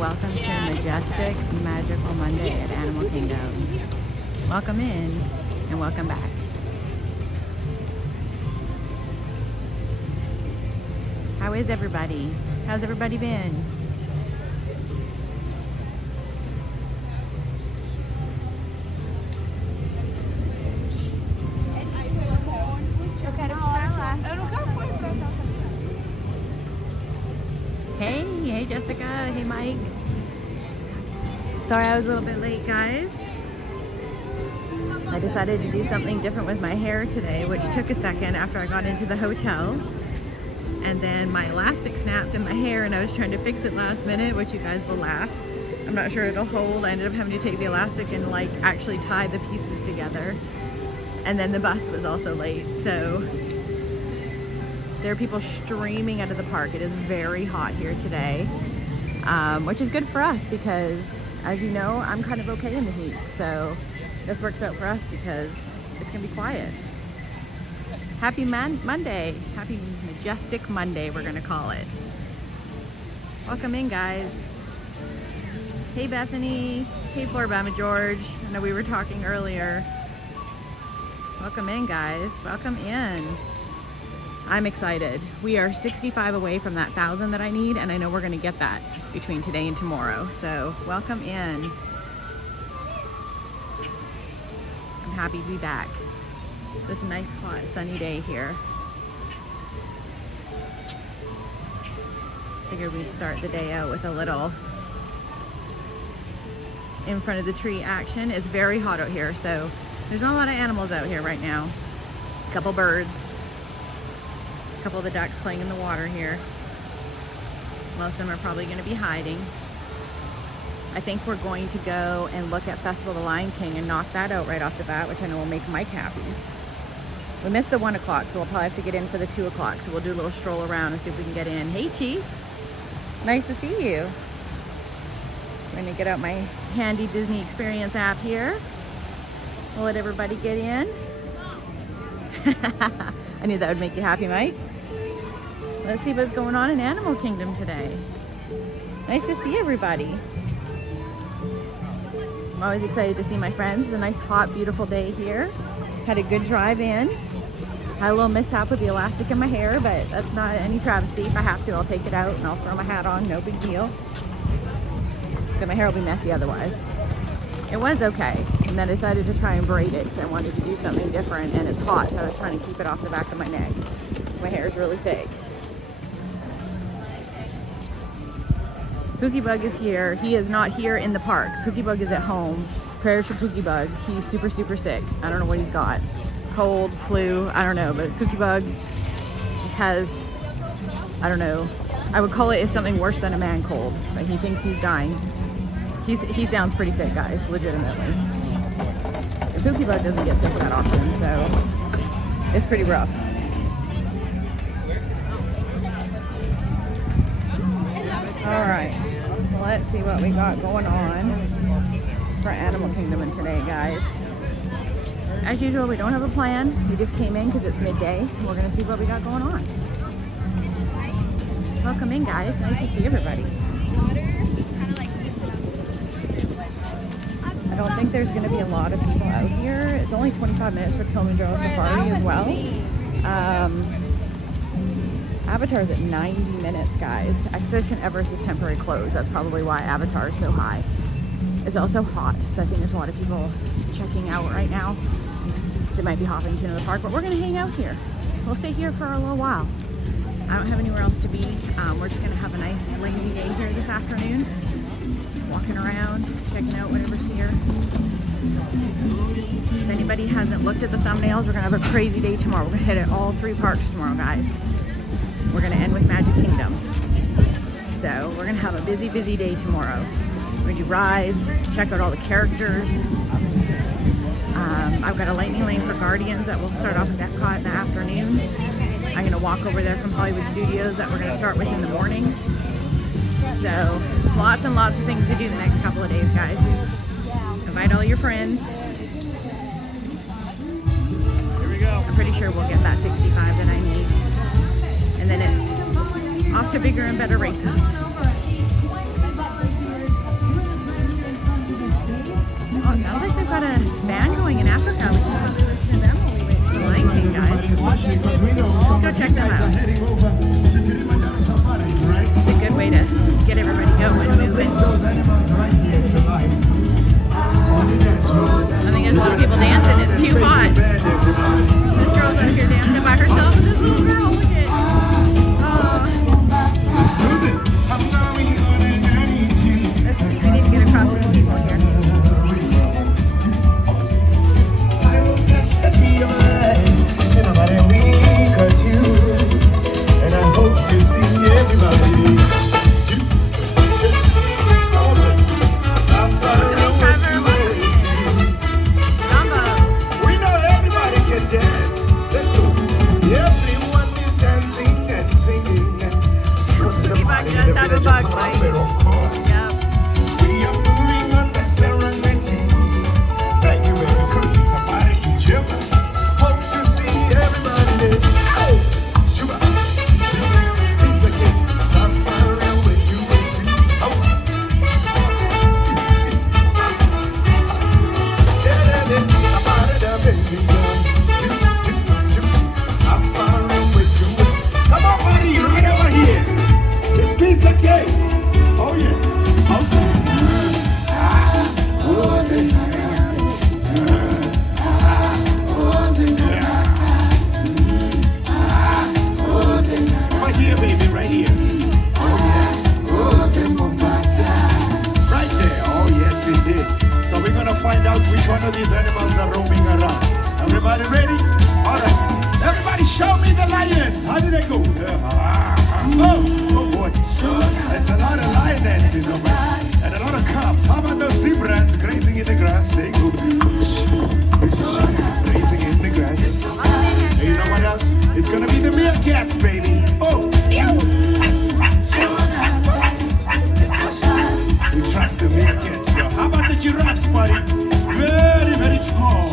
welcome to Majestic Magical Monday at Animal Kingdom. Welcome in and welcome back. How is everybody? How's everybody been? Hey Jessica, hey Mike. Sorry I was a little bit late, guys. I decided to do something different with my hair today, which took a second after I got into the hotel. And then my elastic snapped in my hair and I was trying to fix it last minute, which you guys will laugh. I'm not sure it'll hold. I ended up having to take the elastic and like actually tie the pieces together. And then the bus was also late, so there are people streaming out of the park. It is very hot here today, which is good for us because, as you know, I'm kind of okay in the heat. So this works out for us because it's gonna be quiet. Happy Monday. Happy Majestic Monday, we're gonna call it. Welcome in, guys. Hey, Bethany. Hey, Floribama George. I know we were talking earlier. Welcome in, guys. Welcome in. I'm excited. We are 65 away from that 1,000 that I need, and I know we're gonna get that between today and tomorrow. So welcome in. I'm happy to be back. This nice, hot, sunny day here. Figured we'd start the day out with a little in front of the tree action. It's very hot out here, so there's not a lot of animals out here right now. A couple birds. A couple of the ducks playing in the water here. Most of them are probably going to be hiding. I think we're going to go and look at Festival of the Lion King and knock that out right off the bat, which I know will make Mike happy. We missed the 1 o'clock, so we'll probably have to get in for the 2 o'clock. So we'll do a little stroll around and see if we can get in. Hey, Chief. Nice to see you. I'm going to get out my handy Disney Experience app here. We'll let everybody get in. I knew that would make you happy, Mike. Let's see what's going on in Animal Kingdom today. Nice to see everybody. I'm always excited to see my friends. It's a nice, hot, beautiful day here. Had a good drive in. Had a little mishap with the elastic in my hair, but that's not any travesty. If I have to, I'll take it out and I'll throw my hat on. No big deal. But my hair will be messy otherwise. It was okay. And then I decided to try and braid it because I wanted to do something different, and it's hot, so I was trying to keep it off the back of my neck. My hair is really thick. Pookie Bug is here. He is not here in the park. Pookie Bug is at home. Prayers for Pookie Bug. He's super, super sick. I don't know what he's got. Cold, flu, I don't know. But Pookie Bug has, I don't know. I would call it something worse than a man cold. But he thinks he's dying. He sounds pretty sick, guys, legitimately. The Pookie Bug doesn't get sick that often, so it's pretty rough. All right, let's see what we got going on for Animal Kingdom today, guys. As usual, we don't have a plan. We just came in because it's midday. We're gonna see what we got going on. Welcome in, guys. Nice to see everybody. I don't think there's gonna be a lot of people out here. It's only 25 minutes for Kilimanjaro Safari as well. Avatar's at 90 minutes, guys. Expedition Everest is temporary closed. That's probably why Avatar is so high. It's also hot, so I think there's a lot of people checking out right now. They might be hopping to another park, but we're gonna hang out here. We'll stay here for a little while. I don't have anywhere else to be. We're just gonna have a nice lazy day here this afternoon. Walking around, checking out whatever's here. If anybody hasn't looked at the thumbnails, we're gonna have a crazy day tomorrow. We're gonna hit at all 3 parks tomorrow, guys. We're gonna end with Magic Kingdom. So we're gonna have a busy, busy day tomorrow. We're gonna do rides, check out all the characters. I've got a lightning lane for Guardians that will start off at Epcot in the afternoon. I'm gonna walk over there from Hollywood Studios that we're gonna start with in the morning. So lots and lots of things to do the next couple of days, guys. Invite all your friends. Here we go. I'm pretty sure we'll get that 65 that I need. And then it's off to bigger and better races. white. But of course, Yep. we are moving on the Serenity. Thank you, baby. Cruising safari in Jambo. Hope to see everybody there. Oh, Sugar. It's again. Safari way to. Oh. Safari da baby. Safari way to. Come on, buddy, right over here. This piece of cake. Oh yeah. Outside. Right here, baby, right here. Oh yeah. Right there. Oh yes, it did. So we're gonna find out which one of these animals are roaming around. Everybody ready? All right. Everybody, show me the lions. How did they go? Oh boy. There's a lot of lionesses over there. And a lot of cubs. How about those zebras grazing in the grass? They go grazing in the grass. And you know what else? It's gonna be the meerkats, baby. Oh, we trust the meerkats. Now, how about the giraffes, buddy? Very, very tall.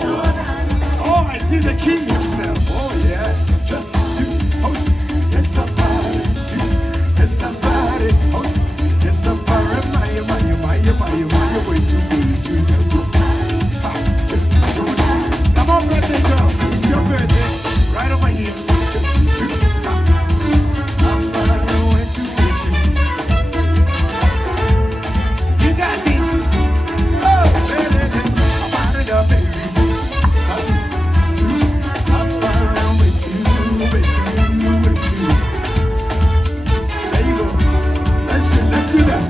Oh, I see the king himself. Oh yeah. It's somebody. It's somebody. It's somebody. My way to be. Come on, birthday girl. It's your birthday. Right over here. Somebody way to meet you. You got this. Oh, baby. Somebody the baby. Somebody way to. There you go. Let's do that.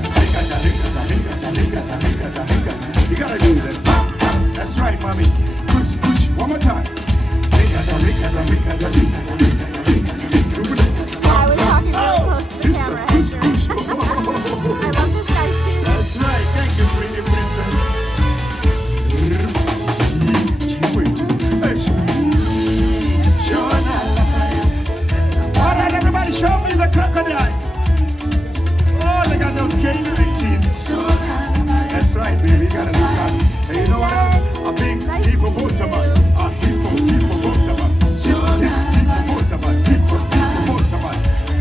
You gotta do that. That's right, mommy. Push. One more time. I was talking really close to the camera. Push. I love this guy too. That's right. Thank you, pretty princess. All right, everybody, show me the crocodile. Oh, they got those canine teeth. That's right, baby. You gotta look out. And you know what else? A big hippopotamus. A hippopotamus. Hippopotamus.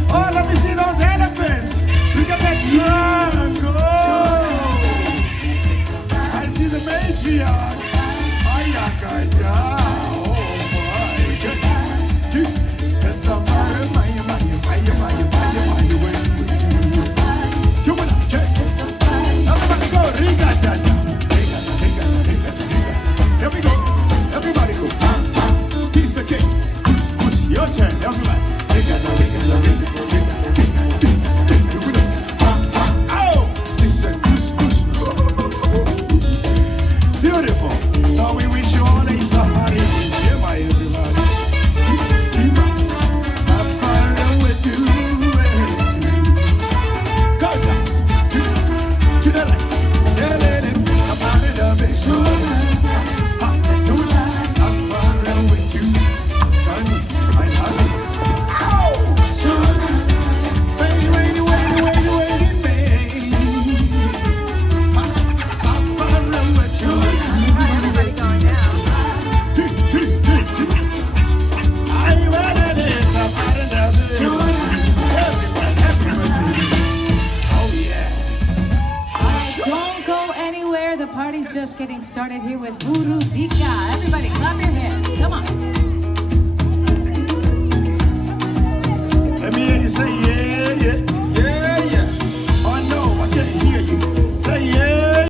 Oh, let me see those elephants. Look at that trunk. Oh, I see the matriarch. Ayakada. Oh, my. That's a do it up, Jess. Everybody go. Rigata. Here we go. Everybody go. Piece of cake. Push. Your turn. Everybody. Oh, piece of push. Beautiful. So we wish you all a safari. Here, my everybody. Safari with you. Go down. To the right. Safari the big. Safari with you. Sunny, I love you. Ow! Wait, baby. Safari with you. Everybody going down. I'm ready to safari the big. Everybody. Oh, yes. Don't go anywhere. The party's just getting started here with Burudika. Everybody, clap your hands. Come on. Let me hear you say yeah, yeah. Yeah, yeah. Oh, no, I can't hear you. Say yeah.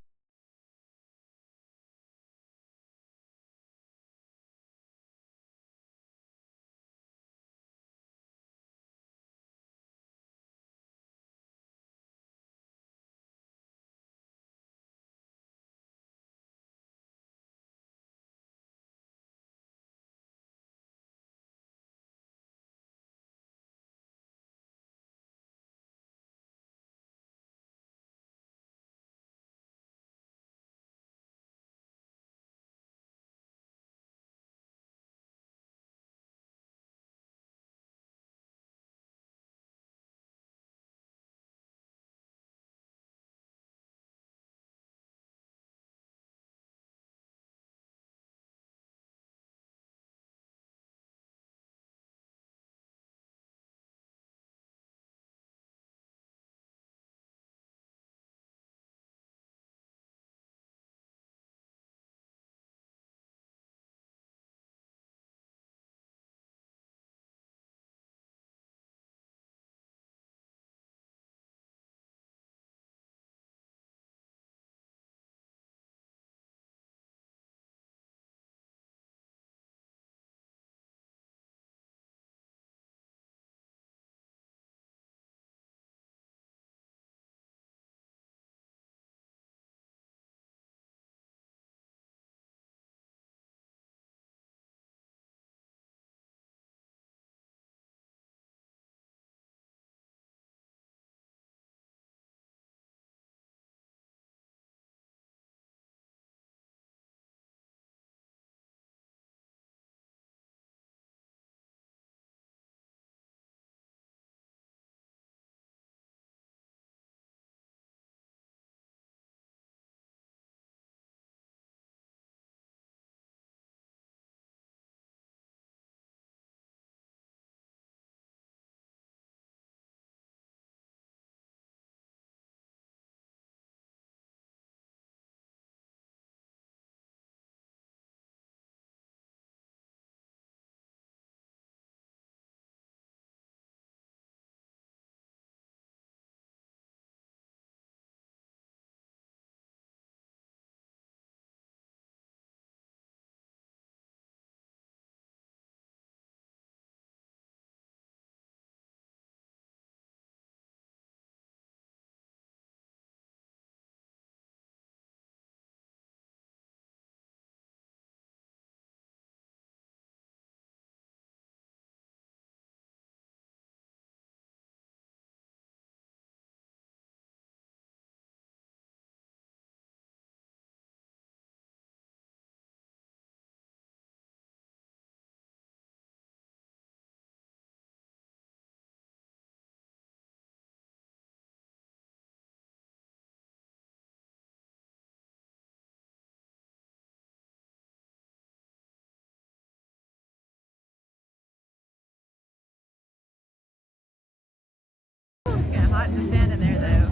spots to stand in there though.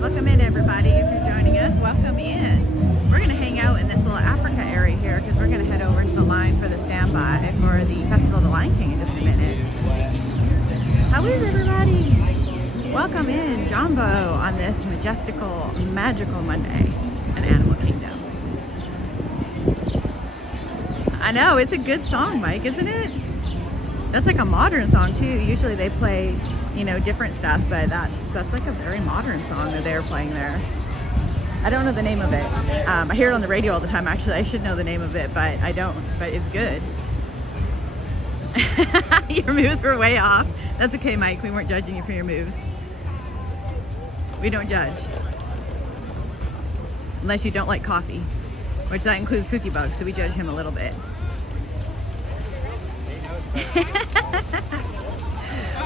Welcome in everybody, if you're joining us, welcome in. We're gonna hang out in this little Africa area here because we're gonna head over to the line for the standby for the Festival of the Lion King in just a minute. How is everybody? Welcome in, Jambo, on this majestical, magical Monday in Animal Kingdom. I know, it's a good song, Mike, isn't it? That's like a modern song too. Usually they play, you know, different stuff, but that's like a very modern song that they're playing there. I don't know the name of it. I hear it on the radio all the time. Actually, I should know the name of it, but I don't. But it's good. Your moves were way off. That's okay, Mike. We weren't judging you for your moves. We don't judge. Unless you don't like coffee, which that includes Pookie Bug, so we judge him a little bit.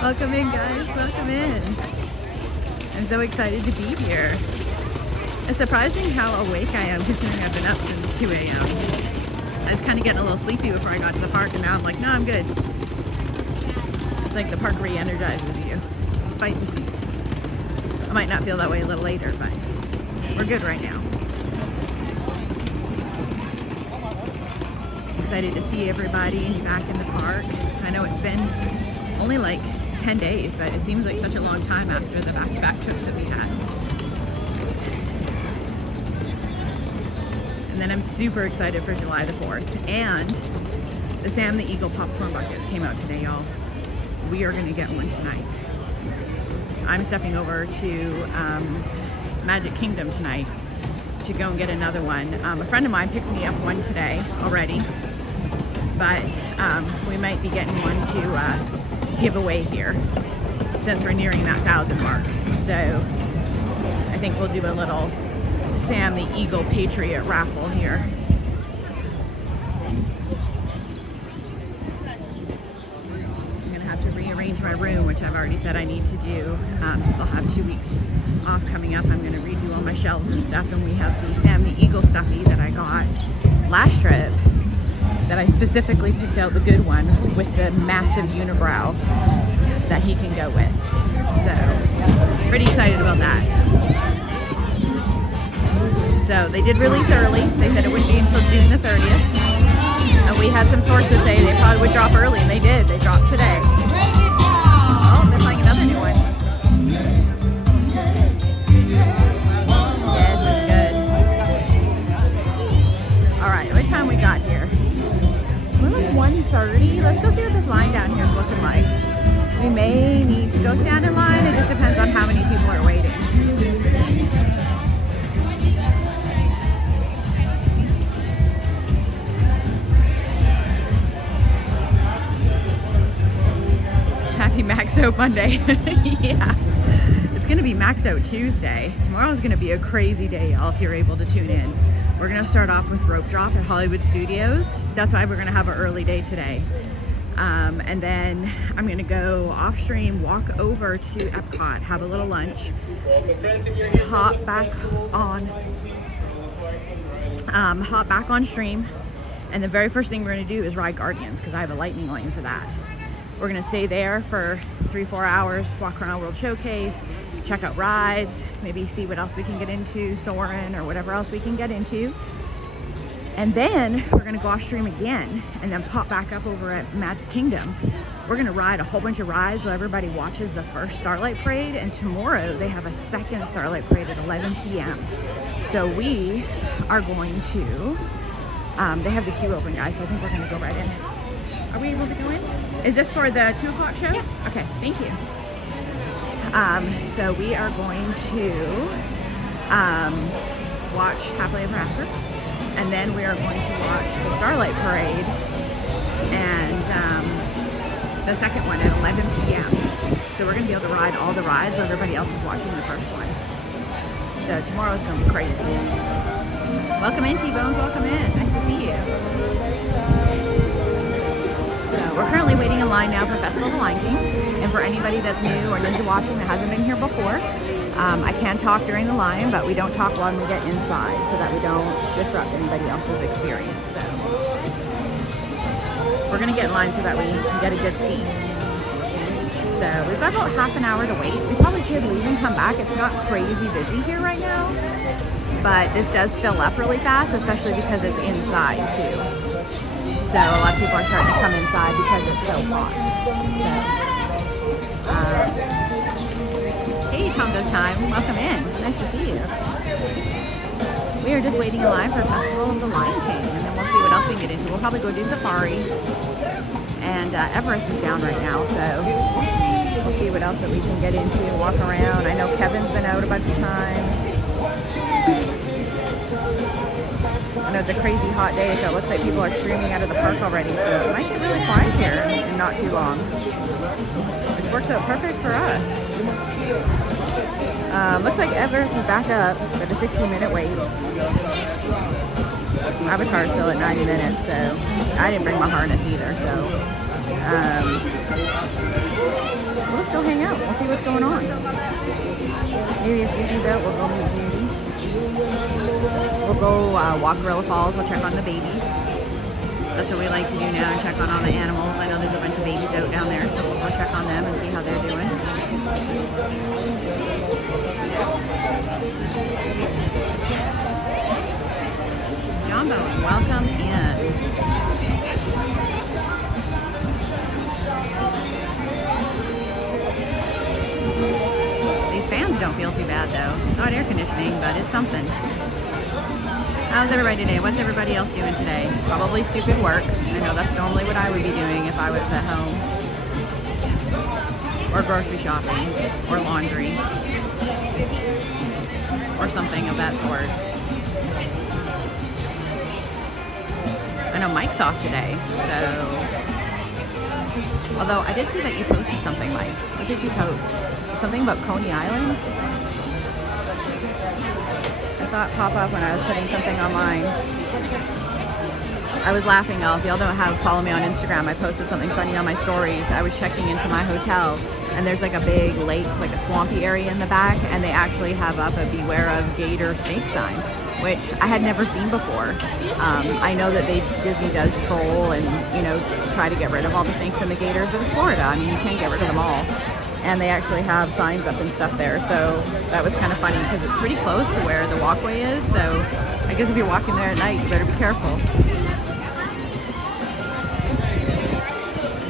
Welcome in, guys. Welcome in. I'm so excited to be here. It's surprising how awake I am considering I've been up since 2 a.m. I was kind of getting a little sleepy before I got to the park, and now I'm like, no, I'm good. It's like the park re-energizes you, despite the heat. I might not feel that way a little later, but we're good right now. Excited to see everybody back in the park. I know it's been only like 10 days, but it seems like such a long time after the back-to-back trips that we had. And then I'm super excited for July the 4th. And the Sam the Eagle popcorn buckets came out today, y'all. We are gonna get one tonight. I'm stepping over to Magic Kingdom tonight to go and get another one. A friend of mine picked me up one today already, but we might be getting one to give away here since we're nearing that 1,000 mark. So I think we'll do a little Sam the Eagle Patriot raffle here. I'm gonna have to rearrange my room, which I've already said I need to do. Since I'll have 2 weeks off coming up, I'm gonna redo all my shelves and stuff, and we have the Sam the Eagle stuffy that I got last trip that I specifically picked out the good one with the massive unibrow that he can go with. So, pretty excited about that. So, they did release early. They said it wouldn't be until June the 30th. And we had some sources say they probably would drop early, and they did. They dropped today. Oh, they're playing another new one. Yes, it's good. All right, what time we got here? We're like 1:30. Let's go see what this line down here is looking like. We may need to go stand in line. It just depends on how many people are waiting. Happy Max Out Monday. Yeah. It's going to be Max Out Tuesday. Tomorrow's going to be a crazy day, y'all, if you're able to tune in. We're going to start off with Rope Drop at Hollywood Studios. That's why we're going to have an early day today. And then I'm going to go off stream, walk over to Epcot, have a little lunch, hop back on stream. And the very first thing we're going to do is ride Guardians because I have a lightning lane for that. We're going to stay there for 3-4 hours, walk around World Showcase, check out rides, maybe see what else we can get into, Soarin' or whatever else we can get into. And then we're gonna go off stream again and then pop back up over at Magic Kingdom. We're gonna ride a whole bunch of rides while everybody watches the first Starlight Parade, and tomorrow they have a second Starlight Parade at 11 p.m. So we are going to, they have the queue open, guys, so I think we're gonna go right in. Are we able to go in? Is this for the 2 o'clock show? Yeah. Okay, thank you. So we are going to watch Happily Ever After, and then we are going to watch the Starlight Parade and the second one at 11 p.m. So we're going to be able to ride all the rides while everybody else is watching the first one. So tomorrow's going to be crazy. Welcome in, T-Bones. Welcome in. Nice to see you. So we're currently waiting in line now for Festival of the Lion King. And for anybody that's new or new to watching that hasn't been here before, I can talk during the line, but we don't talk when we get inside so that we don't disrupt anybody else's experience. So we're going to get in line so that we can get a good seat. So we've got about half an hour to wait. We probably could leave and come back. It's not crazy busy here right now, but this does fill up really fast, especially because it's inside too. So a lot of people are starting to come inside because it's so hot. So, hey, Tonga's time. Welcome in. Nice to see you. We are just waiting in line for Festival of the Lion King, and then we'll see what else we can get into. We'll probably go do safari. And Everest is down right now, so we'll see what else that we can get into, walk around. I know Kevin's been out a bunch of times. I know it's a crazy hot day, so it looks like people are streaming out of the park already, so it might get really quiet here in not too long. Which works out perfect for us. Looks like Everest is back up with a 60-minute wait. Avatar's still at 90 minutes, so I didn't bring my harness either, so we'll still hang out. We'll see what's going on. Maybe if Judy's out, we'll go meet Judy. We'll go walk Gorilla Falls. We'll check on the babies. That's what we like to do now, and check on all the animals. I know there's a bunch of babies out down there, so we'll go check on them and see how they're doing. Jambo, welcome in. These fans don't feel too bad though. Not air conditioning, but it's something. How's everybody today? What's everybody else doing today? Probably stupid work. I know that's normally what I would be doing if I was at home. Or grocery shopping. Or laundry. Or something of that sort. I know Mike's off today, so... Although, I did see that you posted something, Mike. What did you post? Something about Coney Island? I saw it pop up when I was putting something online. I was laughing, y'all. If y'all don't follow me on Instagram, I posted something funny on my stories. I was checking into my hotel, and there's like a big lake, like a swampy area in the back, and they actually have up a beware of gator snake sign, which I had never seen before. I know that Disney does troll and, you know, try to get rid of all the snakes and the gators. It was Florida. I mean, you can't get rid of them all. And they actually have signs up and stuff there. So that was kind of funny because it's pretty close to where the walkway is. So I guess if you're walking there at night, you better be careful.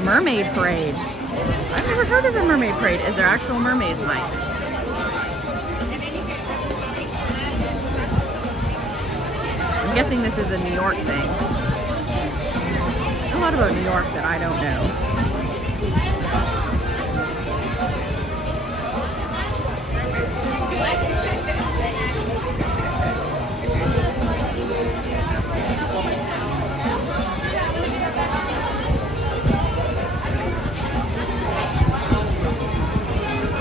Mermaid parade. I've never heard of a mermaid parade. Is there actual mermaids, Mike? I'm guessing this is a New York thing. There's a lot about New York that I don't know.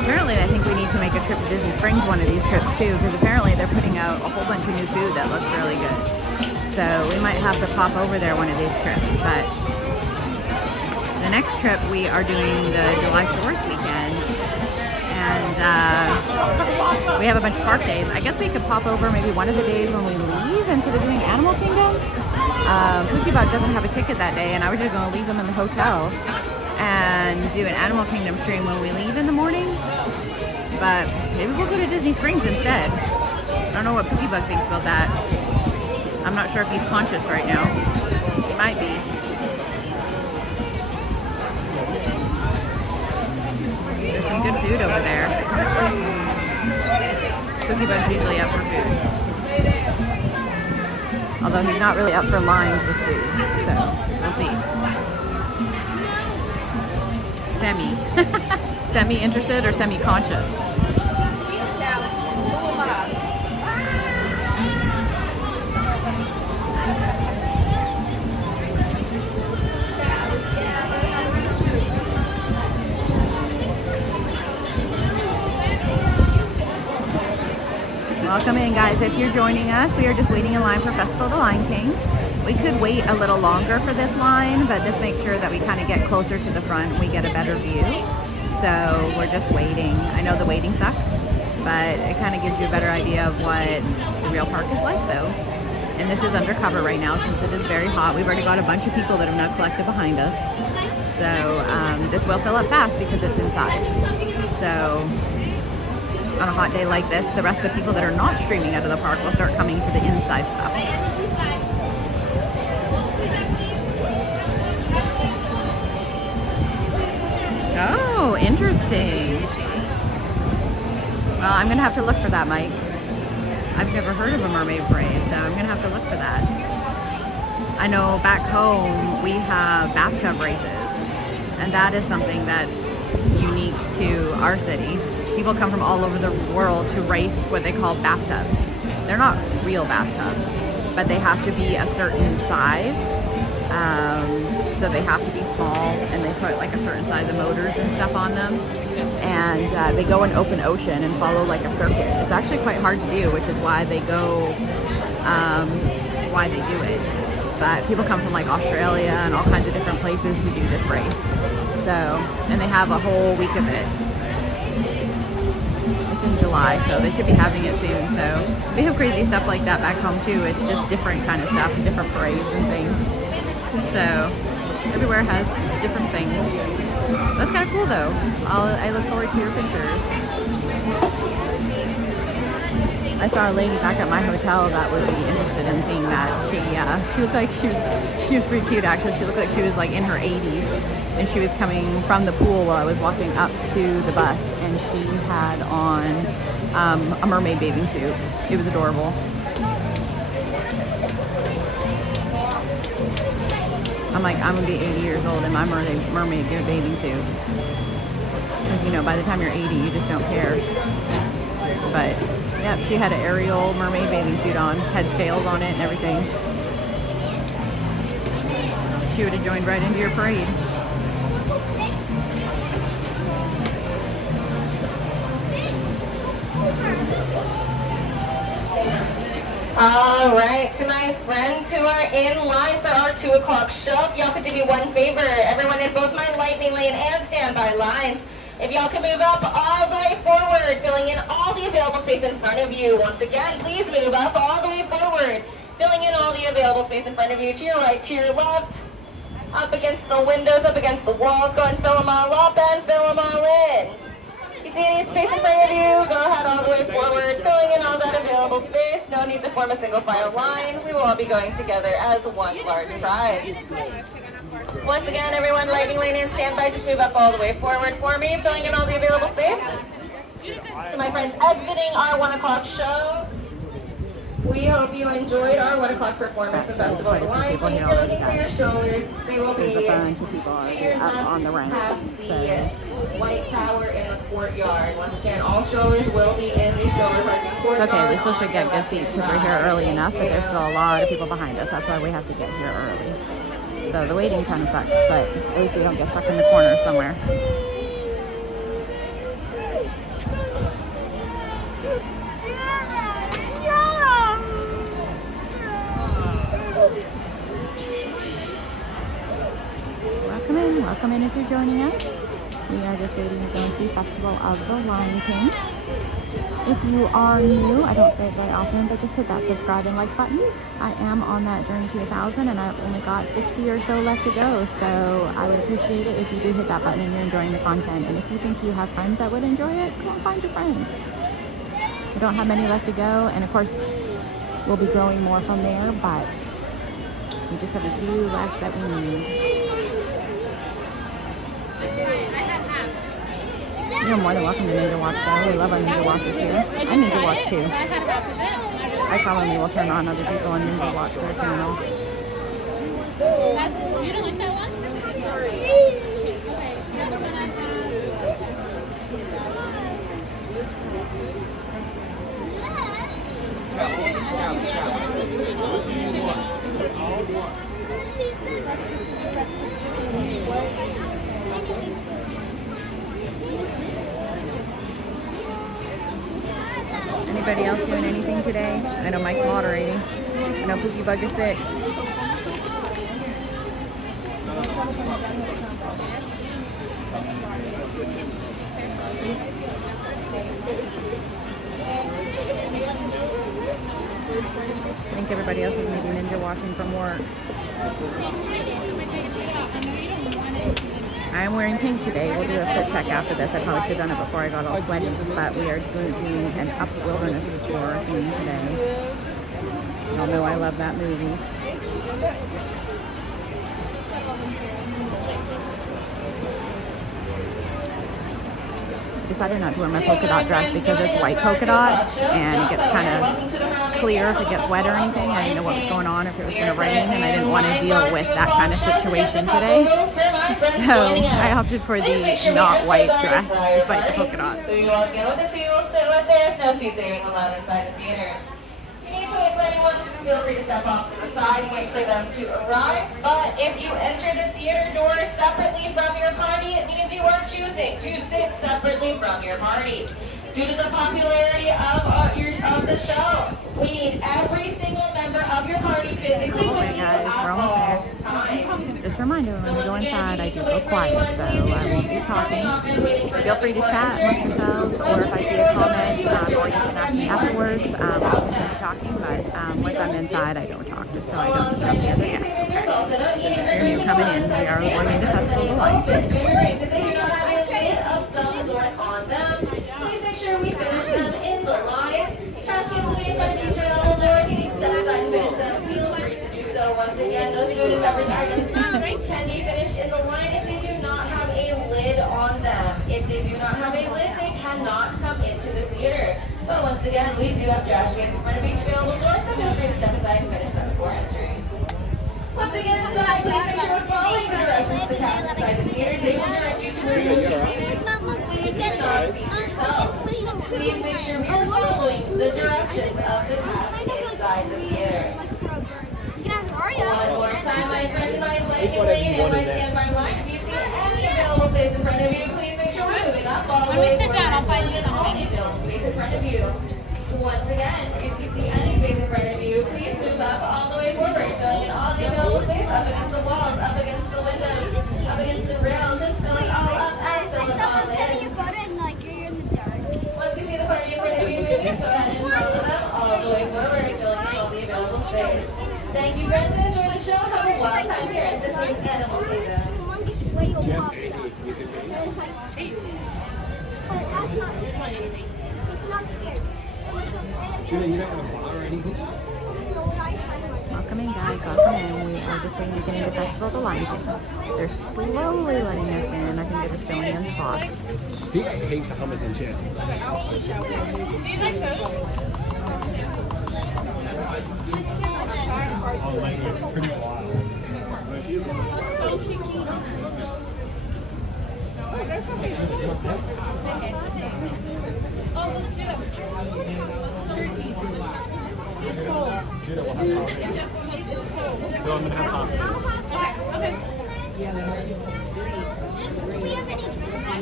Apparently, I think we need to make a trip to Disney Springs one of these trips too, because apparently they're putting out a whole bunch of new food that looks really good. So we might have to pop over there one of these trips. But the next trip we are doing the July 4th weekend, and we have a bunch of park days. I guess we could pop over maybe one of the days when we leave instead of doing Animal Kingdom. Pookiebug doesn't have a ticket that day, and I was just going to leave them in the hotel and do an Animal Kingdom stream when we leave in the morning. But maybe we'll go to Disney Springs instead. I don't know what Pookiebug thinks about that. I'm not sure if he's conscious right now. He might be. There's some good food over there. Pookiebug's usually up for food. Although he's not really up for lines with food. So, we'll see. Semi-interested or semi-conscious? Welcome in, guys. If you're joining us, we are just waiting in line for Festival of the Lion King. We could wait a little longer for this line, but just make sure that we kind of get closer to the front and we get a better view. So we're just waiting. I know the waiting sucks, but it kind of gives you a better idea of what the real park is like though. And this is undercover right now since it is very hot. We've already got a bunch of people that have now collected behind us. So this will fill up fast because it's inside. So on a hot day like this, the rest of the people that are not streaming out of the park will start coming to the inside stuff. Oh, interesting. Well, I'm gonna have to look for that, Mike. I've never heard of a mermaid parade, so I'm gonna have to look for that. I know back home we have bathtub races, and that is something that's unique to our city. People come from all over the world to race what they call bathtubs. They're not real bathtubs, but they have to be a certain size. So they have to be small, and they put like a certain size of motors and stuff on them. And they go in open ocean and follow like a circuit. It's actually quite hard to do, which is why they go, why they do it. But people come from like Australia and all kinds of different places to do this race. So, and they have a whole week of it. It's in July, so they should be having it soon. So we have crazy stuff like that back home too. It's just different kind of stuff, different parades and things. So everywhere has different things. That's kind of cool though. I look forward to your pictures. I saw a lady back at my hotel that would be interested in seeing that. She looked like she was pretty cute actually. She looked like she was like in her 80s, and she was coming from the pool while I was walking up to the bus, and she had on a mermaid bathing suit. It was adorable. I'm like, I'm gonna be 80 years old in my mermaid bathing suit. Because, you know, by the time you're 80, you just don't care. But, yeah, she had an Ariel mermaid bathing suit on, had scales on it and everything. She would have joined right into your parade. All right, to my friends who are in line for our 2 o'clock show, if y'all could do me one favor, everyone in both my lightning lane and standby lines, if y'all can move up all the way forward, filling in all the available space in front of you. Once again, please move up all the way forward, filling in all the available space in front of you, to your right, to your left, up against the windows, up against the walls. Go ahead and fill them all up and fill them all in. You see any space in front of you? Go ahead all the way forward, filling in all that available space. No need to form a single file line. We will all be going together as one large prize. Once again, everyone, lightning lane and standby, just move up all the way forward for me, filling in all the available space. To my friends exiting our 1 o'clock show, we hope you enjoyed our 1 o'clock performance and Festival of the Lion King. If you're looking for your strollers, they will be to your left past the White Tower in the courtyard. Once again, all strollers will be in the stroller parking courtyard. It's okay, we still should get good seats because we're here early enough, but there's still a lot of people behind us. That's why we have to get here early. So the waiting kind of sucks, but at least we don't get stuck in the corner somewhere. Welcome in if you're joining us. We are just waiting to go and see Festival of the Lion King. If you are new, I don't say it very often, but just hit that subscribe and like button. I am on that journey to 1,000, and I've only got 60 or so left to go, so I would appreciate it if you do hit that button and you're enjoying the content. And if you think you have friends that would enjoy it, go and find your friends. We don't have many left to go, and of course, we'll be growing more from there, but we just have a few left that we need. You're more than welcome to Ninja Watch though. We love our Ninja Watchers here. I Ninja Watch too. I probably will turn on other people on Ninja Watch their channel. You don't like that one? Anybody else doing anything today? I know Mike's moderating. I know Pookie Bug is sick. I think everybody else is maybe ninja watching from work. I know you don't want it. I'm wearing pink today. We'll do a fit check after this. I probably should have done it before I got all sweaty, but we are doing an Up Wilderness Explorer theme today. Y'all know I love that movie. Decided not to wear my polka dot dress because it's white polka dot and it gets kind of clear if it gets wet or anything. I didn't know what was going on, if it was going to rain, and I didn't want to deal with that kind of situation today. So I opted for the not white dress despite the polka dots. So you walk in with the shoes, sit right there, no seat saving allowed inside the theater. If you need to wait for anyone, feel free to step off to the side and wait for them to arrive. But if you enter the theater doors separately from your party, it means you are choosing to sit separately from your party. Due to the popularity of the show, we need every single member of your party physically with you at all times. Just a reminder, when we go inside, I do go quiet, so I won't be talking. Feel free to chat amongst yourselves, or if I see a comment, or you can ask me afterwards, I'll continue talking, but once I'm inside, I don't talk, just so I don't disrupt the other guests. If you're new coming in, we are going to Festival of Life. We finish them in the line. Trash cans will be in front of each available door. If you need to step aside and finish them, feel free to do so. Once again, those food and beverage items can be finished in the line if they do not have a lid on them. If they do not have a lid, they cannot come into the theater. But once again, we do have trash cans in front of each available door, so feel free to step aside and finish them before entering. Once again, inside, please make sure we're following the directions of the cast inside the theater. They will direct you to where you will be seated. Please do not seat yourself. Please make sure we are following the directions of the cast inside the theater. One more time, my friends, my lightning lane and my standby line. If you see any available space in front of you, please make sure we're moving up all the way forward. All the available space in front of you. Once again, if you see any space in front of you, please move up all the way forward, filling in all the available space, up against the walls, up against the windows, up against the rails, just fill it all up and fill it all in. Once you see the party in front of you, just go ahead and follow them all the way forward, filling in all the available space. Thank you guys, and enjoy the show. Have a wild time here at this week's animal season. Welcome in, guys. Welcome in. We are just waiting to get into Festival of the Lion King. They're slowly letting us in. I think they're just filling in spots. He hates hummus and shit. Do you like those? Oh, like, it's pretty wild. No, I'm gonna have coffee. Okay. Do we have any drinks?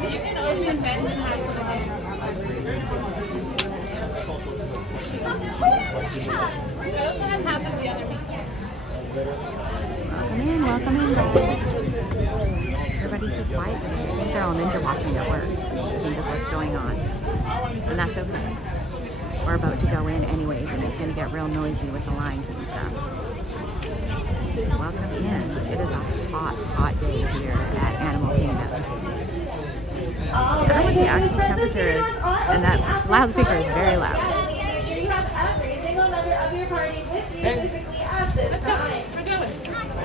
You can open beds and have we also have half of the other meat. Welcome in, guys. Everybody's so quiet today. I think they're all ninja watching at work. I think that's what's going on. And that's okay. We're about to go in anyways, and it's going to get real noisy with the Lion King stuff. Welcome in. It is a hot, hot day here at Animal Kingdom. I don't know what the actual temperature is, and that loudspeaker is very loud. You have every single member of your party with you physically at this time. We're going.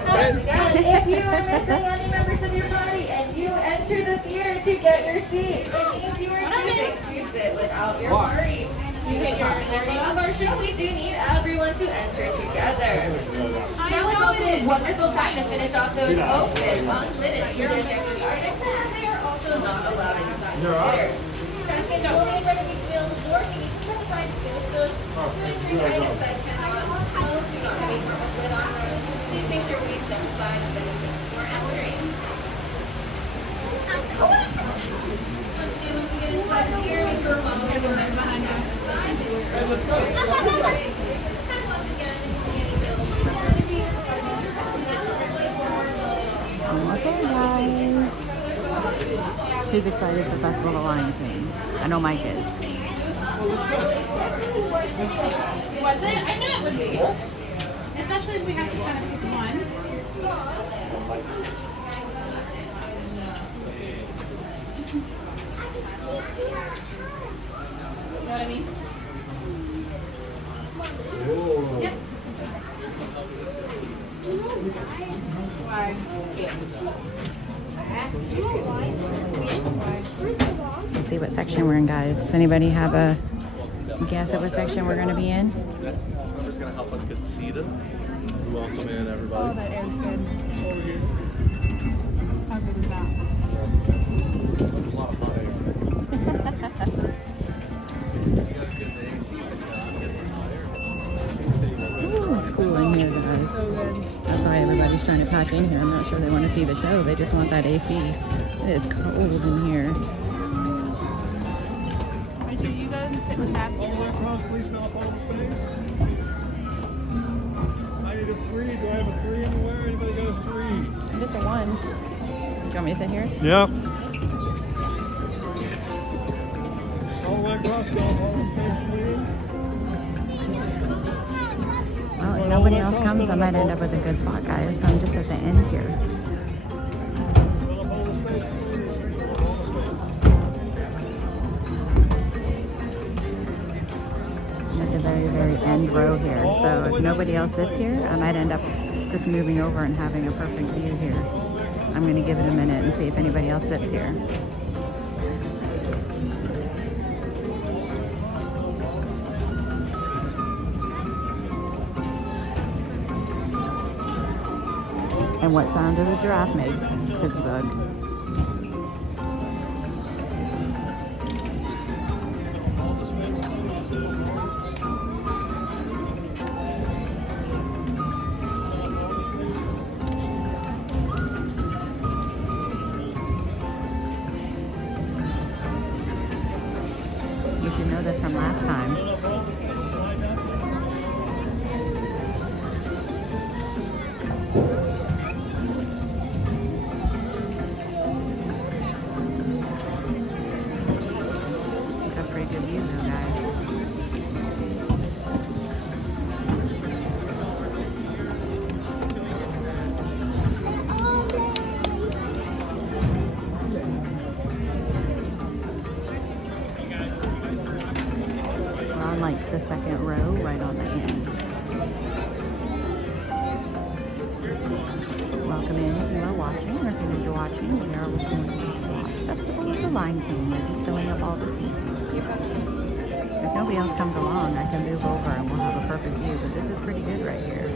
Once again, if you are missing any members of your party and you enter the theater to get your seat, it means you are choosing to sit without your party. Due to the popularity of our show, we do need everyone to enter together. Now is also a wonderful time to finish off those open, unlidded food and items, and they are also not allowed inside the theater. Trash cans will be in front of each available door. If you need to step aside to finish those, feel free to items that cannot close, do not have a proper lid on them. Please make sure we step aside and finish them before entering. Once we get inside the theater, make sure we're following the men behind us. Let's go. Almost there, guys. Who's excited for Festival of the Lion King? I know Mike is. Was it? I knew it would be. Especially if we have to kind of pick one. know what I mean? Yep. Why? Let's see what section we're in, guys. Does anybody have a guess at what section we're going to be in? Next member's going to help us get seated. Welcome in, everybody. Oh, that air's good. How good is that? That's a lot of hot air. Ooh, it's cool in here, guys. So good. That's why everybody's trying to pack in here. I'm not sure they want to see the show. They just want that AC. It is cold in here. Make sure you guys sit with that. All the way across, please fill up all the space. I need a 3. Do I have a 3 anywhere? Anybody got a 3? Just a one. Do you want me to sit here? Yep. All the way across, fill up all the space, please. Well, if nobody else comes, I might end up with a good spot, guys. I'm just at the end here. Fill up all the space, please. All the space. I'm at the very, very end row here. So if nobody else sits here, I might end up just moving over and having a perfect view here. I'm going to give it a minute and see if anybody else sits here. And what sound does a giraffe make? Cookie bug. You should know this from last time. Got a pretty good view though, guys. We're on like the second row, right on the end. Welcome in if you are watching, or if you're not watching, we are going to watch Festival of the Lion King. We're just filling up all the seats. If nobody else comes along, I can move over and we'll have a perfect view, but this is pretty good right here.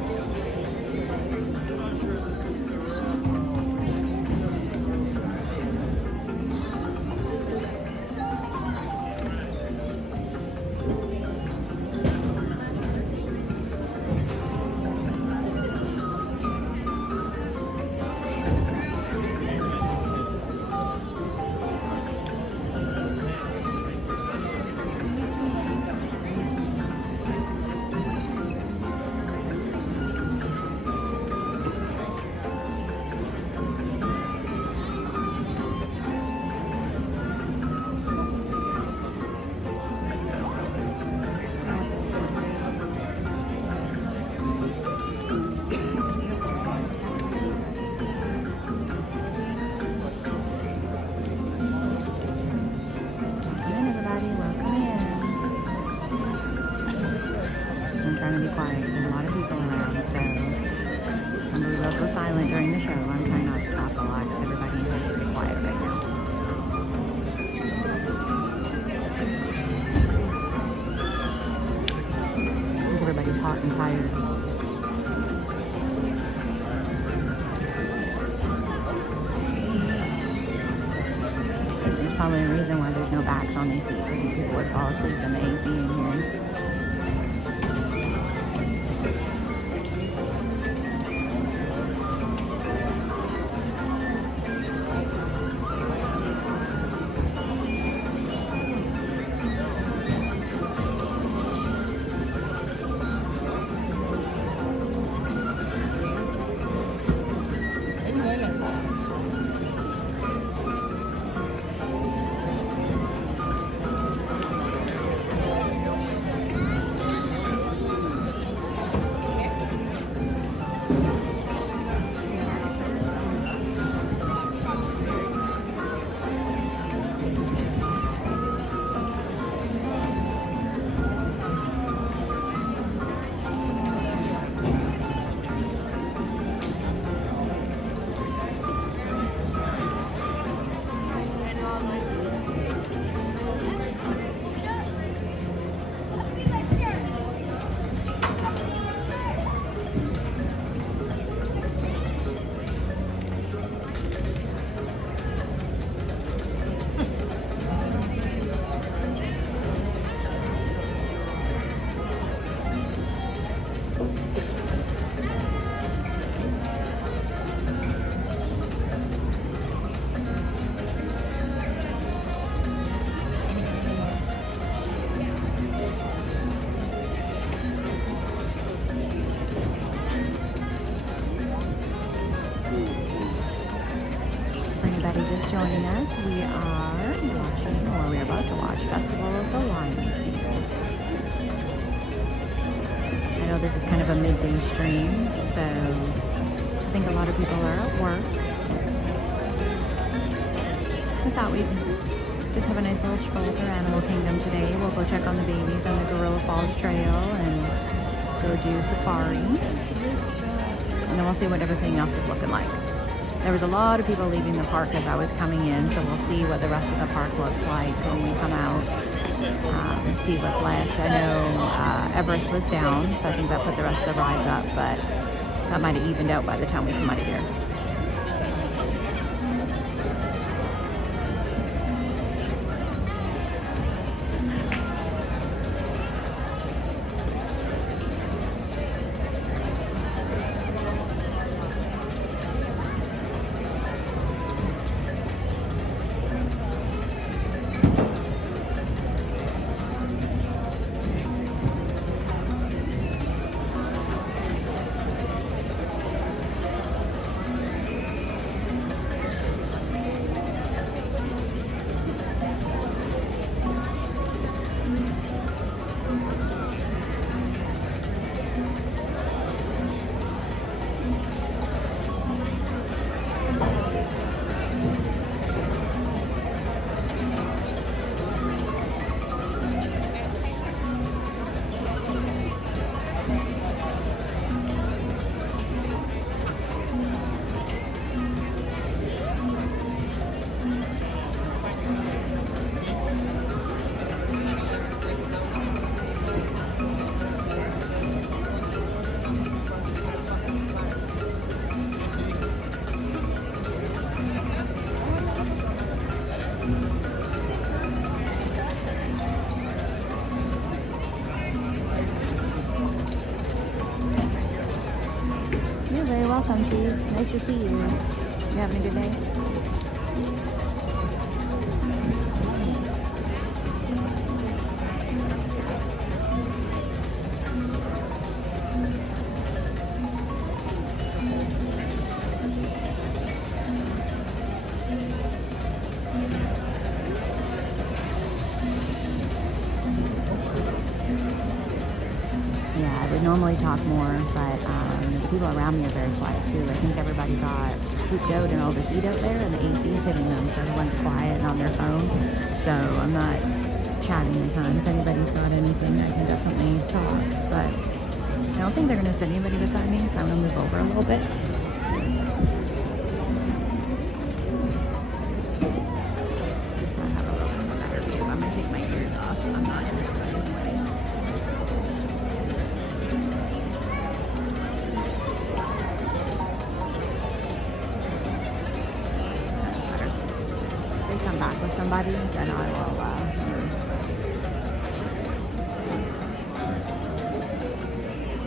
Silent during the show. I'm trying not to talk a lot because everybody in here is pretty quiet right now. I think everybody's hot and tired. There's probably a reason why there's no backs on these seats. I think people would fall asleep in the AC in here. this is kind of a midday stream, so I think a lot of people are at work. I thought we'd just have a nice little stroll through Animal Kingdom today. We'll go check on the babies on the Gorilla Falls Trail and go do safari. And then we'll see what everything else is looking like. There was a lot of people leaving the park as I was coming in, so we'll see what the rest of the park looks like when we come out. See what's left. I know Everest was down, so I think that put the rest of the rides up, but that might have evened out by the time we come out of here. Welcome to you. Nice to see you. You having a good day? Yeah, I would normally talk more, but the people around me are very quiet too. I think everybody got pooped out and all this heat out there, and the AC is hitting them, so everyone's quiet and on their phone. So I'm not chatting a ton. If anybody's got anything, I can definitely talk, but I don't think they're going to sit anybody beside me, so I'm going to move over a little bit. Just so I have a little bit of a better view. I'm going to take my ears off. I'm not in everybody's way. Back with somebody, then I will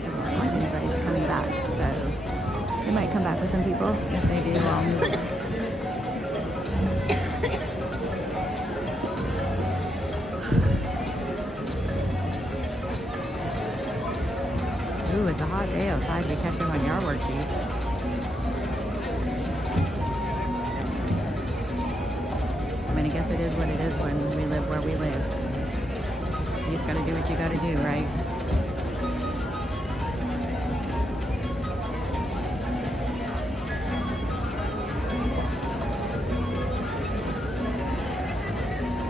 doesn't look like anybody's coming back, so they might come back with some people. If they do, I'll move on. Ooh, it's a hot day outside. We catch them on your worksheet. I guess it is what it is when we live where we live. You just gotta do what you gotta do, right?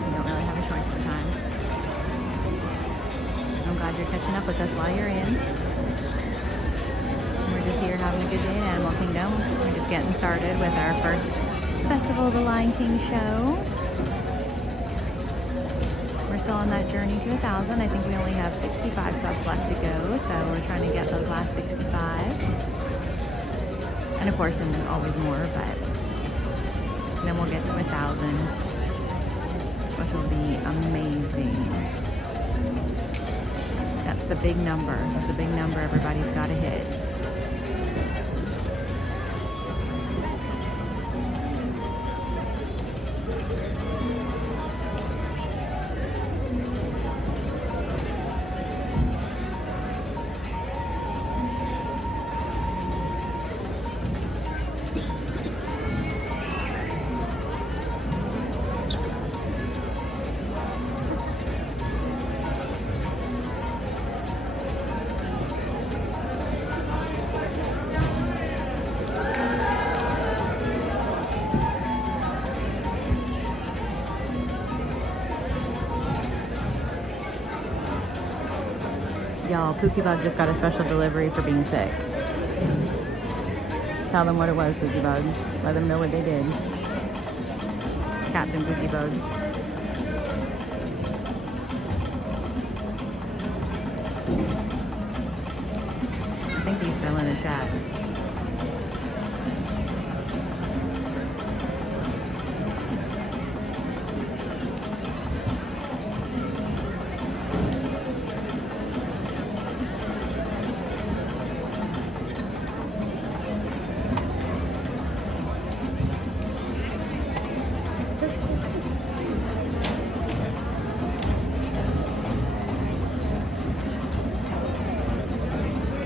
You don't really have a choice sometimes. I'm glad you're catching up with us while you're in. We're just here having a good day in Animal Kingdom. We're just getting started with our first Festival of the Lion King show. We're still on that journey to 1,000. I think we only have 65 stops left to go, so we're trying to get those last 65. And of course, and always more, but then we'll get to 1,000, which will be amazing. That's the big number. That's the big number everybody's got to hit. Y'all, Pookie Bug just got a special delivery for being sick. Tell them what it was, Pookie Bug. Let them know what they did. Captain Pookie Bug. I think he's still in the chat.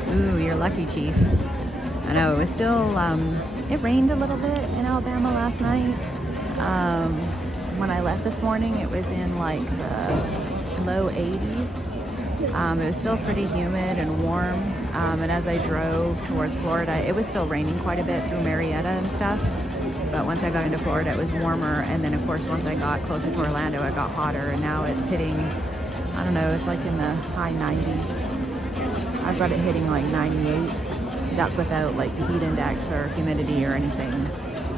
Ooh, you're lucky, Chief. I know, it was still, it rained a little bit in Alabama last night. When I left this morning, it was in like the low 80s. It was still pretty humid and warm. And as I drove towards Florida, it was still raining quite a bit through Marietta and stuff. But once I got into Florida, it was warmer. And then, of course, once I got closer to Orlando, it got hotter. And now it's hitting, I don't know, it's like in the high 90s. I've got it hitting like 98. That's without like the heat index or humidity or anything.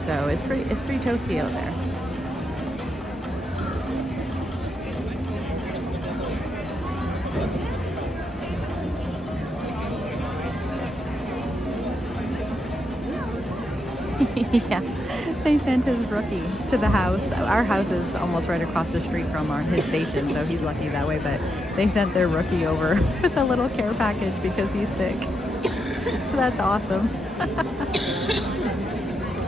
So it's pretty toasty out there. Yeah, they sent his rookie to the house. Our house is almost right across the street from his station, so he's lucky that way. But they sent their rookie over with a little care package because he's sick. That's awesome.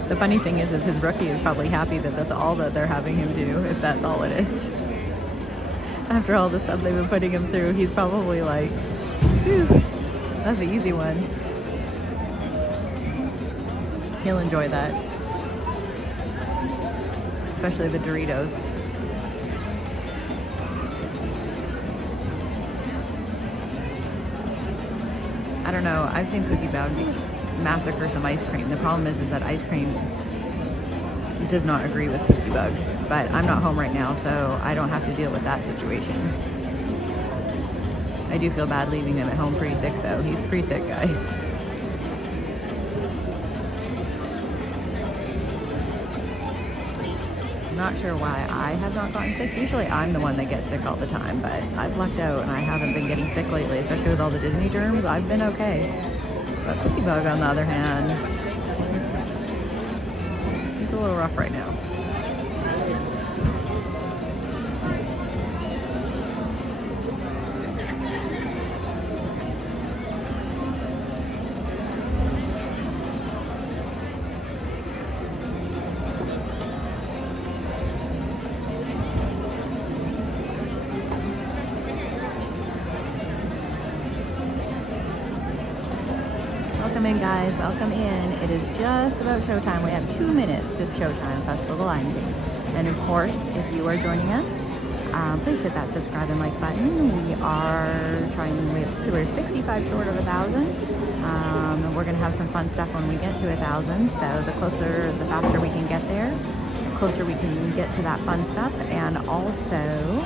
The funny thing is his rookie is probably happy that that's all that they're having him do, if that's all it is. After all the stuff they've been putting him through, he's probably like, whew, that's an easy one. He'll enjoy that. Especially the Doritos. I don't know, I've seen Pookie Bug massacre some ice cream. The problem is that ice cream does not agree with Pookie Bug. But I'm not home right now, so I don't have to deal with that situation. I do feel bad leaving him at home pretty sick though. He's pretty sick, guys. Not sure why I have not gotten sick. Usually I'm the one that gets sick all the time, but I've lucked out and I haven't been getting sick lately, especially with all the Disney germs. I've been okay. But Pookie Bug, on the other hand, he's a little rough right now. Welcome in, guys. Welcome in. It is just about showtime. We have 2 minutes to showtime, Festival of the Lion King. And of course, if you are joining us, please hit that subscribe and like button. We're 65 short of 1,000. We're going to have some fun stuff when we get to 1,000. So the faster we can get there, the closer we can get to that fun stuff. And also,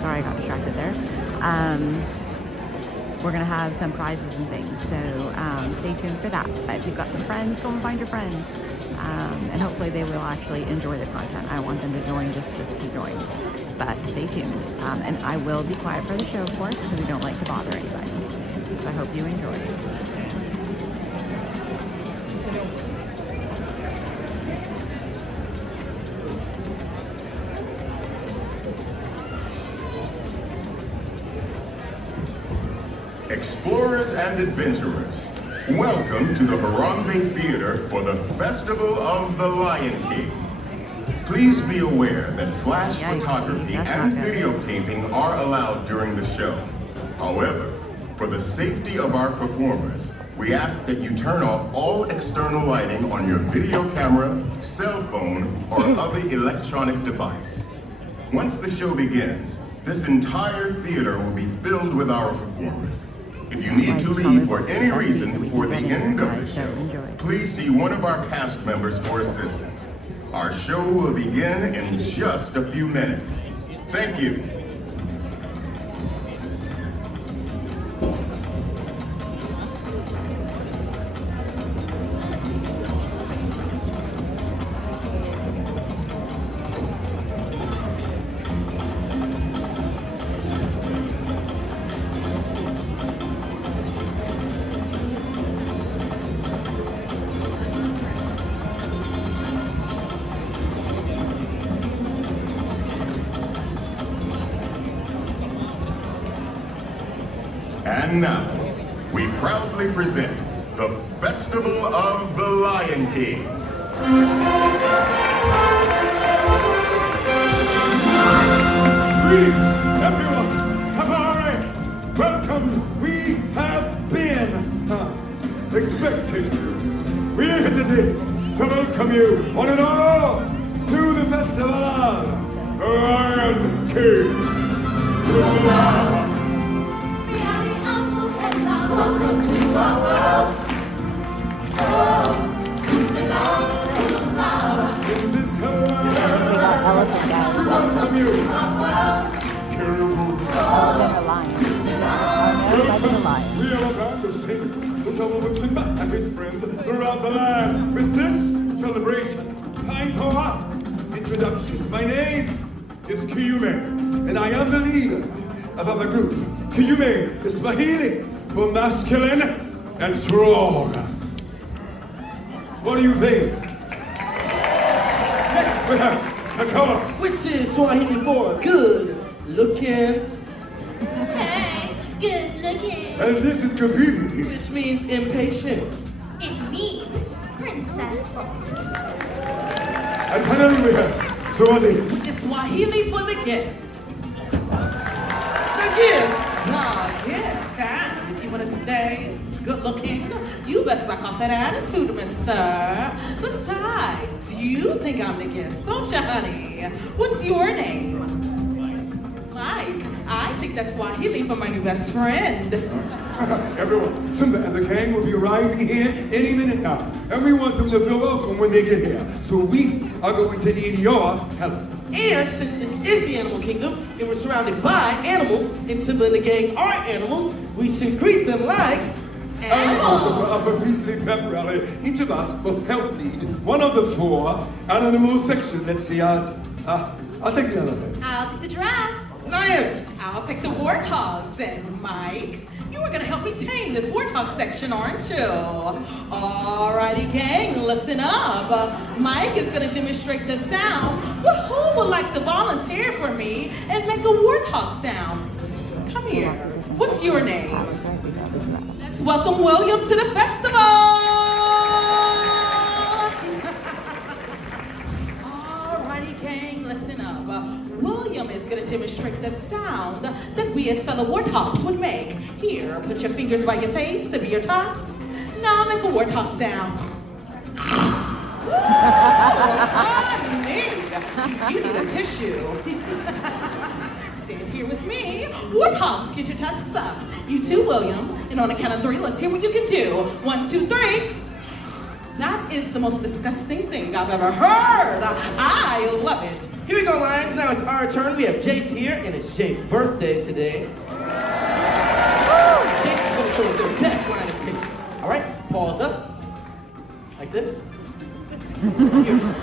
sorry, I got distracted there. We're going to have some prizes and things, so stay tuned for that. But if you've got some friends, go and find your friends. And hopefully they will actually enjoy the content. I want them to join just to join. But stay tuned. And I will be quiet for the show, of course, because we don't like to bother anybody. So I hope you enjoy. Explorers and adventurers, welcome to the Harambe Theater for the Festival of the Lion King. Please be aware that flash photography and videotaping are allowed during the show. However, for the safety of our performers, we ask that you turn off all external lighting on your video camera, cell phone, or other electronic device. Once the show begins, this entire theater will be filled with our performers. If you need to leave for any reason before the end of the show, please see one of our cast members for assistance. Our show will begin in just a few minutes. Thank you. And now, we proudly present the Festival of the Lion King. Greetings, everyone. Safari. Welcome. We have been expecting you. We are here today to welcome you, one and all, to the Festival of the Lion King. Welcome to our world. To belong in this world. Welcome you. We are a band of singers who travel with Simba and his friends throughout the land. With this celebration, time for introductions. My name is Kiyume, and I am the leader of our group. Kiyume is Swahili for masculine and strong. What do you think? Next we have Nakala, which is Swahili for good looking, Hey, good looking. and this is Kabiri. which means impatient. It means princess. And finally we have Swati. Which is Swahili for the gift. The gift. Ah, gift, huh? If you want to stay good looking, you best back off that attitude, mister. Besides, you think I'm the gift, don't you, honey? What's your name? Mike. I think that's Swahili for my new best friend. Everyone, Simba and the gang will be arriving here any minute now. And we want them to feel welcome when they get here. So we are going to need your help. And since this is the animal kingdom and we're surrounded by animals, and Simba and the gang are animals, we should greet them like Also for our Beasley Pep Rally, each of us will help lead one of the four animal sections. Let's see, I'll take the elephants. I'll take the giraffes. lions. I'll take the warthogs, and Mike, you are gonna help me tame this warthog section, aren't you? Alrighty, gang, listen up. Mike is gonna demonstrate the sound, but who would like to volunteer for me and make a warthog sound? Come here. What's your name? Let's welcome William to the festival. Alrighty, gang, listen up. William is going to demonstrate the sound that we as fellow warthogs would make. Here, put your fingers by your face to be your tusks. Now make a warthog sound. Honey, you need a tissue. Stand here with me. Warthogs, get your tusks up. You too, William. And on a count of 3, let's hear what you can do. 1, 2, 3. That is the most disgusting thing I've ever heard. I love it. Here we go, lions. Now it's our turn. We have Jace here, and it's Jace's birthday today. Jace is going to show us their best line of picture. All right, paws up. Like this. Let's hear it.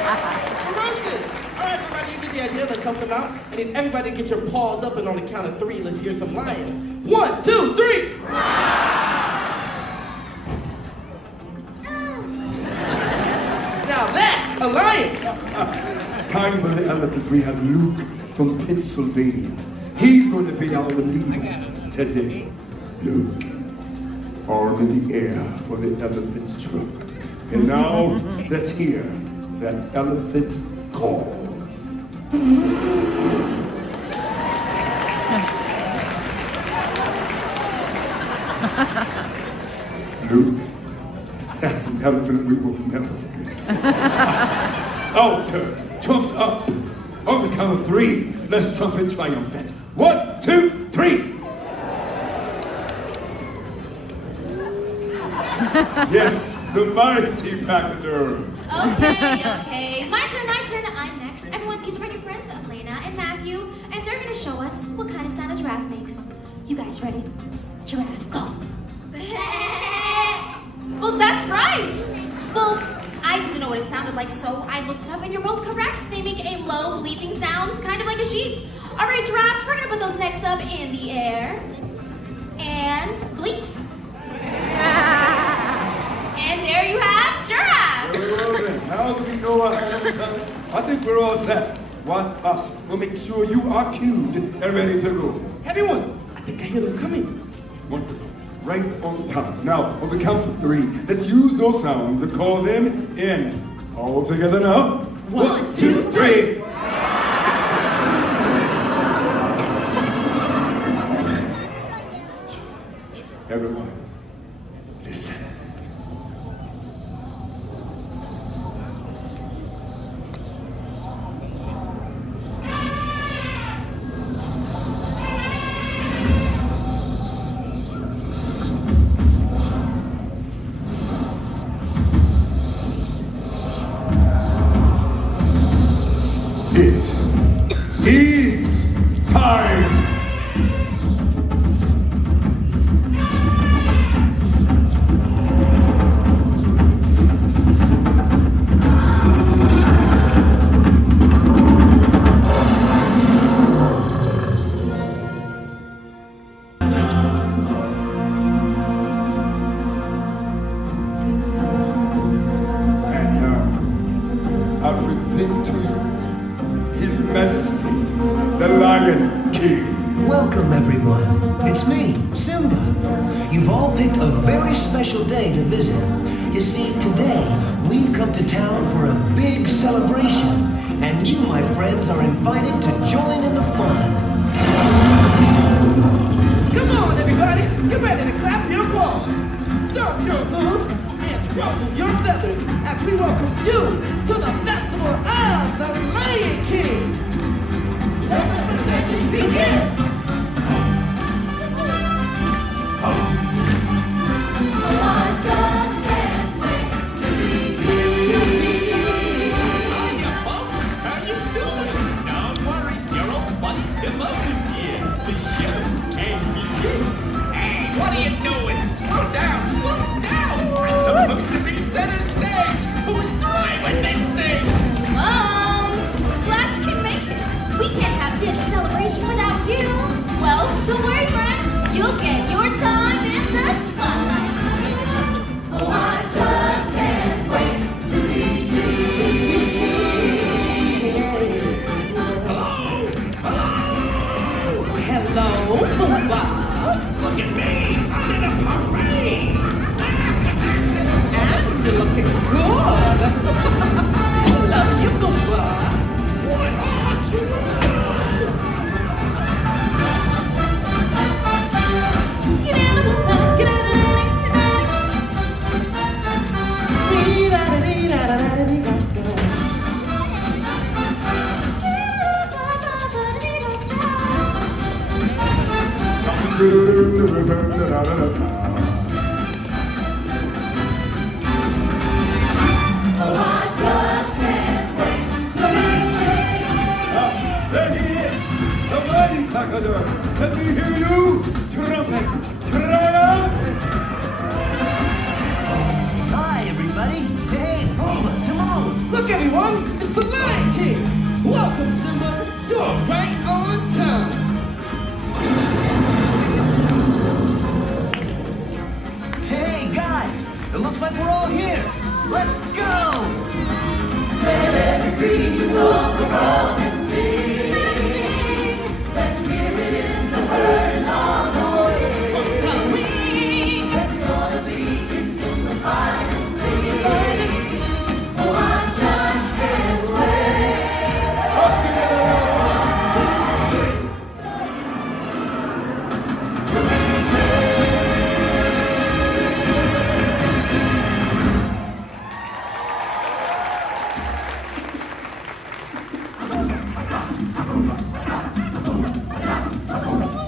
Ferocious. All right, everybody, you get the idea. Let's help them out. I need everybody to get your paws up, and on the count of 3, let's hear some lions. 1, 2, 3. Now that's a lion. Time for the elephants. We have Luke from Pennsylvania. He's going to be our leader today. Luke, arm in the air for the elephant's trunk. And now, let's hear that elephant call. Luke, that's an elephant we will never forget. Our turn. Trumps up. On the count of 3, let's trumpet triumphant. 1, 2, 3. Yes, the mighty Pandora. Okay. My turn. I'm next. Everyone, these are my new friends, Elena and Matthew, and they're gonna show us what kind of sound a giraffe makes. You guys ready? Giraffe, go. Well, that's right. Well, I didn't know what it sounded like, so I looked it up, and you're both correct. They make a low bleating sound, kind of like a sheep. All right, giraffes, we're gonna put those necks up in the air and bleat. And there you have giraffe. Very well then. Now that we know our animal sound, I think we're all set. watch us. We'll make sure you are cued and ready to go. Everyone, I think I hear them coming. Wonderful. Right on time. Now, on the count of 3, let's use those sounds to call them in. All together now. 1, 2, 3. Everyone, listen. It is time. And now, I present to you His Majesty, the Lion King. Welcome, everyone. It's me, Simba. You've all picked a very special day to visit. You see, today, we've come to town for a big celebration, and you, my friends, are invited to join in the fun. Come on, everybody. Get ready to clap your paws, stomp your hooves, and ruffle your feathers as we welcome you to the Festival of the Lion King. Let the procession begin. I just can't wait to be free. Hiya, folks. How you doing? Don't worry, your old buddy Timothy's here. The show can't begin. Hey, what are you doing? Slow down, slow down. I'm supposed to be center stage. Who's driving this thing? Mom, glad you can make it. We can't have this celebration without you. Well, don't worry, friend. You'll get your time in the spotlight. Oh, I just can't wait to be free. Hello? Hello, Pumbaa. Look at me. I'm in a parade. And you're looking good. I love you, Pumbaa. What are you? Oh, I just can't wait to be free. There he is, the mighty Takador. Let me hear you, trumpet, triumphant. Hi, everybody. Hey, Pumbaa, Timon. Look, everyone, it's the Lion King. Welcome, Simba. You're right on time. Hey, guys. It looks like we're all here. Let's go! Let every creature of the world and sing. Let's sing. Let's hear it in the herd and all the way. It's gonna be King Simba's finest day. Oh, I just can't wait. All together. 2, 3.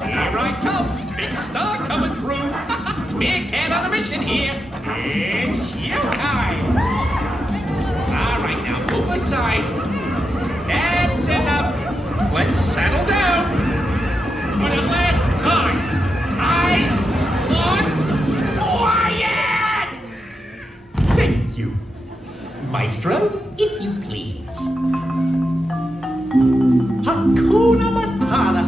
Here I come. Big star coming through. Big cat on a mission here. It's showtime. All right, now move aside. That's enough. Let's settle down. For the last time, I want quiet. Thank you. Maestro, if you please. Hakuna Matata.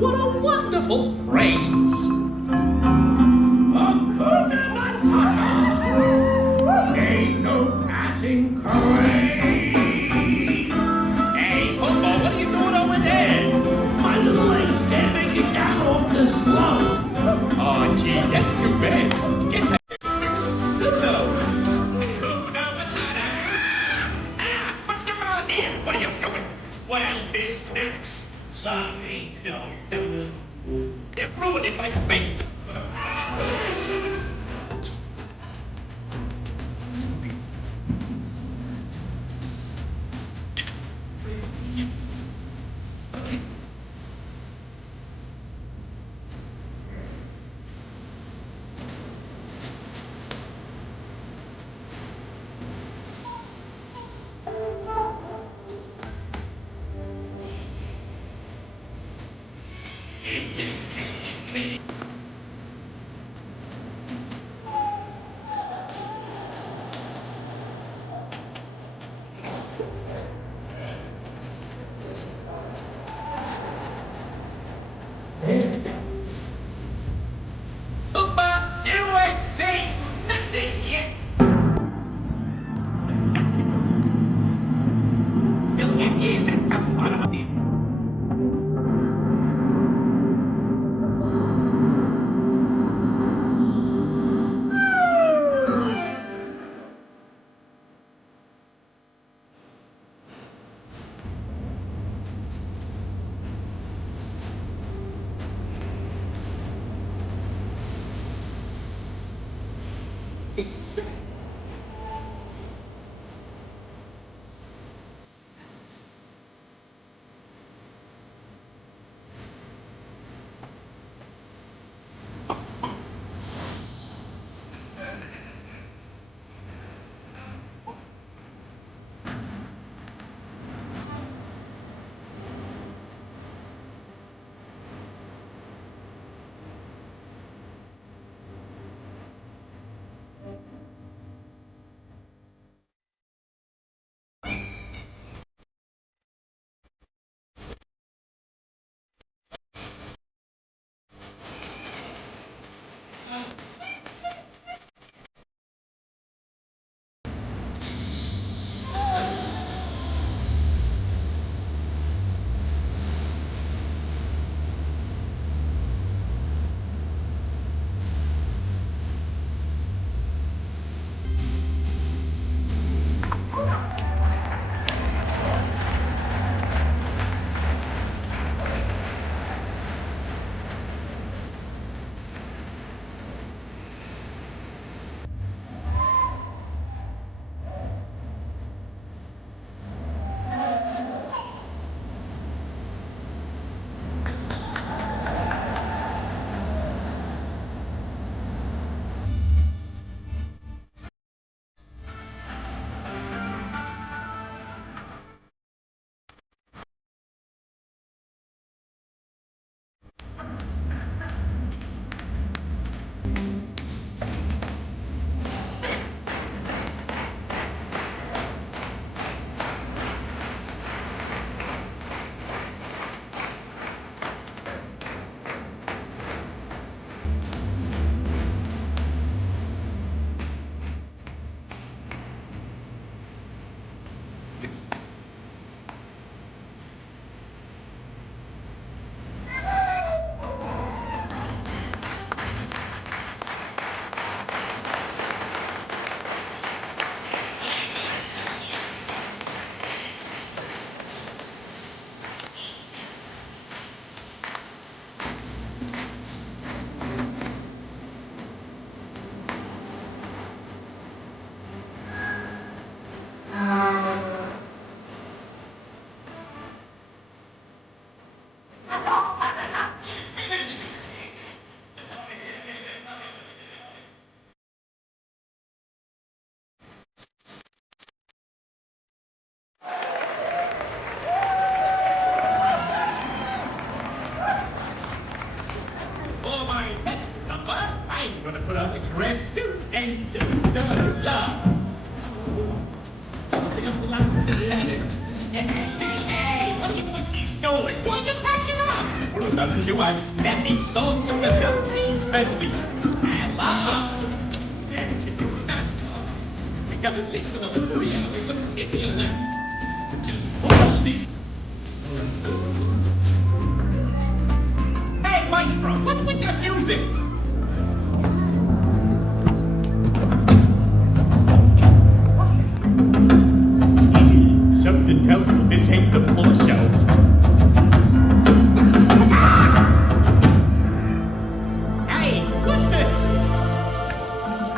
What a wonderful phrase. Hakuna Matata. Ain't no passing craze. here. What are you doing? Well, this snacks. Sorry. They're ruining my fate. Opa, you ain't seen nothing yet. Million years and come on up here. For my next number, I'm gonna put on the dress suit and love. Hey, what do you think he's doing? Why you packing up? What about to do a snappy songs of the South Seas family? I love. We got at least another 3 hours of taking all these. Hey, Maestro, what's with that music? Something tells me this ain't the floor show. Hey, what the?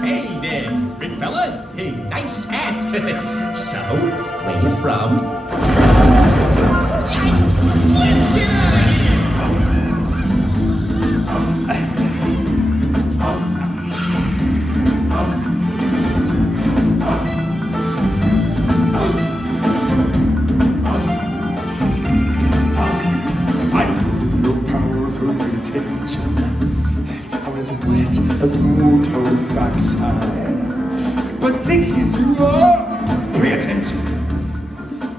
Hey there, big fella. Hey, nice hat. So, where you from? Yikes! Let's get out of here! As Moto's backside. But think he's you are. Pay attention.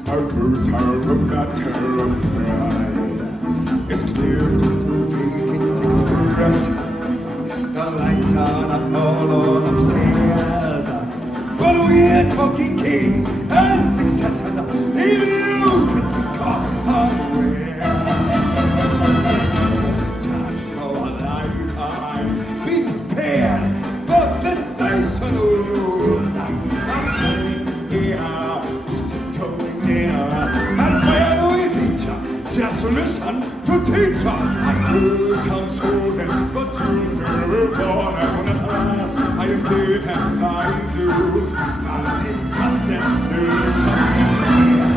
Our birds are a matter of pride. It's clear from the Weekend Express. The lights are not all on upstairs. But we're talking kings and successes. Even you can be caught unaware. Sensational news. That's here, going near. And where do we feature? Just listen to teacher. I know it sounds so heavy, but you'll never born. And when at last I am dead and I do, I'll take justice. There's something here.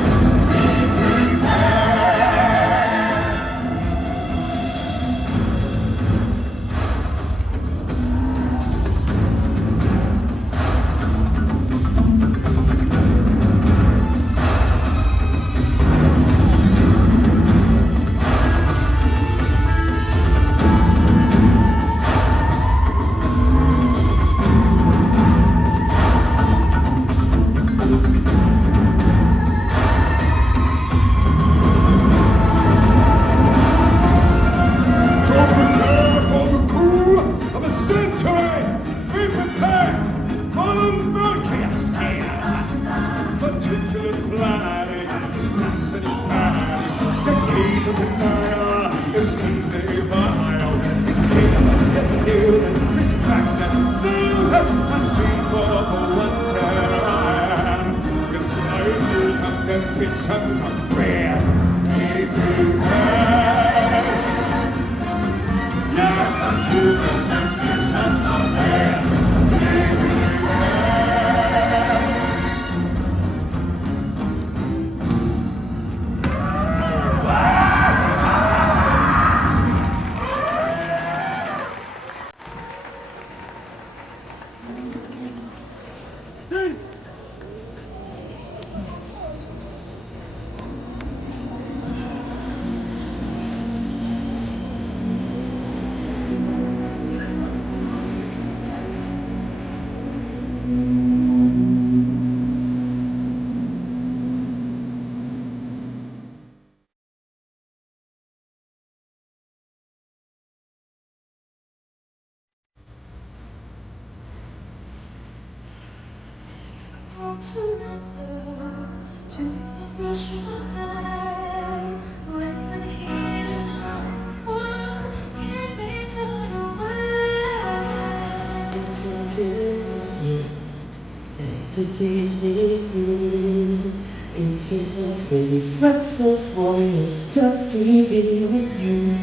Just to be with you.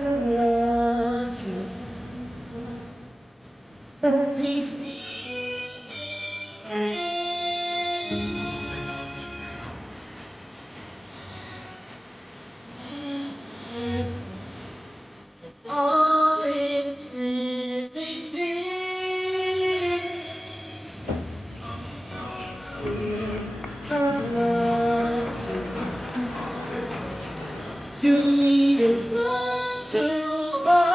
I want you. And please all it living is. I want you. You need it not too much.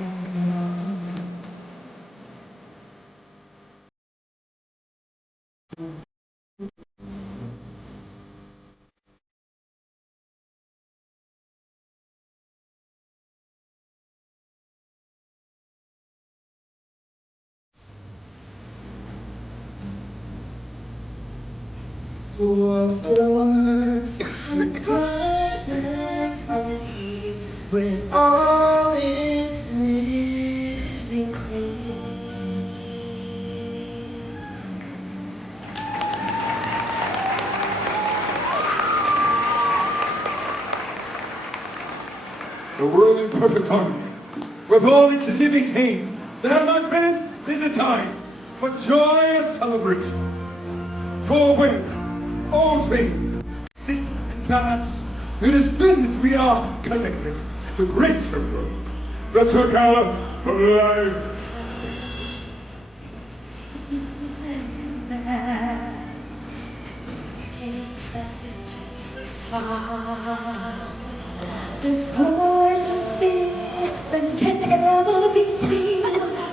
For once, the perfect harmony when all is living clean. The world in perfect harmony, with all its living things. That, my friends, is a time for joyous celebration. For when all things exist and balance, it is then that we are connected to great circle, the circle of life. There's more to see than can ever be seen,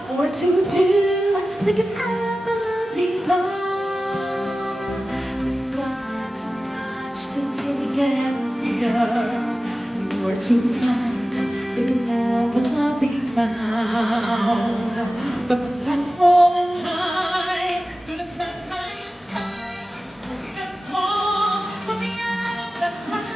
more to do than can ever be done. There's far too much to take and hear, more to find than can ever be found. But the sun on high, through the sunlight, and small from the endless round.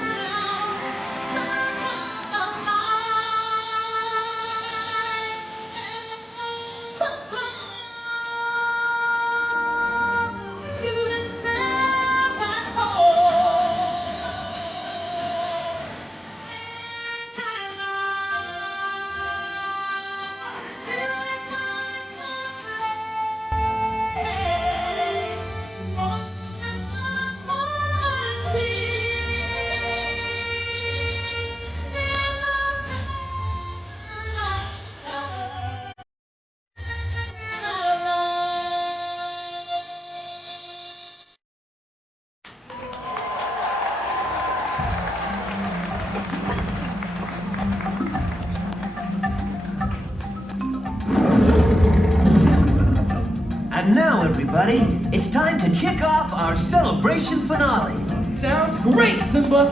And now, everybody, it's time to kick off our celebration finale. Sounds great, Simba!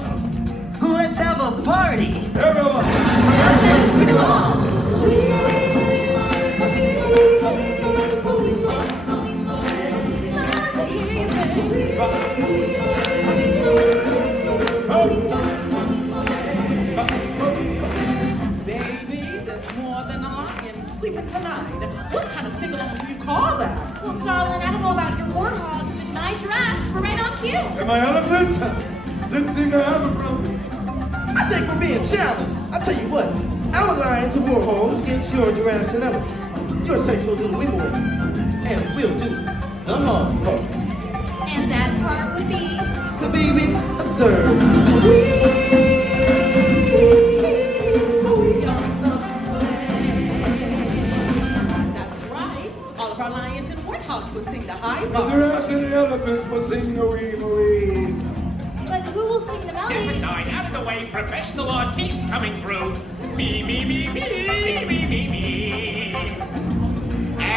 Let's have a party! Everyone! Let's sing along! Baby, there's more than a lion sleeping tonight. What kind of sing-along do you call that? Well, darling, I don't know about your warthogs, but my giraffes were right on cue. And my elephants didn't seem to have a problem. I think we're being challenged. I tell you what, our lions and warhogs against your giraffes and elephants. Your say so little wiggle wings. And we'll do the hard part. And that part would be... The baby observe. That's right. All of our lions and warthogs will sing the high The part. giraffes and the elephants will sing the wee wee. But who will sing the melody? Step aside, out of the way, professional artiste coming through. Me, me, me, me, me, me, me.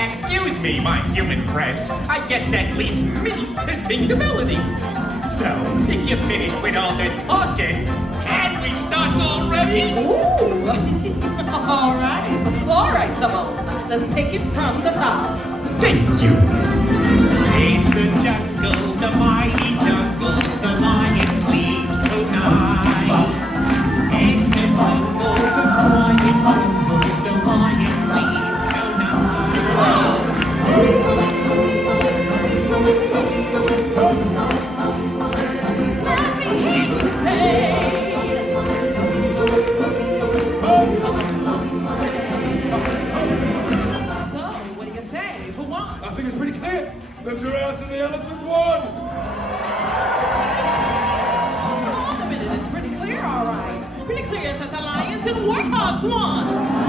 Excuse me, my human friends. I guess that leaves me to sing the melody. So, if you're finished with all the talking, can we start already? Ooh. All right, Simone. Let's take it from the top. Thank you. In the jungle, the mighty jungle, the lion sleeps tonight. In the jungle, the quiet jungle, the lion sleeps tonight. Let me hear you say. So, what do you say? Who won? I think it's pretty clear. The giraffes and the elephants won. Hold a minute, it's pretty clear, all right. Pretty clear that the lions and warthogs won.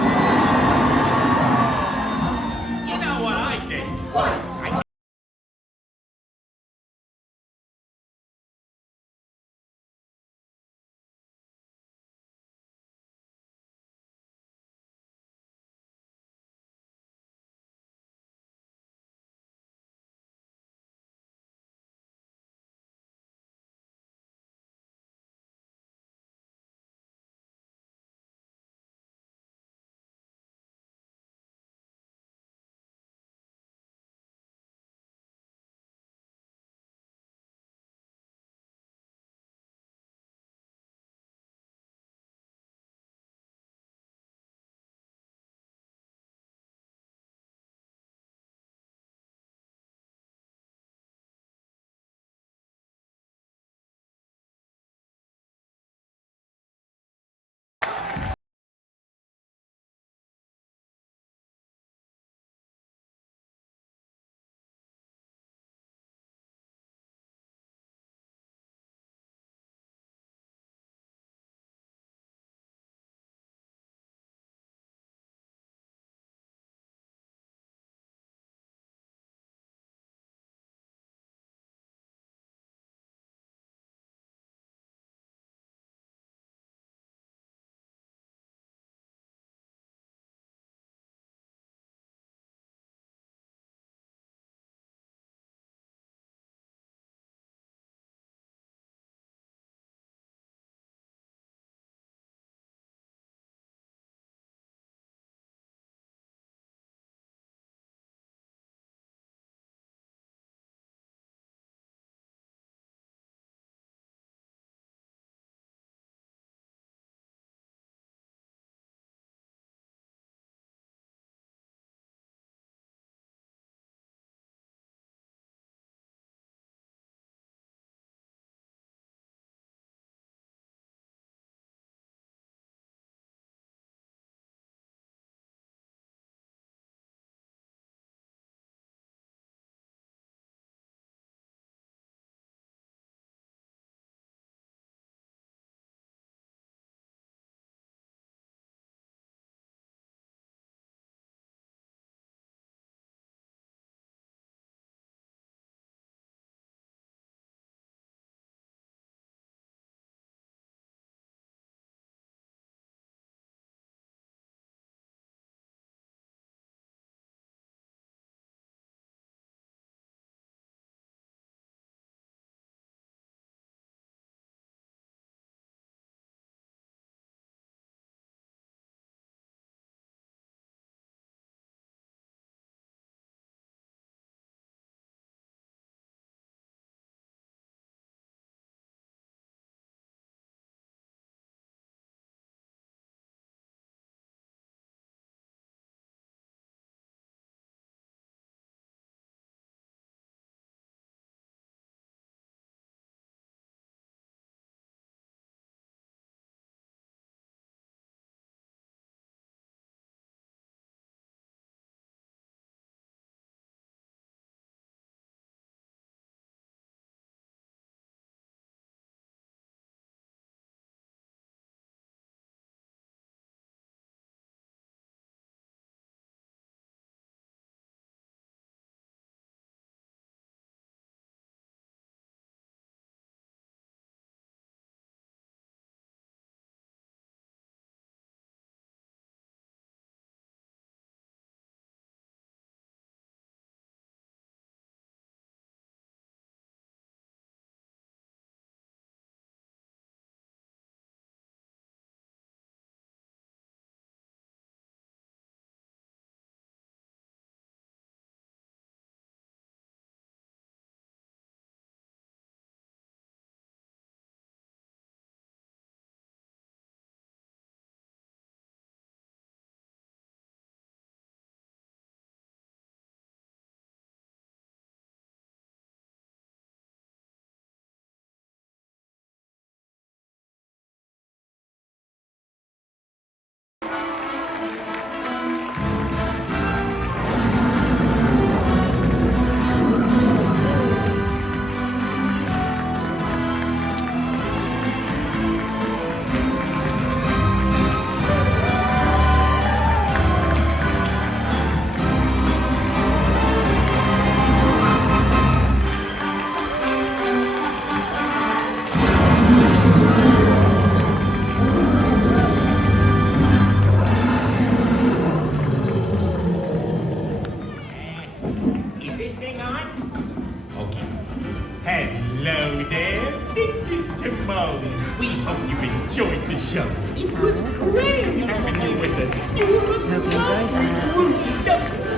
Timon. We hope you enjoyed the show. It was great having you with us. You were the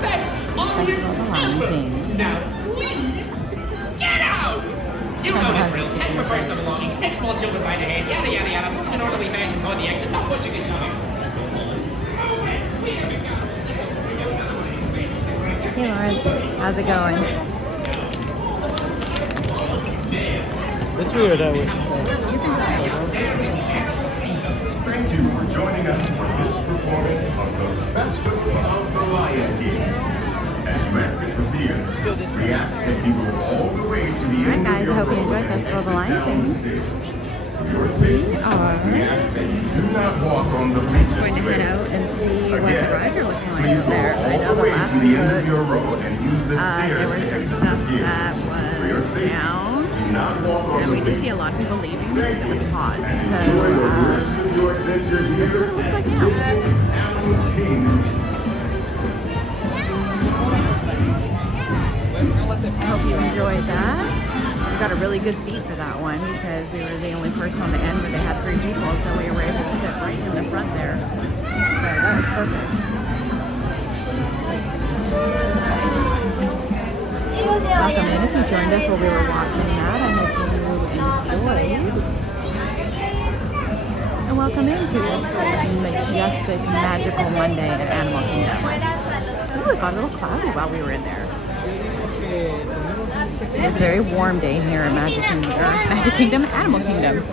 best audience ever. Now, please, get out! You know the drill. Take your personal belongings, take small children by the hand, yada, yada, yada. Move in an orderly fashion toward the exit, no pushing and shoving. Hey Lawrence, how's it going? This weird Thank you for joining us for this performance of the Festival of the Lion King. As you exit the theater, we ask that you go all the way to the end guys, of your I hope you row enjoyed and Festival of the exit Lion down King. the stairs. For your safety, we ask that you do not walk on the bleachers I'm going to head out and see what the rides are looking like please out go there. I all know the the way last to the end of your row and use the there stairs was to some exit stuff the theater. that For your was safety, down, do not walk on and the we did see a bleachers. lot of people leaving because it was hot. Enjoy the So rest of your adventure here. this is what it looks like now. This is Animal Kingdom. I hope you enjoyed that. We got a really good seat for that one because we were the only person on the end where they had 3 people, so we were able to sit right in the front there. So that was perfect. Welcome in if you joined us while we were watching that. I hope you enjoyed. And welcome into this majestic, magical Monday at Animal Kingdom. Oh, it got a little cloudy while we were in there. It's a very warm day here at Magic Kingdom, Animal Kingdom.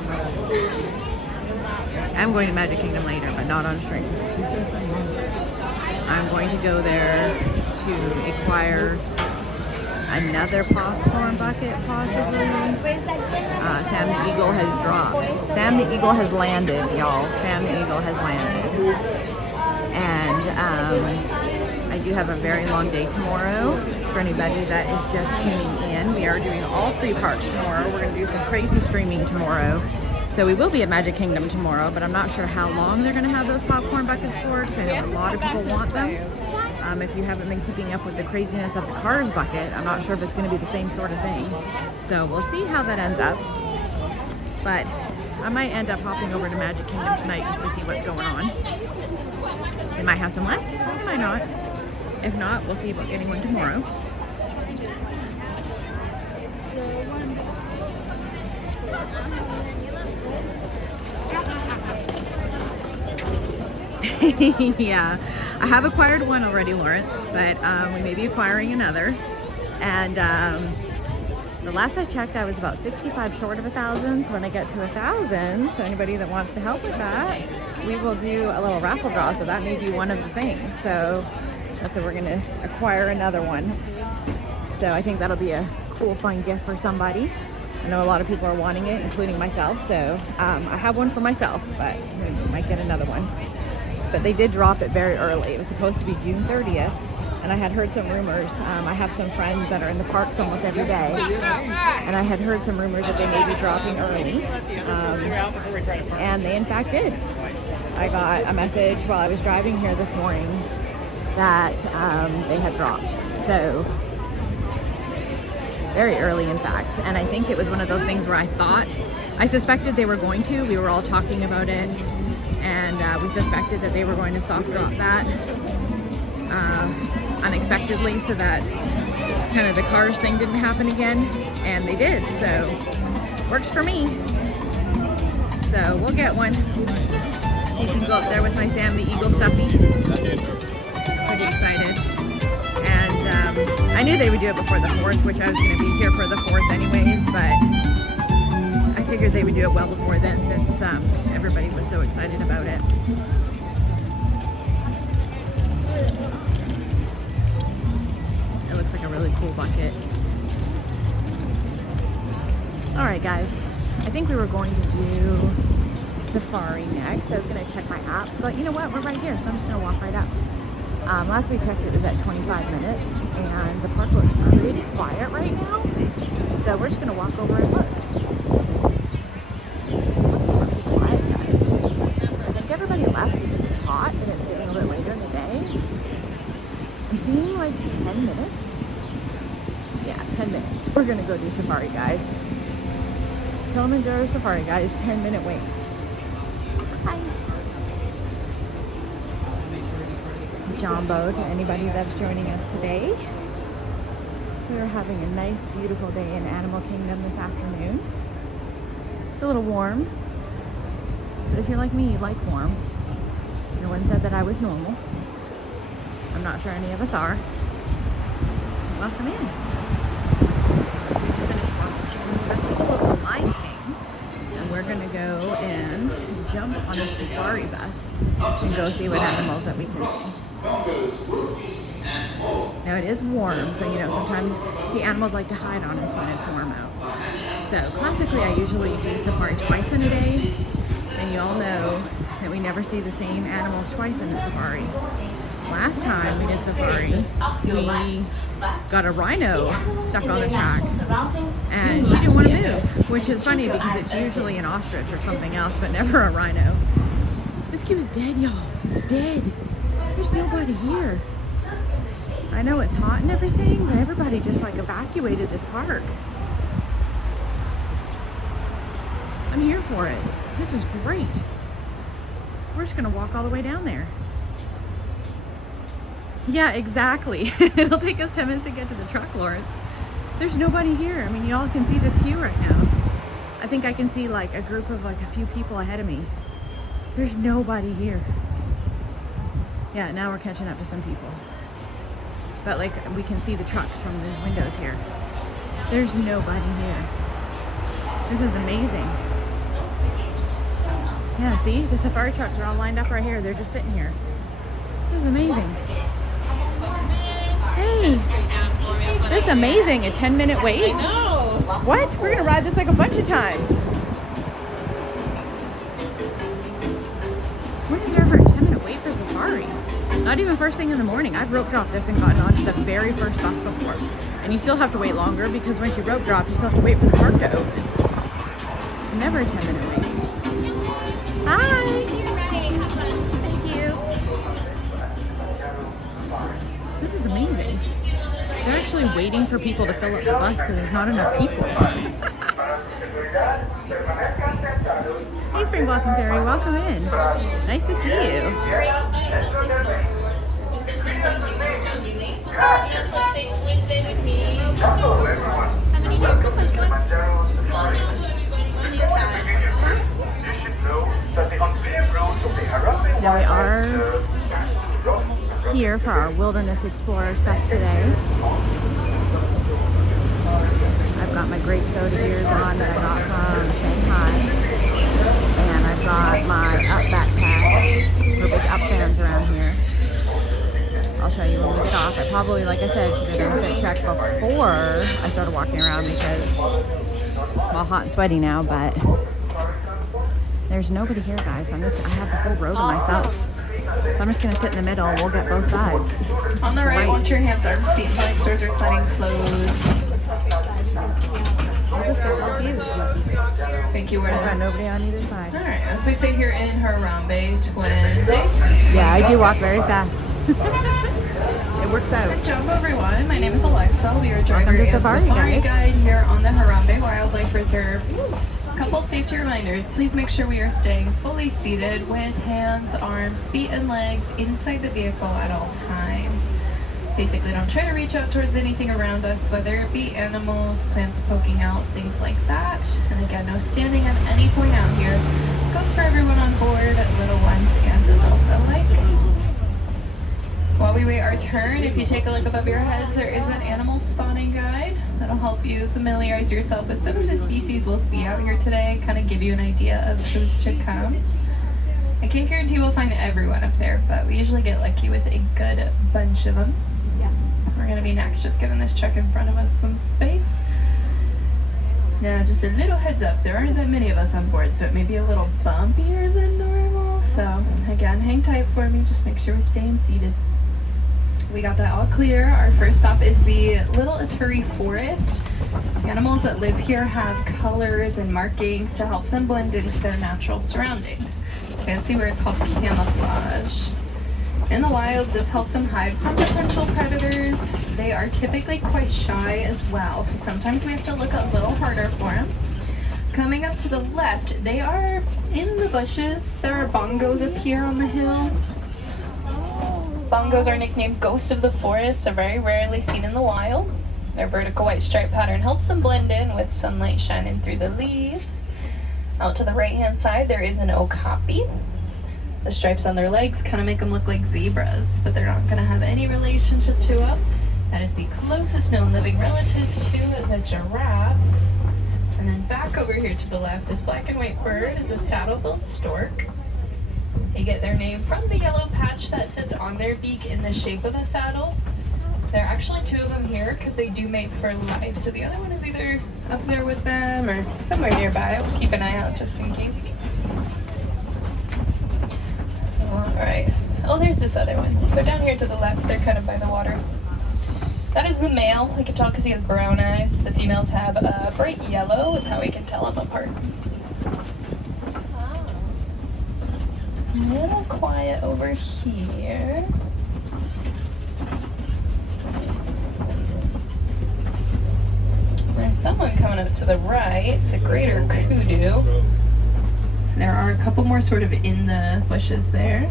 I'm going to Magic Kingdom later, but not on stream. I'm going to go there to acquire another popcorn bucket, possibly. Sam the Eagle has dropped. Sam the Eagle has landed, y'all. Sam the Eagle has landed. And I do have a very long day tomorrow. For anybody that is just tuning in, we are doing all 3 parks tomorrow. We're going to do some crazy streaming tomorrow. So we will be at Magic Kingdom tomorrow, but I'm not sure how long they're going to have those popcorn buckets for because I know a lot of people want them. If you haven't been keeping up with the craziness of the Cars bucket, I'm not sure if it's going to be the same sort of thing. So we'll see how that ends up. But I might end up hopping over to Magic Kingdom tonight just to see what's going on. They might have some left, they might not. If not, we'll see about getting one tomorrow. Yeah, I have acquired one already, Lawrence, but we may be acquiring another. And the last I checked, I was about 65 short of 1,000. So when I get to 1,000, so anybody that wants to help with that, we will do a little raffle draw. So that may be one of the things. So that's what we're going to acquire another one. So I think that'll be a cool, fun gift for somebody. I know a lot of people are wanting it, including myself. So I have one for myself, but we might get another one. But they did drop it very early. It was supposed to be June 30th. And I had heard some rumors. I have some friends that are in the parks almost every day. And I had heard some rumors that they may be dropping early. And they in fact did. I got a message while I was driving here this morning that they had dropped. So very early in fact. And I think it was one of those things where I suspected they were going to. We were all talking about it. And we suspected that they were going to soft drop that unexpectedly so that kind of the Cars thing didn't happen again. And they did. So works for me. So we'll get one. You can go up there with my Sam the Eagle stuffy. Pretty excited. And I knew they would do it before the 4th, which I was going to be here for the 4th anyways, but I figured they would do it well before then since everybody was so excited about it. It looks like a really cool bucket. All right, guys. I think we were going to do Safari next. I was going to check my app, but you know what? We're right here, so I'm just going to walk right up. Last we checked, it was at 25 minutes, and the park looks pretty quiet right now. So we're just going to walk over and look. Pretty quiet, guys. I think everybody left because it's hot and it's getting a bit later in the day. I'm seeing like 10 minutes. Yeah, 10 minutes. We're going to go do Safari, guys. So Kilimanjaro Safari, guys. 10-minute wait. Hi. Jambo to anybody that's joining us today. We are having a nice, beautiful day in Animal Kingdom this afternoon. It's a little warm, but if you're like me, you like warm. No one said that I was normal. I'm not sure any of us are. Welcome in. We just finished watching Festival of the Lion King, and we're gonna go and jump on a safari bus and go see what animals that we can see. Now it is warm, so you know, sometimes the animals like to hide on us when it's warm out. So classically, I usually do safari twice in a day, and you all know that we never see the same animals twice in the safari. Last time we did safari, we got a rhino stuck on the track, and she didn't want to move, which is funny because it's usually an ostrich or something else, but never a rhino. This cube is dead, y'all. It's dead. There's nobody here. I know it's hot and everything, but everybody just like evacuated this park. I'm here for it. This is great. We're just gonna walk all the way down there. Yeah, exactly. It'll take us 10 minutes to get to the truck, Lawrence. There's nobody here. I mean, y'all can see this queue right now. I think I can see like a group of like a few people ahead of me. There's nobody here. Yeah, now we're catching up to some people. But like, we can see the trucks from these windows here. There's nobody here. This is amazing. Yeah, see? The safari trucks are all lined up right here. They're just sitting here. This is amazing. Hey! This is amazing. A 10-minute wait? No. What? We're gonna ride this like a bunch of times. When is there ever a 10-minute wait for safari? Not even first thing in the morning. I've rope dropped this and gotten onto the very first bus before. And you still have to wait longer because once you rope drop, you still have to wait for the park to open. It's never a 10-minute wait. Hi! Thank you. This is amazing. They're actually waiting for people to fill up the bus because there's not enough people. Hey, Spring Blossom Fairy, welcome in. Nice to see you. Kilimanjaro Safari. You should know that the unpaved roads of the Harambe Now we are Wildlife here for our Wilderness Explorer stuff today. I've got my grape soda ears on that I got from Shanghai. And I've got my up backpack. We're big up fans around here. I'll show you when we get off. I probably, like I said, should have done a fit check before I started walking around because I'm all hot and sweaty now, but there's nobody here, guys. I have the whole row to myself. So I'm just gonna sit in the middle and we'll get both sides. On the right, once your hands, arms, feet, and legs, doors are sliding closed. I'll just get both views. Thank you. I've got nobody on either side. Alright, as we say here in Harambe, twin. Yeah, I do walk very fast. It works out. Jambo, everyone. My name is Alexa. We are driver Welcome to and Safari, guys. guide here on the Harambe Wildlife Reserve. A couple safety reminders. Please make sure we are staying fully seated with hands, arms, feet, and legs inside the vehicle at all times. Basically, don't try to reach out towards anything around us, whether it be animals, plants poking out, things like that. And again, no standing at any point out here. Goes for everyone on board, little ones and adults alike. While we wait our turn, if you take a look above your heads, there is an animal spotting guide that'll help you familiarize yourself with some of the species we'll see out here today, kind of give you an idea of who's to come. I can't guarantee we'll find everyone up there, but we usually get lucky with a good bunch of them. We're gonna be next, just giving this truck in front of us some space. Now, just a little heads up, there aren't that many of us on board, so it may be a little bumpier than normal. So again, hang tight for me, just make sure we're staying seated. We got that all clear. Our first stop is the Little Aturi Forest. Animals that live here have colors and markings to help them blend into their natural surroundings. Fancy word called camouflage. In the wild, this helps them hide from potential predators. They are typically quite shy as well, so sometimes we have to look a little harder for them. Coming up to the left, they are in the bushes. There are bongos up here on the hill. Bongos are nicknamed ghosts of the forest. They're very rarely seen in the wild. Their vertical white stripe pattern helps them blend in with sunlight shining through the leaves. Out to the right-hand side, there is an okapi. The stripes on their legs kind of make them look like zebras, but they're not going to have any relationship to them. That is the closest known living relative to the giraffe. And then back over here to the left, this black and white bird is a saddle-billed stork. They get their name from the yellow patch that sits on their beak in the shape of a saddle. There are actually two of them here because they do mate for life. So the other one is either up there with them or somewhere nearby. I'll keep an eye out just in case. Alright. Oh, there's this other one. So down here to the left, they're kind of by the water. That is the male. I can tell because he has brown eyes. The females have bright yellow. Is how we can tell them apart. A little quiet over here. There's someone coming up to the right. It's a greater kudu. There are a couple more sort of in the bushes there.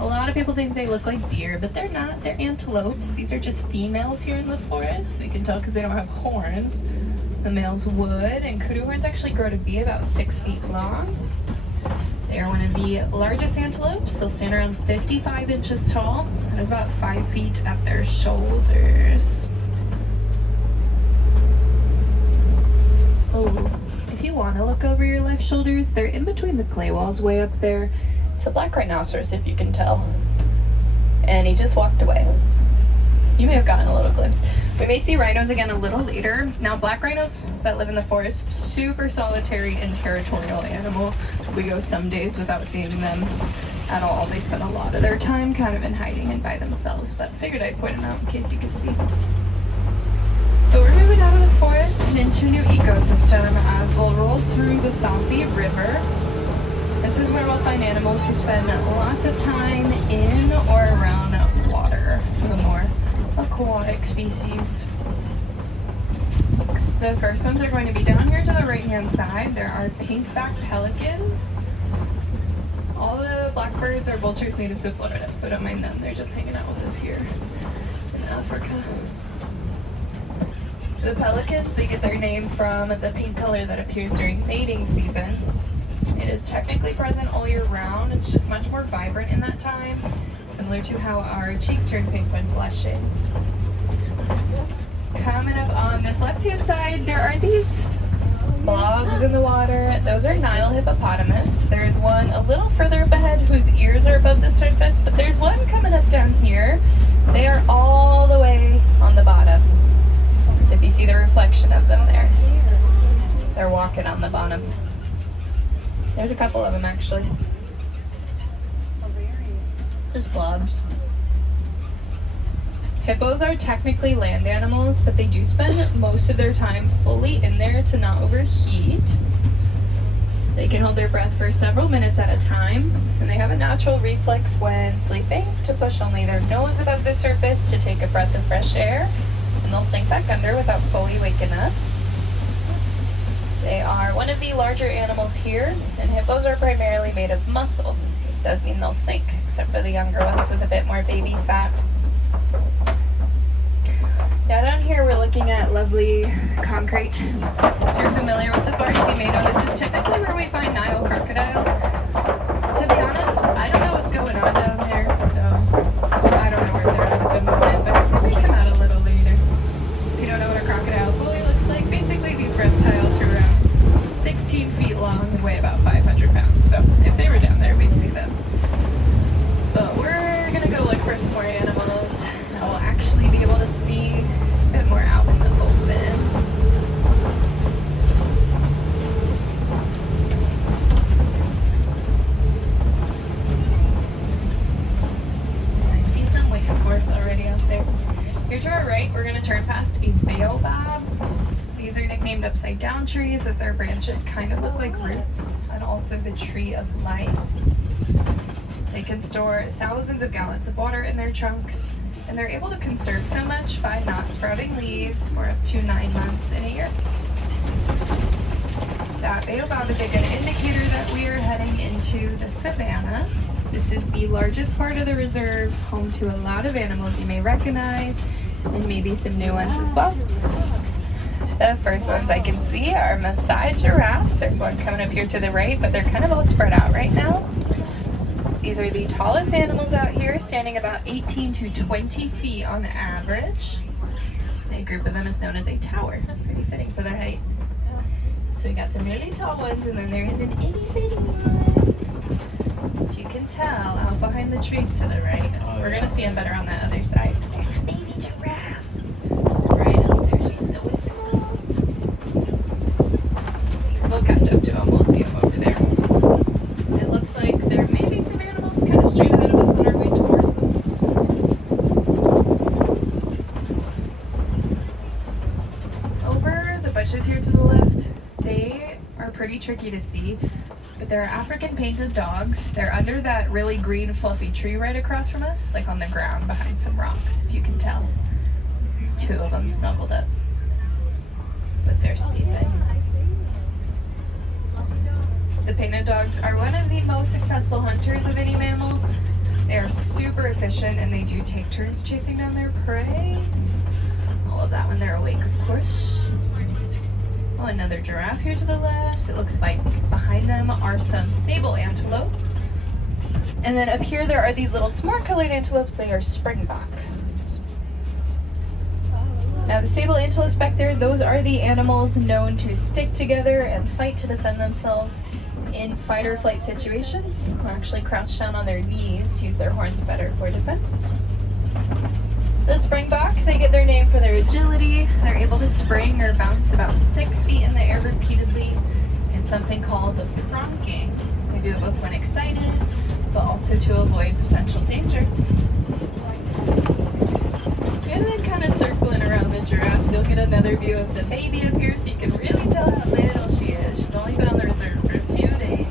A lot of people think they look like deer, but they're not. They're antelopes. These are just females here in the forest. We can tell because they don't have horns. The males would, and kudu horns actually grow to be about 6 feet long. They are one of the largest antelopes. They'll stand around 55 inches tall. That is about 5 feet at their shoulders. Oh, if you want to look over your left shoulders, they're in between the clay walls way up there. It's a black rhinoceros, if you can tell. And he just walked away. You may have gotten a little glimpse. We may see rhinos again a little later. Now, black rhinos that live in the forest, super solitary and territorial animal. We go some days without seeing them at all. They spend a lot of their time kind of in hiding and by themselves, but figured I'd point them out in case you could see. So we're moving out of the forest and into a new ecosystem as we'll roll through the Safi River. This is where we'll find animals who spend lots of time in or around water, so the more aquatic species. The first ones are going to be down here to the right-hand side. There are pink-backed pelicans. All the blackbirds are vultures native to Florida, so don't mind them. They're just hanging out with us here in Africa. The pelicans, they get their name from the pink color that appears during mating season. It is technically present all year round. It's just much more vibrant in that time, similar to how our cheeks turn pink when blushing. Coming up on this left-hand side, there are these blobs in the water. Those are Nile hippopotamus. There's one a little further up ahead whose ears are above the surface, but there's one coming up down here. They are all the way on the bottom. So if you see the reflection of them there, they're walking on the bottom. There's a couple of them actually. Just blobs. Hippos are technically land animals, but they do spend most of their time fully in there to not overheat. They can hold their breath for several minutes at a time, and they have a natural reflex when sleeping to push only their nose above the surface to take a breath of fresh air, and they'll sink back under without fully waking up. They are one of the larger animals here, and hippos are primarily made of muscle. This does mean they'll sink, except for the younger ones with a bit more baby fat. Now down here we're looking at lovely concrete. If you're familiar with safaris, you may know this is typically where we find Nile crocodiles. To be honest, I don't know what's going on down there, so I don't know where they're at the moment, but they may come out a little later. If you don't know what a crocodile fully looks like, basically these reptiles are around 16 feet long and weigh about 500 pounds. So if they were down there, we'd see them. But we're gonna go look for some more animals that will actually be able to see a bit more out in the open. I see some waiting for us already out there. Here to our right, we're gonna turn past a baobab. These are nicknamed upside down trees as their branches kind of look like roots, and also the tree of life. They can store thousands of gallons of water in their trunks, and they're able to conserve so much by not sprouting leaves for up to 9 months in a year. that baobab is a good indicator that we are heading into the savannah. This is the largest part of the reserve, home to a lot of animals you may recognize, and maybe some new ones as well. The first ones I can see are Maasai giraffes. There's one coming up here to the right, but they're kind of all spread out right now. These are the tallest animals out here, standing about 18 to 20 feet on average. A group of them is known as a tower. Pretty fitting for their height. So we got some really tall ones, and then there is an itty bitty one. If you can tell, out behind the trees to the right. We're gonna see them better on that other side. There's a baby giraffe. Right up there, she's so small. We'll catch up to them, we'll see them over there. It looks like there may be some animals kind of straight ahead of us on our way towards them. Over the bushes here to the left, they are pretty tricky to see, but they're African painted dogs. They're under that really green fluffy tree right across from us, like on the ground behind some rocks, if you can tell. There's two of them snuggled up, but they're sleeping. The painted dogs are one of the most successful hunters of any mammal. They are super efficient, and they do take turns chasing down their prey. All of that when they're awake, of course. Oh, another giraffe here to the left. It looks like behind them are some sable antelope. And then up here there are these little smart colored antelopes. They are springbok. Now the sable antelopes back there, those are the animals known to stick together and fight to defend themselves in fight or flight situations. Or actually crouch down on their knees to use their horns better for defense. The springbok, they get their name for their agility. They're able to spring or bounce about 6 feet in the air repeatedly in something called the pronking. They do it both when excited, but also to avoid potential danger. And then kind of circling around the giraffes, you'll get another view of the baby up here so you can really tell how little she is. She's only been on the reserve for a few days.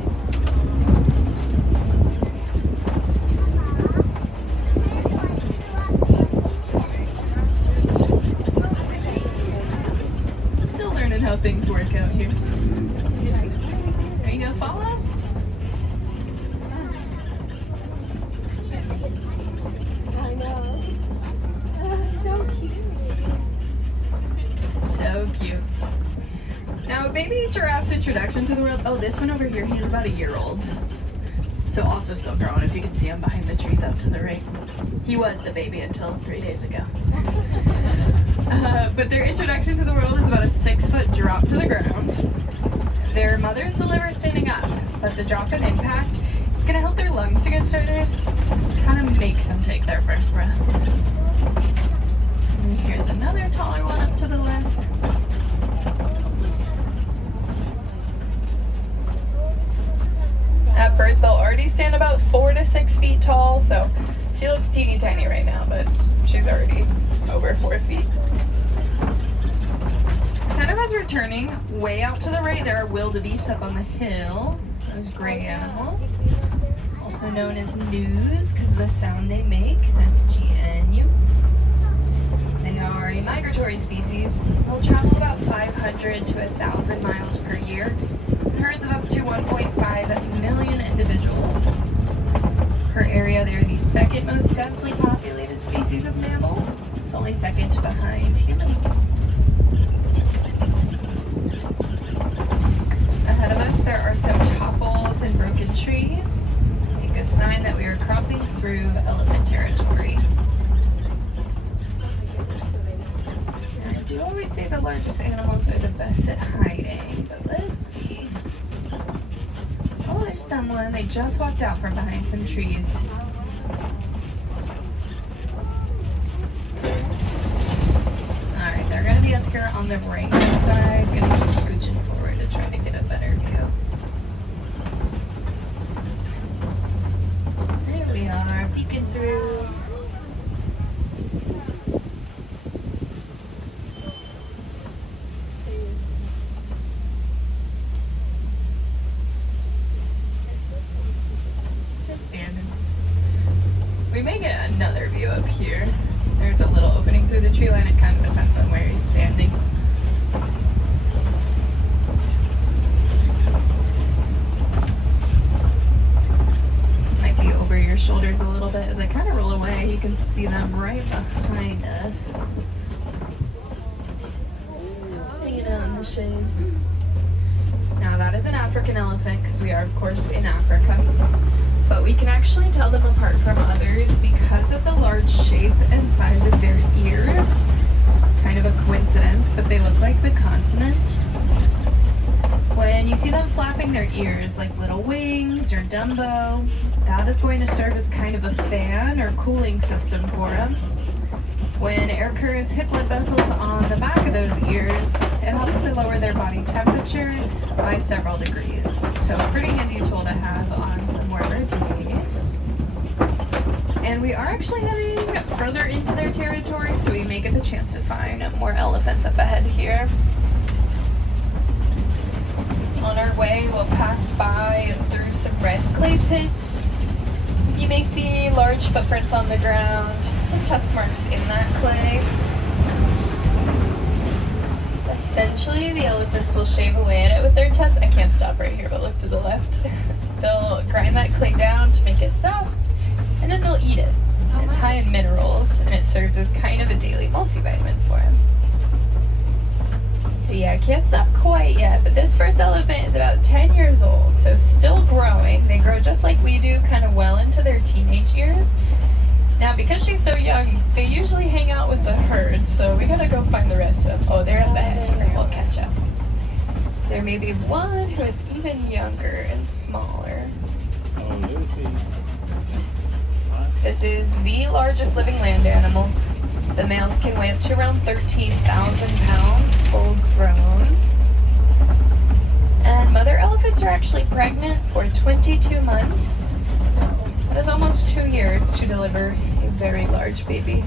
How things work out here. Are you gonna follow? I know. So cute. So cute. Now, baby giraffe's introduction to the world. Oh, this one over here, he's about a year old. So also still growing, if you can see him behind the trees out to the right. He was the baby until 3 days ago. But their introduction to the world is about a 6-foot drop to the ground. Their mothers deliver standing up, but the drop and impact is going to help their lungs to get started. Kind of makes them take their first breath. And here's another taller one up to the left. At birth, they'll already stand about 4 to 6 feet tall, so she looks teeny tiny right now, but she's already over 4 feet. Kind of as we're turning way out to the right, there are wildebeest up on the hill. Those gray animals, also known as gnus because of the sound they make. That's GNU. They are a migratory species. They'll travel about 500 to 1,000 miles per year. Herds of up to 1.5 million individuals per area. They're the second most densely populated species of mammal. It's only second behind humans. Ahead of us, there are some topples and broken trees. A good sign that we are crossing through elephant territory. And I do always say the largest animals are the best at hiding, but let's see. Oh, there's someone. They just walked out from behind some trees. Alright, they're going to be up here on the right hand side. Going to keep scooching forward to try to get a better view. There we are, peeking through. Just standing. We may get another view up here. There's a little opening through the tree line. It kind of depends on where he's standing. can see them right behind us. Hanging out in the shade. Now that is an African elephant because we are of course in Africa. But we can actually tell them apart from others because of the large shape and size of their ears. Kind of a coincidence, but they look like the continent. When you see them flapping their ears like little wings or Dumbo, that is going to serve as kind of a fan or cooling system for them. When air currents hit blood vessels on the back of those ears, it helps to lower their body temperature by several degrees. So a pretty handy tool to have on some warmer days. And we are actually heading further into their territory, so we may get the chance to find more elephants up ahead here. On our way, we'll pass by through some red clay pits. You may see large footprints on the ground and tusk marks in that clay. Essentially, the elephants will shave away at it with their tusks. I can't stop right here, but look to the left. They'll grind that clay down to make it soft, and then they'll eat it. It's high in minerals, and it serves as kind of a daily multivitamin for them. So yeah, I can't stop quite yet, but this first elephant is about 10 years old, so still growing. They grow just like we do, kind of well into their teenage years. Now, because she's so young, they usually hang out with the herd, so we gotta go find the rest of them. Oh, they're up ahead here. We'll catch up. There may be one who is even younger and smaller. This is the largest living land animal. The males can weigh up to around 13,000 pounds, full grown. And mother elephants are actually pregnant for 22 months. That is almost 2 years to deliver a very large baby.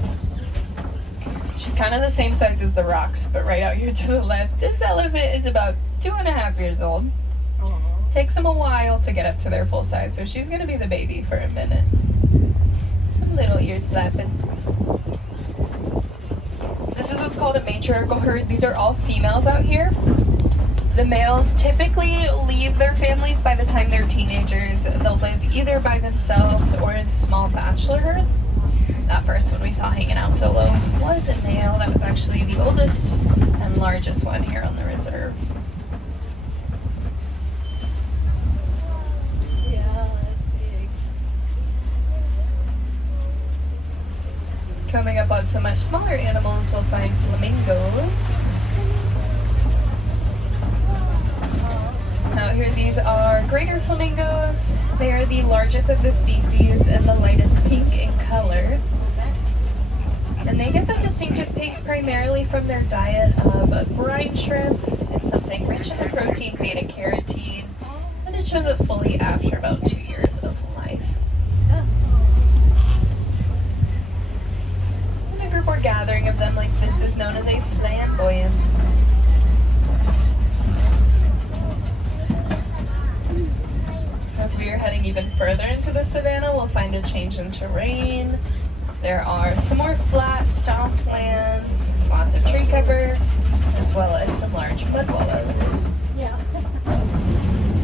She's kind of the same size as the rocks, but right out here to the left, this elephant is about 2.5 years old. Takes them a while to get up to their full size, so she's gonna be the baby for a minute. Some little ears flapping. This is what's called a matriarchal herd. These are all females out here. The males typically leave their families by the time they're teenagers. They'll live either by themselves or in small bachelor herds. That first one we saw hanging out solo was a male. That was actually the oldest and largest one here on the reserve. Yeah, that's big. Coming up on some much smaller animals, we'll find flamingos. Out here, these are greater flamingos. They are the largest of the species and the lightest pink in color. And they get that distinctive pink primarily from their diet of brine shrimp and something rich in the protein beta-carotene. And it shows up fully after about 2 years of life. And a group or gathering of them like this is known as a flamboyance. As we are heading even further into the savannah, we'll find a change in terrain. There are some more flat, stomped lands, lots of tree cover, as well as some large mud wallows.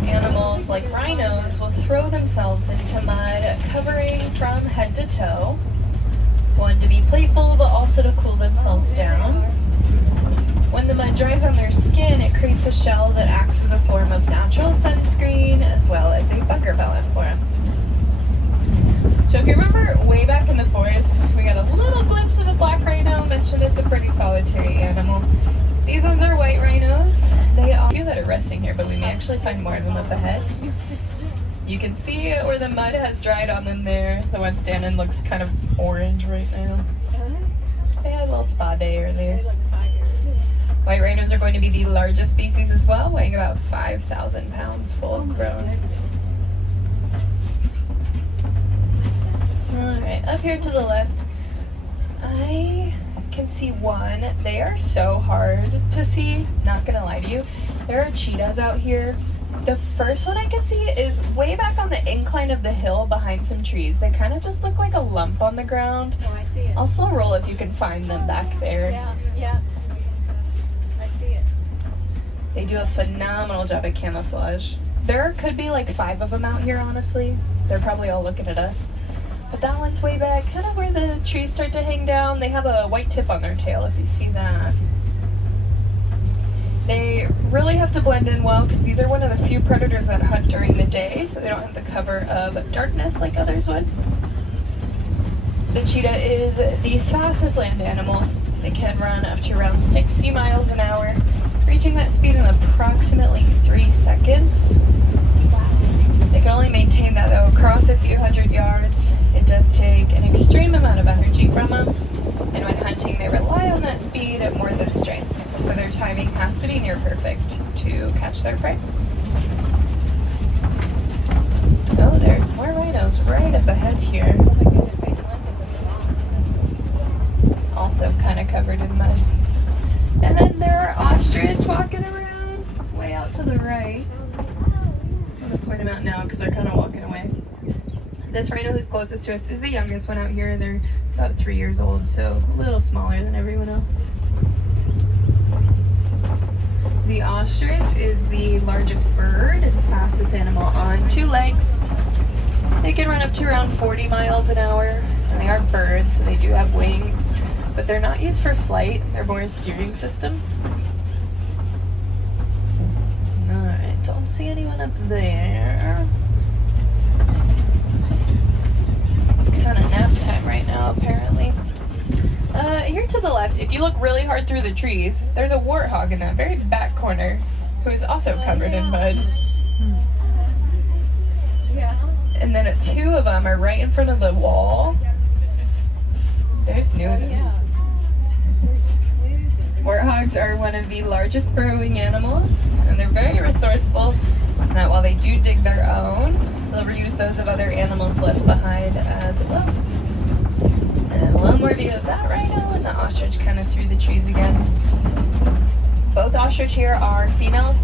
Animals like rhinos will throw themselves into mud, covering from head to toe. One, to be playful, but also to cool themselves down. When the mud dries on their skin, it creates a shell that acts as a form of natural sunscreen, as well as a bug repellent for them. So if you remember way back in the forest, we got a little glimpse of a black rhino. Mentioned it's a pretty solitary animal. These ones are white rhinos. They are a few that are resting here, but we may actually find more of them up ahead. You can see where the mud has dried on them there. The one standing looks kind of orange right now. They had a little spa day earlier. White rhinos are going to be the largest species as well, weighing about 5,000 pounds full grown. Alright, up here to the left, I can see one. They are so hard to see, not gonna lie to you. There are cheetahs out here. The first one I can see is way back on the incline of the hill behind some trees. They kind of just look like a lump on the ground. Oh, I see it. I'll slow roll if you can find them back there. Yeah. I see it. They do a phenomenal job at camouflage. There could be like 5 of them out here, honestly. They're probably all looking at us. But that one's way back, kind of where the trees start to hang down. They have a white tip on their tail, if you see that. They really have to blend in well because these are one of the few predators that hunt during the day, so they don't have the cover of darkness like others would. The cheetah is the fastest land animal. They can run up to around 60 miles an hour, reaching that speed in approximately 3 seconds. They can only maintain that though across a few hundred yards. It does take an extreme amount of energy from them, and when hunting they rely on that speed more than strength. So their timing has to be near perfect to catch their prey. Oh, there's more rhinos right up ahead here. Also kind of covered in mud. And then there are ostrich walking around way out to the right. I'm going to point them out now because they're kind of walking away. This rhino who's closest to us is the youngest one out here. They're about 3 years old, so a little smaller than everyone else. The ostrich is the largest bird and the fastest animal on 2 legs. They can run up to around 40 miles an hour, and they are birds, so they do have wings, but they're not used for flight. They're more a steering system. Alright, don't see anyone up there. It's kind of nap time right now, apparently. Here to the left, if you look really hard through the trees, there's a warthog in that very back corner who is also covered in mud. Yeah. And then 2 of them are right in front of the wall. There's news. Warthogs are one of the largest burrowing animals, and they're very resourceful. And that while they do dig their own, they'll reuse those of other animals left behind as well. And one more view of that rhino, and the ostrich kind of through the trees again. Both ostrich here are females.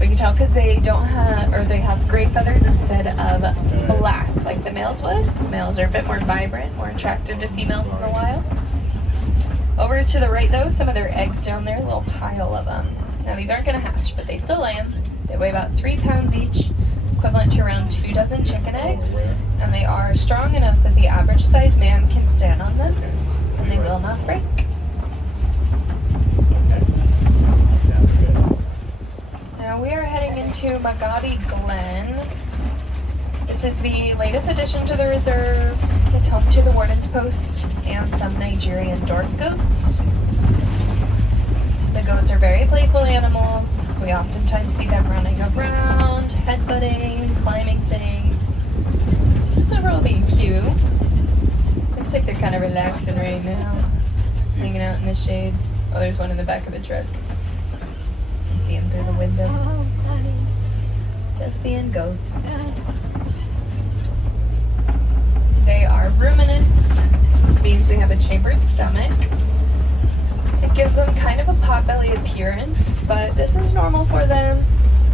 We can tell because they don't have, or they have gray feathers instead of black like the males would. Males are a bit more vibrant, more attractive to females in the wild. Over to the right though, some of their eggs down there, a little pile of them. Now these aren't going to hatch, but they still lay them. They weigh about 3 pounds each, equivalent to around 2 dozen chicken eggs. And they are strong enough that the average sized man can stand on them, and they will not break. Now we are heading into Magadi Glen. This is the latest addition to the reserve. It's home to the Warden's Post and some Nigerian dwarf goats. The goats are very playful animals. We oftentimes see them running around, headbutting, climbing things. Just overall being cute. Looks like they're kind of relaxing right now. Hanging out in the shade. Oh, there's one in the back of the truck. See him through the window. Oh, funny. Just being goats. They are ruminants. This means they have a chambered stomach. It gives them kind of a potbelly appearance, but this is normal for them.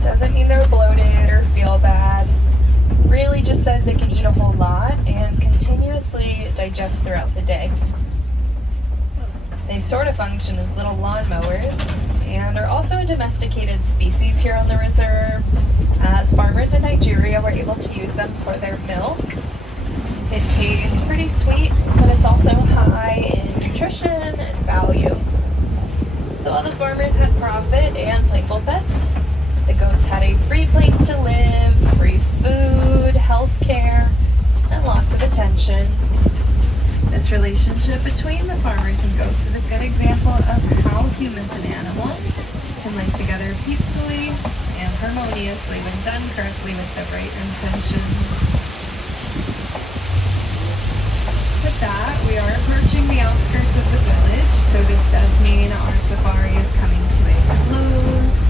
Doesn't mean they're bloated or feel bad. Really just says they can eat a whole lot and continuously digest throughout the day. They sort of function as little lawnmowers and are also a domesticated species here on the reserve, as farmers in Nigeria were able to use them for their milk. It tastes pretty sweet, but it's also high in nutrition and value. So while the farmers had profit and playful pets, the goats had a free place to live, free food, health care, and lots of attention. This relationship between the farmers and goats is a good example of how humans and animals can live together peacefully and harmoniously when done correctly with the right intentions. With that, we are approaching the outskirts of the village, so this does mean our safari is coming to a close.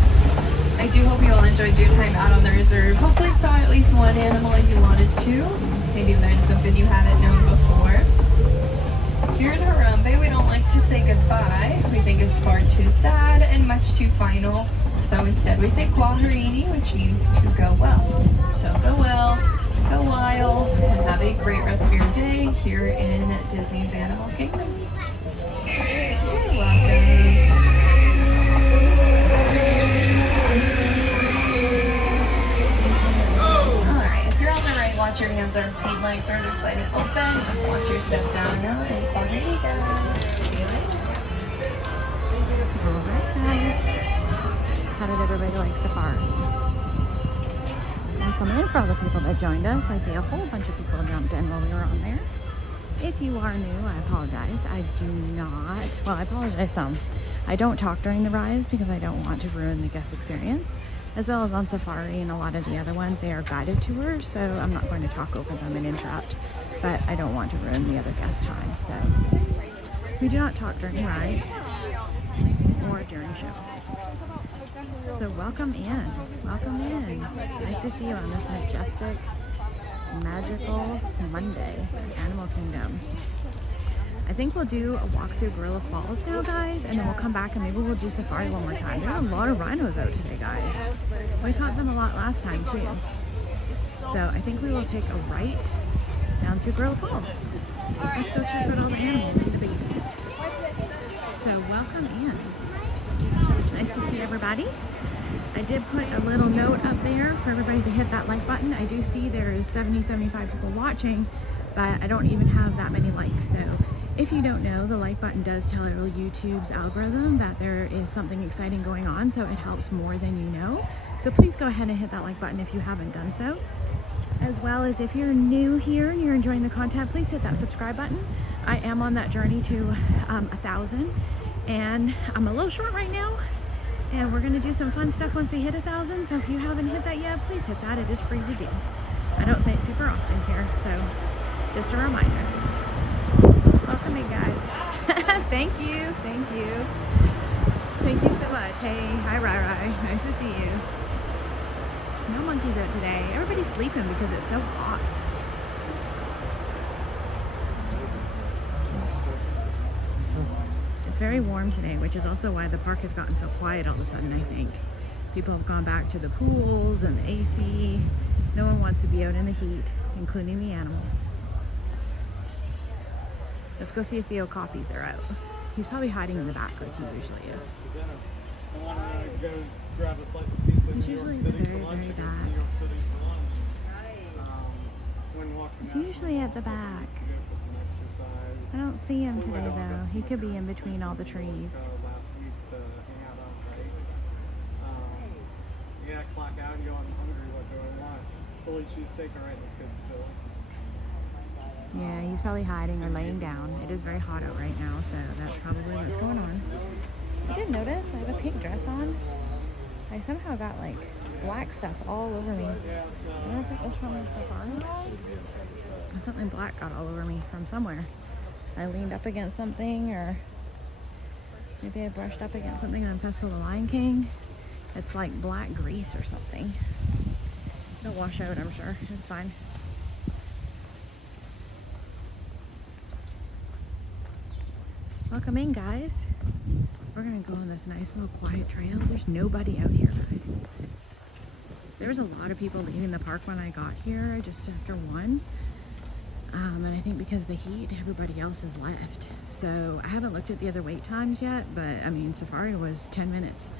I do hope you all enjoyed your time out on the reserve. Hopefully saw at least one animal if you wanted to. Maybe learned something you hadn't known before. Here in Harambe, we don't like to say goodbye. We think it's far too sad and much too final. So instead we say Kwaherini, which means to go well. So go well, go wild, and have a great rest of your day here in Disney's Animal Kingdom. You're welcome. Alright, if you're on the right one, Watch your hands, arms, feet, legs, arms are sliding open. Watch your step down now. And there you go. See you later. Alright guys. How did everybody like Safari? Welcome in for all the people that joined us. I see a whole bunch of people jumped in while we were on there. If you are new, I apologize. I do not, well, I apologize some. I don't talk during the rides because I don't want to ruin the guest experience. As well as on Safari and a lot of the other ones, they are guided tours, so I'm not going to talk over them and interrupt. But I don't want to ruin the other guest time, so we do not talk during rides or during shows. So welcome in, welcome in. Nice to see you on this majestic, magical Monday, Animal Kingdom. I think we'll do a walk through Gorilla Falls now, guys, and then we'll come back and maybe we'll do Safari one more time. There are a lot of rhinos out today, guys. We caught them a lot last time too. So I think we will take a right down through Gorilla Falls. Let's go check out all the animals and the babies. So welcome in. Nice to see everybody. I did put a little note up there for everybody to hit that like button. I do see there's 75 people watching, but I don't even have that many likes. So if you don't know, the like button does tell YouTube's algorithm that there is something exciting going on, so it helps more than you know. So please go ahead and hit that like button if you haven't done so. As well as if you're new here and you're enjoying the content, please hit that subscribe button. I am on that journey to 1,000, and I'm a little short right now. And we're gonna do some fun stuff once we hit 1,000. So if you haven't hit that yet, please hit that. It is free to do. I don't say it super often here, so just a reminder. Welcome in, guys. Thank you, thank you. Thank you so much. Hey, hi Rai Rai, nice to see you. No monkeys out today. Everybody's sleeping because it's so hot. It's very warm today, which is also why the park has gotten so quiet all of a sudden, I think. People have gone back to the pools and the AC. No one wants to be out in the heat, including the animals. Let's go see if the Okapis are out. He's probably hiding in the back like he usually is. I want to go grab a slice of pizza in He's New York usually City very, for lunch. very It's New back. York City for lunch. When walking He's out, usually at the back. to go for some exercise. I don't see him Told my today dog though. got He some could be in McDonald's between all the pizza, trees. last week to hang out on site. Yeah, clock out and go, I'm hungry, what do I want? Philly cheesesteak, alright, let's get some Philly. Yeah, he's probably hiding or laying down. It is very hot out right now, so that's probably what's going on. I did notice I have a pink dress on. I somehow got like black stuff all over me. I don't know if it was from the Safari ride. Something black got all over me from somewhere. I leaned up against something, or maybe I brushed up against something on Festival of the Lion King. It's like black grease or something. It'll wash out, I'm sure. It's fine. Welcome in, guys. We're gonna go on this nice little quiet trail. There's nobody out here, guys. There was a lot of people leaving the park when I got here, just after 1. And I think because of the heat, everybody else has left. So I haven't looked at the other wait times yet, but I mean, Safari was 10 minutes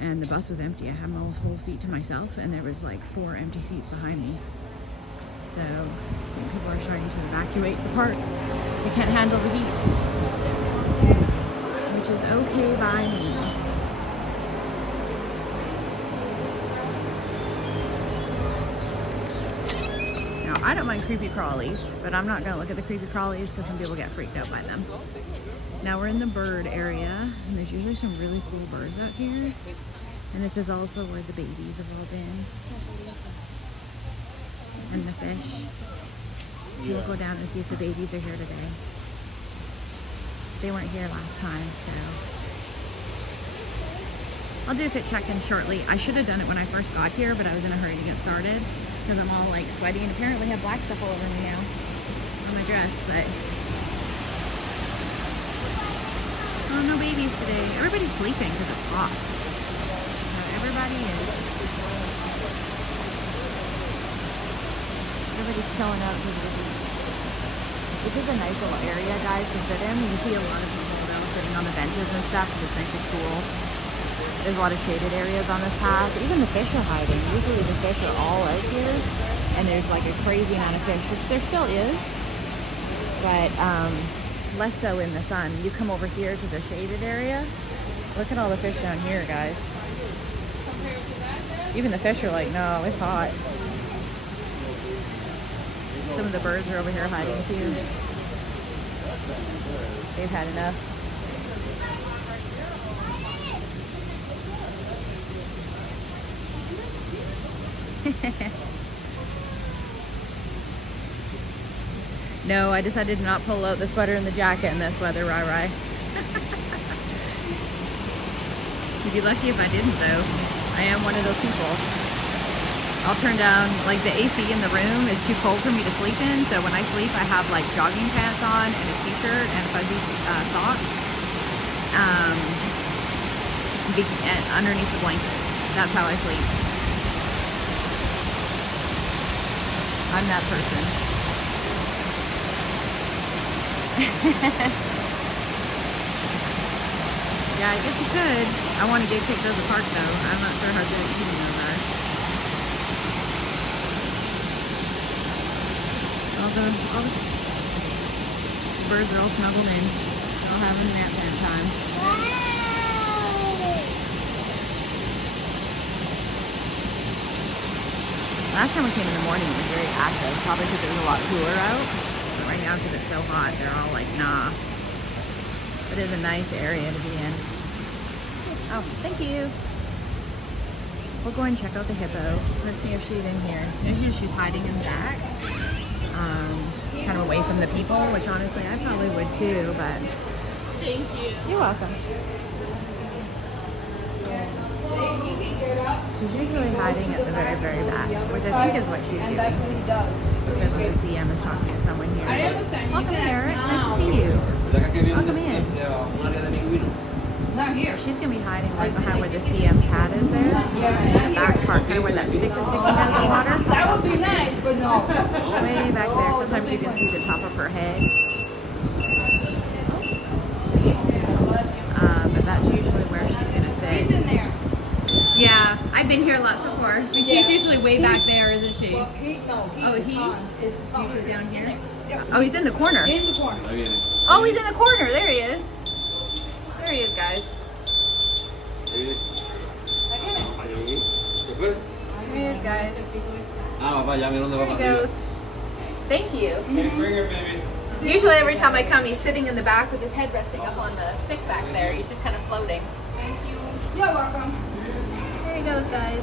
and the bus was empty. I had my whole seat to myself and there was like 4 empty seats behind me. So I think people are starting to evacuate the park. They can't handle the heat, which is okay by me. Now, I don't mind creepy crawlies, but I'm not gonna look at the creepy crawlies because some people get freaked out by them. Now we're in the bird area, and there's usually some really cool birds out here. And this is also where the babies have all been. And the fish. We'll go down and see if the babies are here today. They weren't here last time, so. I'll do a fit check-in shortly. I should have done it when I first got here, but I was in a hurry to get started because I'm all like sweaty and apparently have black stuff all over me now on my dress, but. Oh, no babies today. Everybody's sleeping because it's hot. So everybody is. Everybody's chilling out because of the heat. This is a nice little area, guys, to sit in. You see a lot of people though sitting on the benches and stuff. It's nice and cool. There's a lot of shaded areas on this path. Even the fish are hiding. Usually the fish are all out here. and there's like a crazy amount of fish, which there still is, but less so in the sun. You come over here to the shaded area, look at all the fish down here, guys. Even the fish are like, no, it's hot. Some of the birds are over here hiding too. They've had enough. No, I decided to not pull out the sweater and the jacket in this weather, Rai. You'd be lucky if I didn't, though. I am one of those people. I'll turn down, like, the AC in the room is too cold for me to sleep in, so when I sleep I have like jogging pants on and a t-shirt and fuzzy socks and underneath the blanket. That's how I sleep. I'm that person. Yeah, I guess you could. I want to get kicked out of the park though. I'm not sure how good eating those are. All the birds are all snuggled in, all having nap time. Last time we came in the morning, it was very active, probably because it was a lot cooler out. But right now, because it's so hot, they're all like, nah. It is a nice area to be in. Oh, thank you. We'll go and check out the hippo. Let's see if she's in here. Usually she's hiding in the back. Kind of away from the people, which honestly I probably would too, but... Thank you. You're welcome. She's usually hiding at the very, very back, which I think is what she's doing. That's what he does. Because the CM is talking to someone here. I understand. Welcome, Eric. Nice to see you. Welcome in. Not here. She's going to be hiding right behind where the CM's hat is there. In the back part, kind of where that stick is sticking out of the water. That would be nice, but no. Way back there. Sometimes you can see the top of her head. But that's usually where she's going to sit. He's in there. Yeah, I've been here lots before. I mean, she's usually way back there, isn't she? Well, he is usually down here? Oh, he's in the corner. In the corner. Oh, he's in the corner. There he is. There he is, guys. There he is, guys. There he goes. Thank you. Bring her, baby. Usually every time I come, he's sitting in the back with his head resting up on the stick back there. He's just kind of floating. Thank you. You're welcome. There he goes, guys.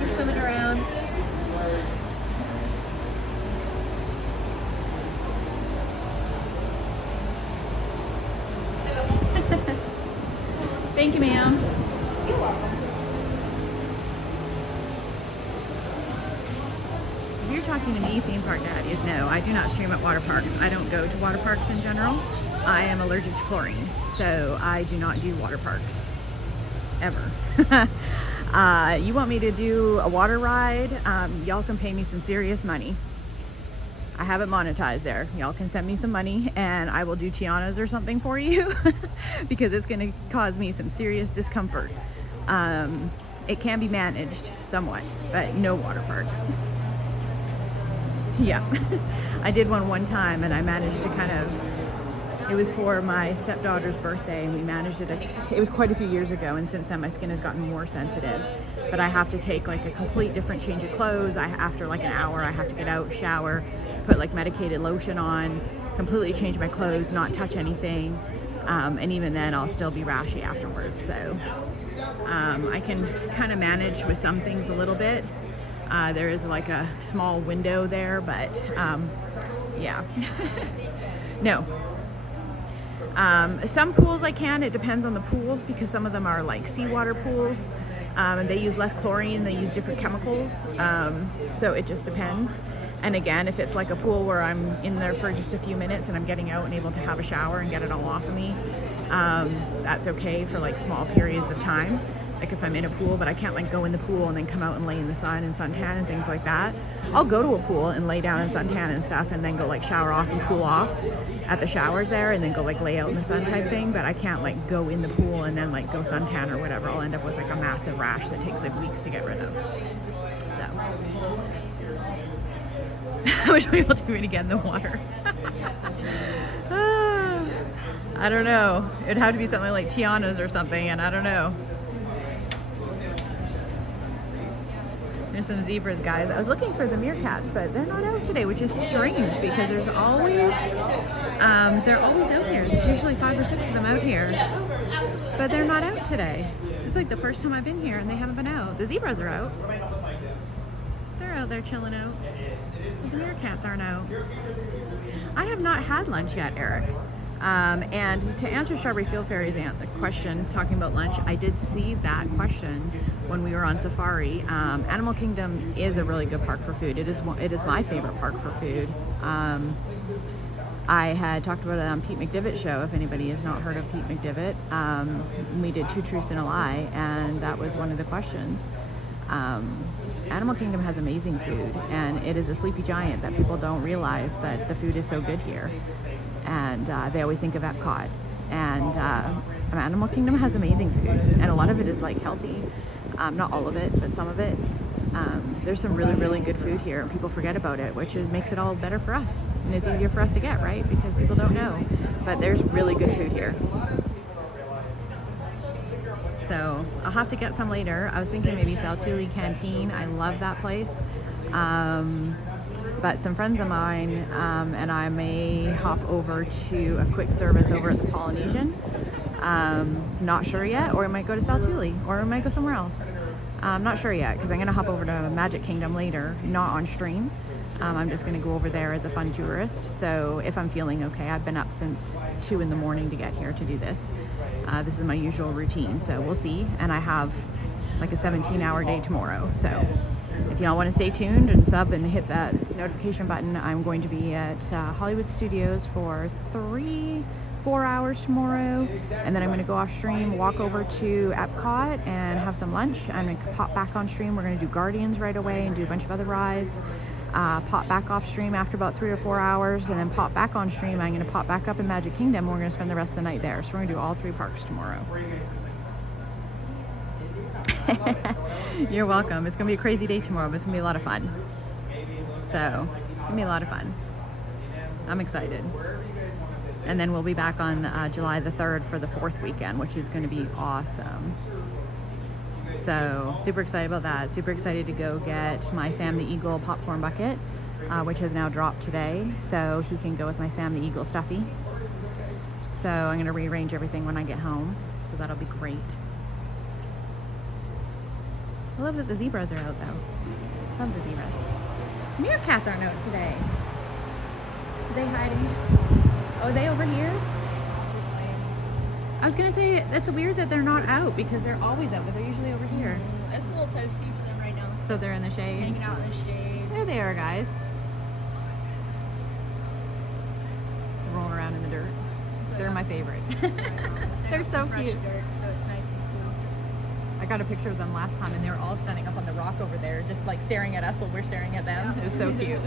He's swimming around. Thank you, ma'am. You're welcome. If you're talking to me, theme park daddies, no, I do not stream at water parks. I don't go to water parks in general. I am allergic to chlorine, so I do not do water parks. Ever. You want me to do a water ride? Y'all can pay me some serious money. I have it monetized there. Y'all can send me some money and I will do Tiana's or something for you because it's going to cause me some serious discomfort. It can be managed somewhat, but no water parks. Yeah, I did one time and I managed to kind of, it was for my stepdaughter's birthday and we managed it. It was quite a few years ago and since then my skin has gotten more sensitive. But I have to take like a complete different change of clothes. After like an hour, I have to get out, shower, put like medicated lotion on, completely change my clothes, not touch anything. And even then I'll still be rashy afterwards. So I can kind of manage with some things a little bit. There is like a small window there, but yeah. No. Some pools I can, it depends on the pool because some of them are like seawater pools and they use less chlorine, they use different chemicals. So it just depends. And again, if it's like a pool where I'm in there for just a few minutes and I'm getting out and able to have a shower and get it all off of me, that's okay for like small periods of time. Like if I'm in a pool, but I can't like go in the pool and then come out and lay in the sun and suntan and things like that. I'll go to a pool and lay down in suntan and stuff and then go like shower off and cool off at the showers there and then go like lay out in the sun type thing. But I can't like go in the pool and then like go suntan or whatever. I'll end up with like a massive rash that takes like weeks to get rid of. So I wish we were able to do it again in the water. I don't know. It'd have to be something like Tiana's or something, and I don't know. There's some zebras, guys. I was looking for the meerkats, but they're not out today, which is strange because there's always, they're always out here. There's usually 5 or 6 of them out here, but they're not out today. It's like the first time I've been here and they haven't been out. The zebras are out. They're out there chilling out. But the meerkats aren't out. I have not had lunch yet, Eric. And to answer Strawberry Field Fairy's question, talking about lunch, I did see that question when we were on safari. Animal Kingdom is a really good park for food. It is my favorite park for food. I had talked about it on Pete McDivitt's show, if anybody has not heard of Pete McDivitt. We did 2 Truths and a Lie, and that was one of the questions. Animal Kingdom has amazing food, and it is a sleepy giant that people don't realize that the food is so good here. And they always think of Epcot. And Animal Kingdom has amazing food, and a lot of it is like healthy. Not all of it, but some of it. There's some really, really good food here, and people forget about it, which makes it all better for us. And it's easier for us to get, right? Because people don't know. But there's really good food here. So I'll have to get some later. I was thinking maybe Saltuli Canteen. I love that place. But some friends of mine and I may hop over to a quick service over at the Polynesian. Not sure yet, or I might go to Saltuli, or I might go somewhere else. I'm not sure yet, because I'm going to hop over to Magic Kingdom later, not on stream. I'm just going to go over there as a fun tourist. So if I'm feeling okay, I've been up since 2 in the morning to get here to do this. This is my usual routine, so we'll see. And I have like a 17-hour day tomorrow, so if y'all want to stay tuned and sub and hit that notification button, I'm going to be at Hollywood Studios for 4 hours tomorrow, and then I'm going to go off stream, walk over to Epcot and have some lunch. I'm going to pop back on stream. We're going to do Guardians right away and do a bunch of other rides. Pop back off stream after about 3 or 4 hours, and then pop back on stream. I'm going to pop back up in Magic Kingdom, and we're going to spend the rest of the night there. So we're going to do all 3 parks tomorrow. You're welcome. It's going to be a crazy day tomorrow, but it's going to be a lot of fun. So, it's going to be a lot of fun. I'm excited. And then we'll be back on July the 3rd for the 4th weekend, which is going to be awesome. So, super excited about that. Super excited to go get my Sam the Eagle popcorn bucket, which has now dropped today. So, he can go with my Sam the Eagle stuffy. So, I'm going to rearrange everything when I get home. So, that'll be great. I love that the zebras are out, though. Love the zebras. Meerkats aren't out today. Are they hiding? Oh, are they over here? I was going to say, that's weird that they're not out because they're always out, but they're usually over here. It's a little toasty for them right now. So they're in the shade? Hanging out in the shade. There they are, guys. Rolling around in the dirt. They're my favorite. They're so cute. Dirt, so it's nice and cool. I got a picture of them last time, and they were all standing up on the rock over there, just like staring at us while we're staring at them. It was so cute.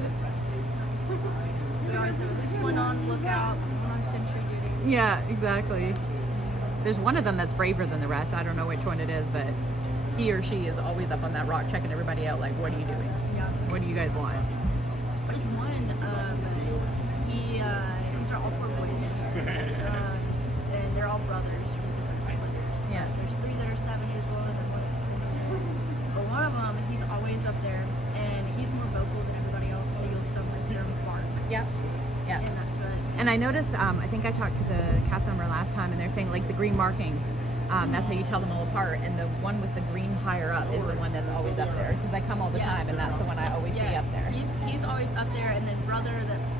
We always have this one on lookout, one on sentry duty. Yeah, exactly. There's one of them that's braver than the rest. I don't know which one it is, but he or she is always up on that rock checking everybody out like, what are you doing? Yeah. What do you guys want? There's one, these are all 4 boys. And they're all brothers from different islanders. Yeah. There's 3 that are 7 years old and then one that's 10 years old. But one of them, he's always up there, and he's more vocal than everybody else, so you'll sometimes hear him bark. Yep. Yeah. And that's what. And I noticed, I think I talked to the cast member last time, and they're saying like the green markings, that's how you tell them all apart. And the one with the green higher up is the one that's always up there. Because I come all the time, and that's the one I always see up there. He's always up there, and then brother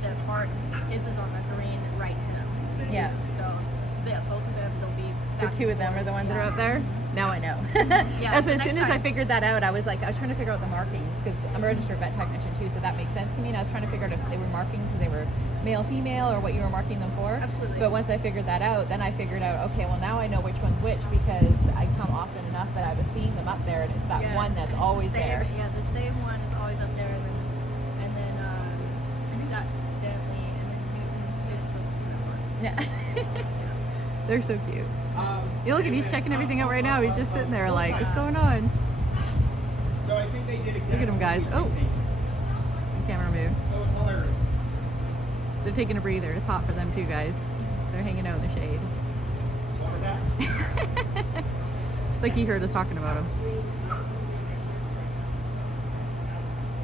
that farts, his is on the green right now. Yeah. So both of them, they'll be. The 2 of them are the ones that are up there? Now I know. Yeah, So as soon as I time. figured that out, I was trying to figure out the markings, because I'm a registered vet technician too, so that makes sense to me. And I was trying to figure out if they were marking because they were male, female, or what you were marking them for. Absolutely. But once I figured that out, then I figured out, okay, well now I know which one's which, because I come often enough that I was seeing them up there, and it's that one that's always the same, there. Yeah, the same one is always up there, and then I think that's Bentley, and then Newton is the one that works. Yeah. They're so cute. You look at he's checking everything out right now. He's just sitting there like, what's going on? So I think they did Look at him guys. Oh, camera moved. They're taking a breather. It's hot for them too, guys. They're hanging out in the shade. It's like he heard us talking about them.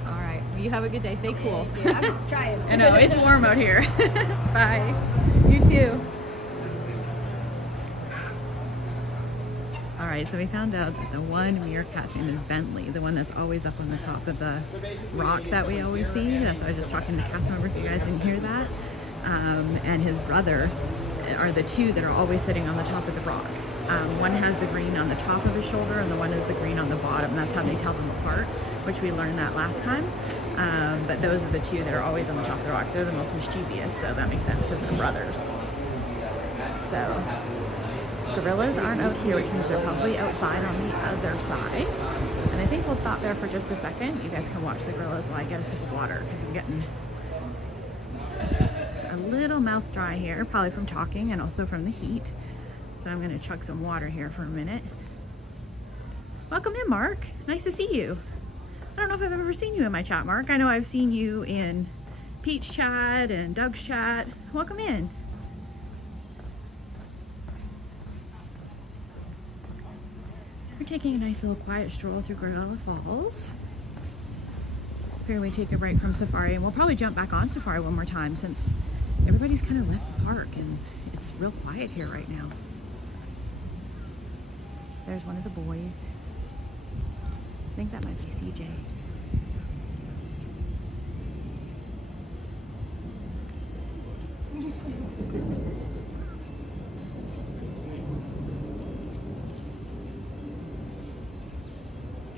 All right, well, you have a good day. Stay cool. Yeah, I'm trying. I know, it's warm out here. Bye. You too. All right, so we found out that the one meerkat's name is Bentley, the one that's always up on the top of the rock that we always see. That's why I was just talking to cast members, so you guys didn't hear that. And his brother are the two that are always sitting on the top of the rock. One has the green on the top of his shoulder and the one has the green on the bottom. That's how they tell them apart, which we learned that last time. But those are the two that are always on the top of the rock. They're the most mischievous, so that makes sense because they're brothers. So gorillas aren't out here, which means they're probably outside on the other side. And I think we'll stop there for just a second. You guys can watch the gorillas while I get a sip of water because I'm getting a little mouth dry here, probably from talking and also from the heat. So I'm going to chug some water here for a minute. Welcome in, Mark. Nice to see you. I don't know if I've ever seen you in my chat, Mark. I know I've seen you in Pete's chat and Doug's chat. Welcome in. We're taking a nice little quiet stroll through Gorilla Falls. Here we take a break from Safari, and we'll probably jump back on Safari one more time since everybody's kind of left the park and it's real quiet here right now. There's one of the boys. I think that might be CJ.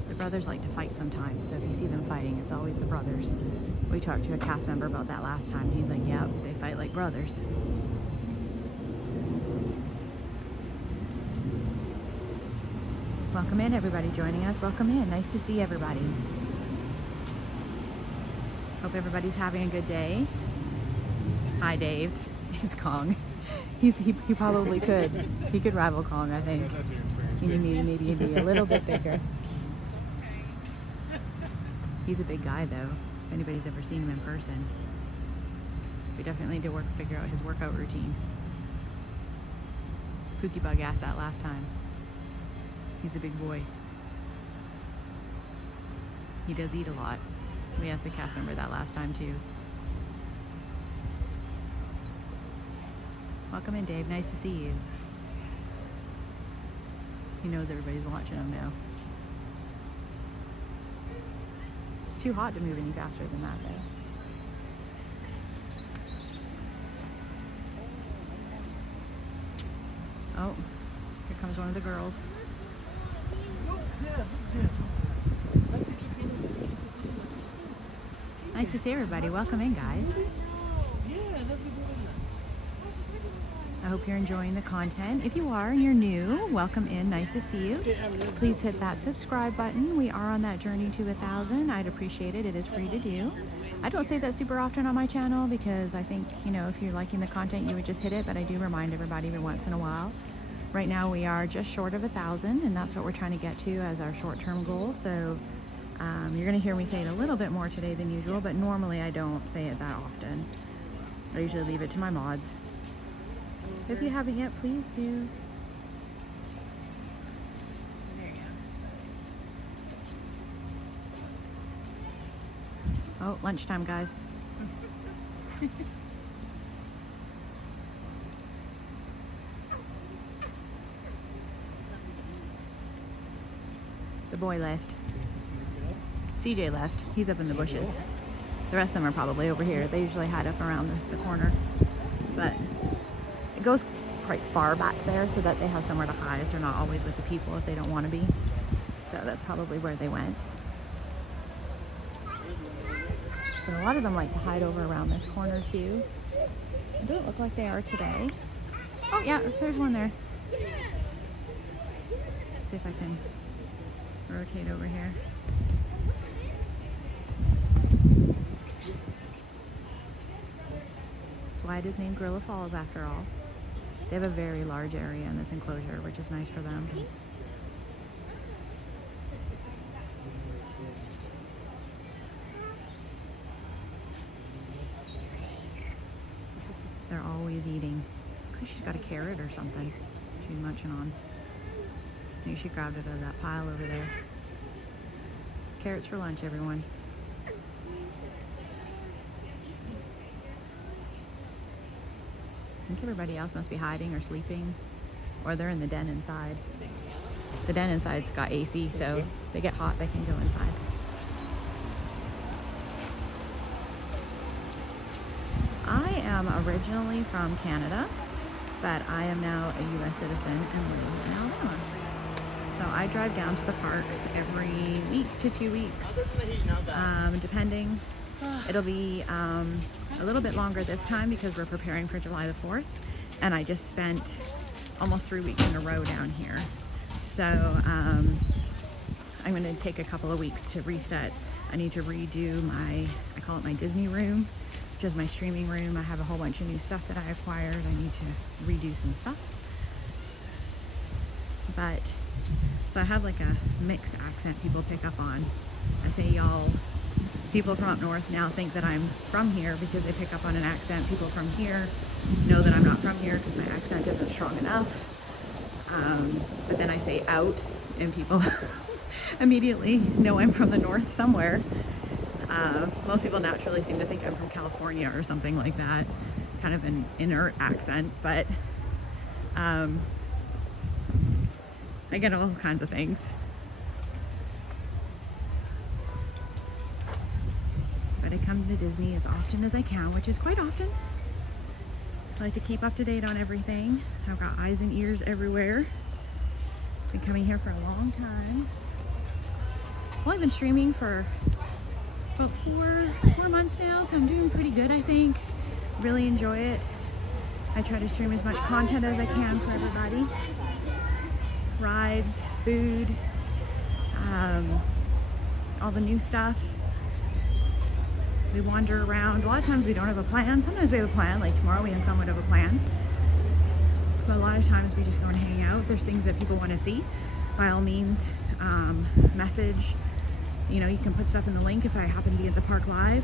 The brothers like to fight sometimes, so if you see them fighting, it's always the brothers. We talked to a cast member about that last time. He's like, yep, they fight like brothers. Welcome in, everybody joining us. Welcome in. Nice to see everybody. Hope everybody's having a good day. Hi, Dave. It's Kong. He probably could. He could rival Kong, I think. Maybe he'd be a little bit bigger. He's a big guy, though. If anybody's ever seen him in person. We definitely need to figure out his workout routine. Pookie Bug asked that last time. He's a big boy. He does eat a lot. We asked the cast member that last time too. Welcome in, Dave. Nice to see you. He knows everybody's watching him now. It's too hot to move any faster than that, though. Oh, here comes one of the girls. Nice to see everybody. Welcome in, guys. I hope you're enjoying the content. If you are and you're new, welcome in. Nice to see you. Please hit that subscribe button. We are on that journey to 1,000. I'd appreciate it. It is free to do. I don't say that super often on my channel because I think, you know, if you're liking the content, you would just hit it, but I do remind everybody every once in a while. Right now we are just short of 1,000, and that's what we're trying to get to as our short-term goal. So you're going to hear me say it a little bit more today than usual, but normally I don't say it that often. I usually leave it to my mods. If you haven't yet, please do. Oh, lunchtime, guys. The boy left. CJ left. He's up in the bushes. The rest of them are probably over here. They usually hide up around the corner. But it goes quite far back there so that they have somewhere to hide. They're not always with the people if they don't want to be. So that's probably where they went. But a lot of them like to hide over around this corner too. It doesn't look like they are today. Oh yeah, there's one there. See if I can rotate over here. That's why it is named Gorilla Falls after all. They have a very large area in this enclosure, which is nice for them. eating? Looks like she's got a carrot or something she's munching on. I think she grabbed it out of that pile over there. Carrots for lunch, everyone. I think everybody else must be hiding or sleeping, or they're in the den inside. The den inside's got AC, so if they get hot, they can go inside. I am originally from Canada, but I am now a U.S. citizen and live in Alabama. So I drive down to the parks every week to 2 weeks, depending. It'll be a little bit longer this time because we're preparing for July the 4th, and I just spent almost 3 weeks in a row down here. So I'm going to take a couple of weeks to reset. I need to redo my, I call it my Disney room, which is my streaming room. I have a whole bunch of new stuff that I acquired. I need to redo some stuff. But, so I have like a mixed accent people pick up on. I say y'all. People from up north now think that I'm from here because they pick up on an accent. People from here know that I'm not from here because my accent isn't strong enough. But then I say out and people immediately know I'm from the north somewhere. Most people naturally seem to think I'm from California or something like that. Kind of an inert accent, but I get all kinds of things. But I come to Disney as often as I can, which is quite often. I like to keep up to date on everything. I've got eyes and ears everywhere. Been coming here for a long time. Well, I've been streaming for about four months now, so I'm doing pretty good, I think. Really enjoy it. I try to stream as much content as I can for everybody. Rides, food, all the new stuff. We wander around. A lot of times we don't have a plan. Sometimes we have a plan, like tomorrow we have somewhat of a plan. But a lot of times we just go and hang out. If there's things that people want to see, by all means, message. You know, you can put stuff in the link if I happen to be at the park live.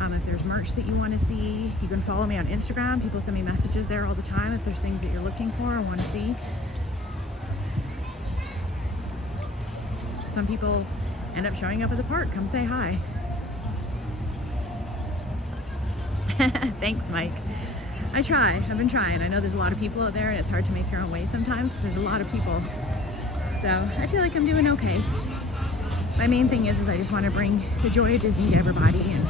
If there's merch that you want to see, you can follow me on Instagram. People send me messages there all the time if there's things that you're looking for or want to see. Some people end up showing up at the park. Come say hi. Thanks, Mike. I try. I've been trying. I know there's a lot of people out there and it's hard to make your own way sometimes because there's a lot of people. So I feel like I'm doing okay. My main thing is I just want to bring the joy of Disney to everybody and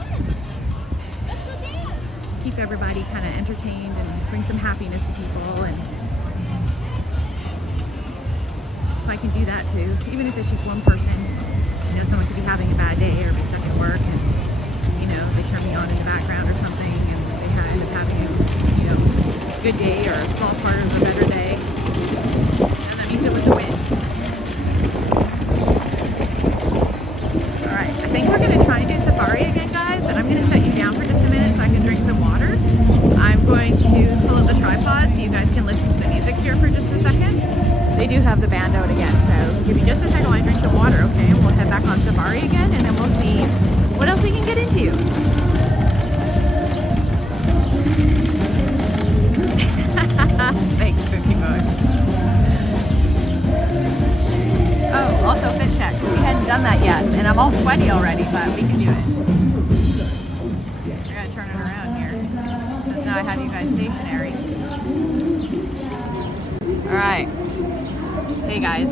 keep everybody kind of entertained and bring some happiness to people. And if I can do that too, even if it's just one person, you know, someone could be having a bad day or be stuck at work and, you know, they turn me on in the background or something and they end up having a, you know, good day or a small part of a better day. And that means it was a win. Alright, I think we're going to try and do safari again, guys, and I'm going to set you down for just a minute so I can drink some water. I'm going to pull up the tripod so you guys can listen to the music here for just a second. They do have the band out again, so give me just a second while I drink some water, okay? And we'll head back on safari again, and then we'll see what else we can get into. Thanks, Cookie Bug. Oh, also fit check. We hadn't done that yet, and I'm all sweaty already, but we can do it. We're gonna turn it around here, because now I have you guys stationary. All right. Hey guys.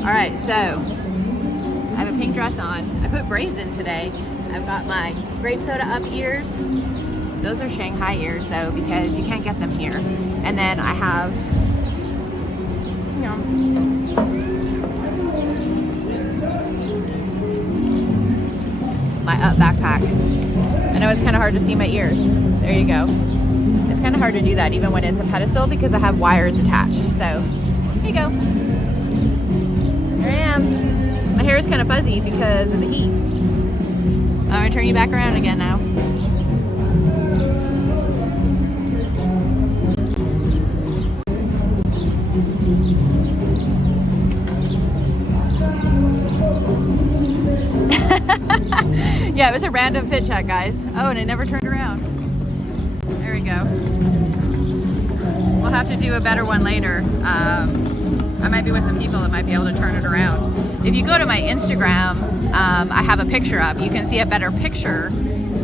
All right, so I have a pink dress on. I put braids in today. I've got my grape soda up ears. Those are Shanghai ears though, because you can't get them here. And then I have, you know, my up backpack. I know it's kind of hard to see my ears. There you go. It's kind of hard to do that even when it's a pedestal because I have wires attached. So here you go. Here I am. My hair is kind of fuzzy because of the heat. I'm gonna turn you back around again now. Yeah, it was a random fit check, guys. Oh, and it never turned around. There we go. We'll have to do a better one later. I might be with some people that might be able to turn it around. If you go to my Instagram, I have a picture up. You can see a better picture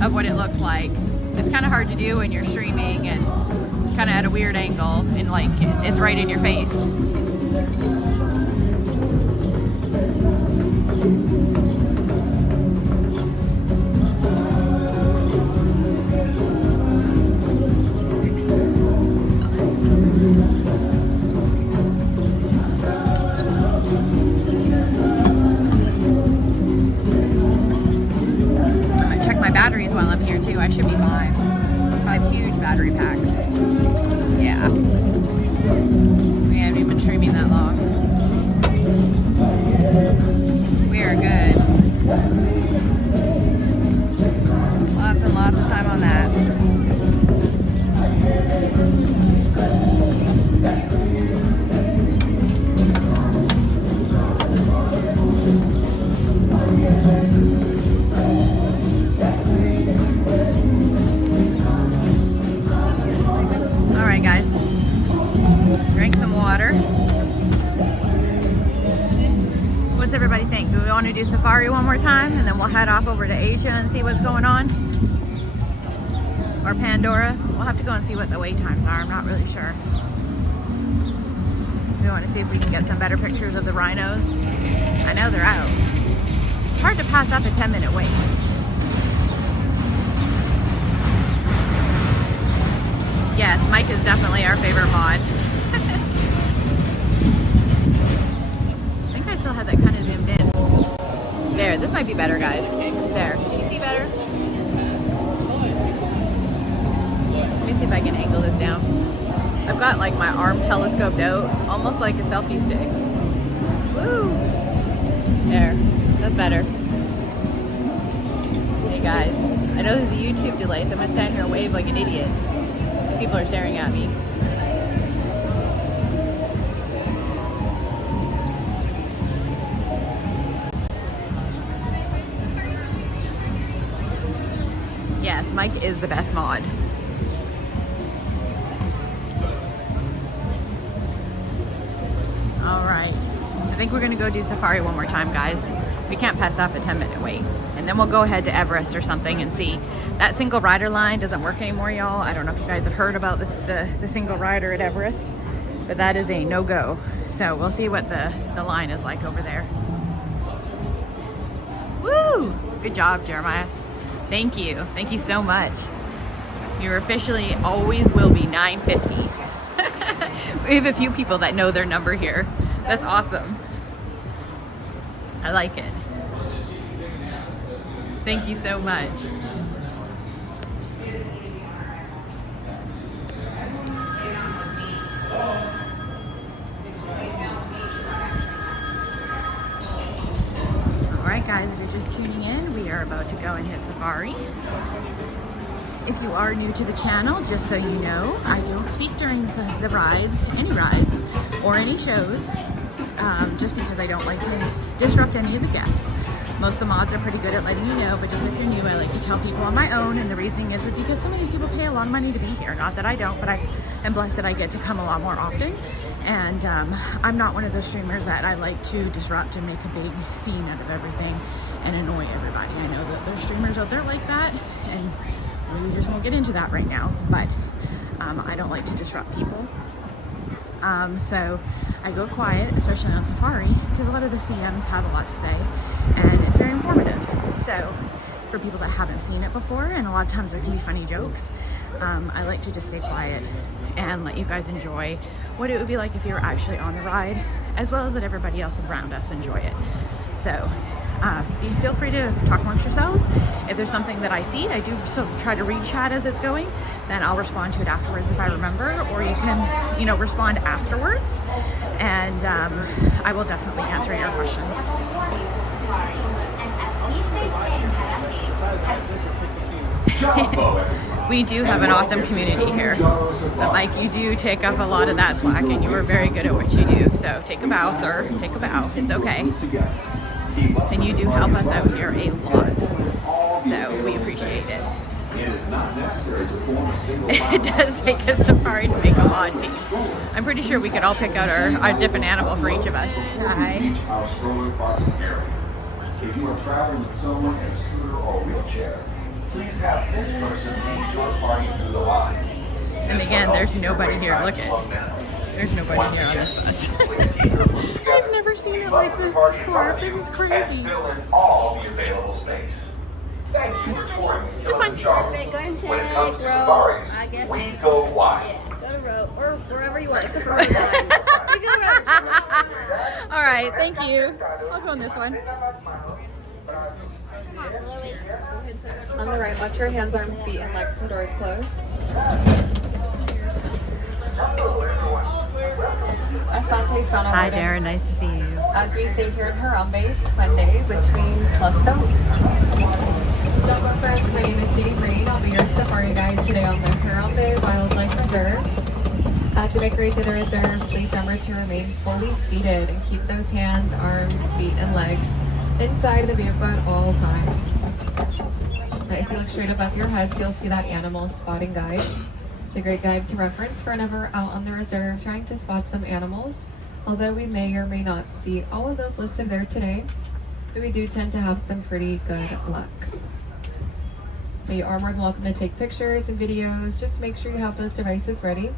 of what it looks like. It's kind of hard to do when you're streaming and kind of at a weird angle and like it's right in your face. Batteries while I'm here too. I should be fine. I have huge battery packs. Yeah. We haven't even been streaming that long. We are good. Lots and lots of time on that. Guys, drink some water. What's everybody think? Do we want to do safari one more time and then we'll head off over to Asia and see what's going on? Or Pandora? We'll have to go and see what the wait times are. I'm not really sure. We want to see if we can get some better pictures of the rhinos. I know they're out. It's hard to pass up a 10-minute wait. Yes, Mike is definitely our favorite mod. I think I still have that kind of zoomed in. There, this might be better, guys. There, can you see better? Let me see if I can angle this down. I've got like my arm telescoped out, almost like a selfie stick. Woo! There, that's better. Hey guys, I know there's a YouTube delay, so I'm gonna stand here and wave like an idiot. People are staring at me. Yes, Mike is the best mod. All right. I think we're gonna go do safari one more time, guys. We can't pass off a 10-minute wait. And then we'll go ahead to Everest or something and see. That single rider line doesn't work anymore, y'all. I don't know if you guys have heard about this, the single rider at Everest, but that is a no-go. So we'll see what the line is like over there. Woo! Good job, Jeremiah. Thank you. Thank you so much. You're officially always will be 950. We have a few people that know their number here. That's awesome. I like it. Thank you so much. Alright guys, if you're just tuning in, we are about to go and hit safari. If you are new to the channel, just so you know, I don't speak during the rides, any rides, or any shows, just because I don't like to disrupt any of the guests. Most of the mods are pretty good at letting you know, but just if you're new, I like to tell people on my own, and the reasoning is because some of these people pay a lot of money to be here. Not that I don't, but I am blessed that I get to come a lot more often. And I'm not one of those streamers that I like to disrupt and make a big scene out of everything and annoy everybody. I know that there's streamers out there like that, and we just won't get into that right now, but I don't like to disrupt people. So I go quiet, especially on safari, because a lot of the CMs have a lot to say, and it's very informative. So for people that haven't seen it before, and a lot of times there can be funny jokes, I like to just stay quiet and let you guys enjoy what it would be like if you were actually on the ride, as well as let everybody else around us enjoy it. So feel free to talk amongst yourselves. If there's something that I see, I do still try to read chat as it's going, then I'll respond to it afterwards if I remember, or you can, you know, respond afterwards, and I will definitely answer your questions. We do have an awesome community here, but Mike, you do take up a lot of that slack, and you are very good at what you do. So take a bow, sir. Take a bow. It's okay. And you do help us out here a lot, so we appreciate it. It is not necessary to form a single It does take a safari to make a mod team. pretty sure we could all pick out our different animal for each of us. Hi. Our stroller parking area. If you are traveling with someone in a scooter or wheelchair, please have this person lead your party through the line. And again, there's nobody here. Look at. There's nobody here on this bus. I've never seen it like this before. This is crazy. Fill in all the available space. Thank you for touring with Just fine. Perfect. Go ahead and take When it comes to row, safaris, I guess. we go wide. Yeah, go to row, or wherever you want, except for row one. You go row. All right, thank you. I'll go on this one. On the right, watch your hands, arms, feet, and legs and doors closed. Asante Sana. Hi, Darren. Nice to see you. As we say here in Harambe, Monday, which means let's go. Jambo friends, my name is Dave Reed. I'll be your safari guide today on the Harambe Wildlife Reserve. To make your way to the reserve, please remember to remain fully seated and keep those hands, arms, feet, and legs inside the vehicle at all times. Now, if you look straight above your heads, you'll see that animal spotting guide. It's a great guide to reference for whenever out on the reserve trying to spot some animals. Although we may or may not see all of those listed there today, we do tend to have some pretty good luck. Now, you are more than welcome to take pictures and videos. Just make sure you have those devices ready.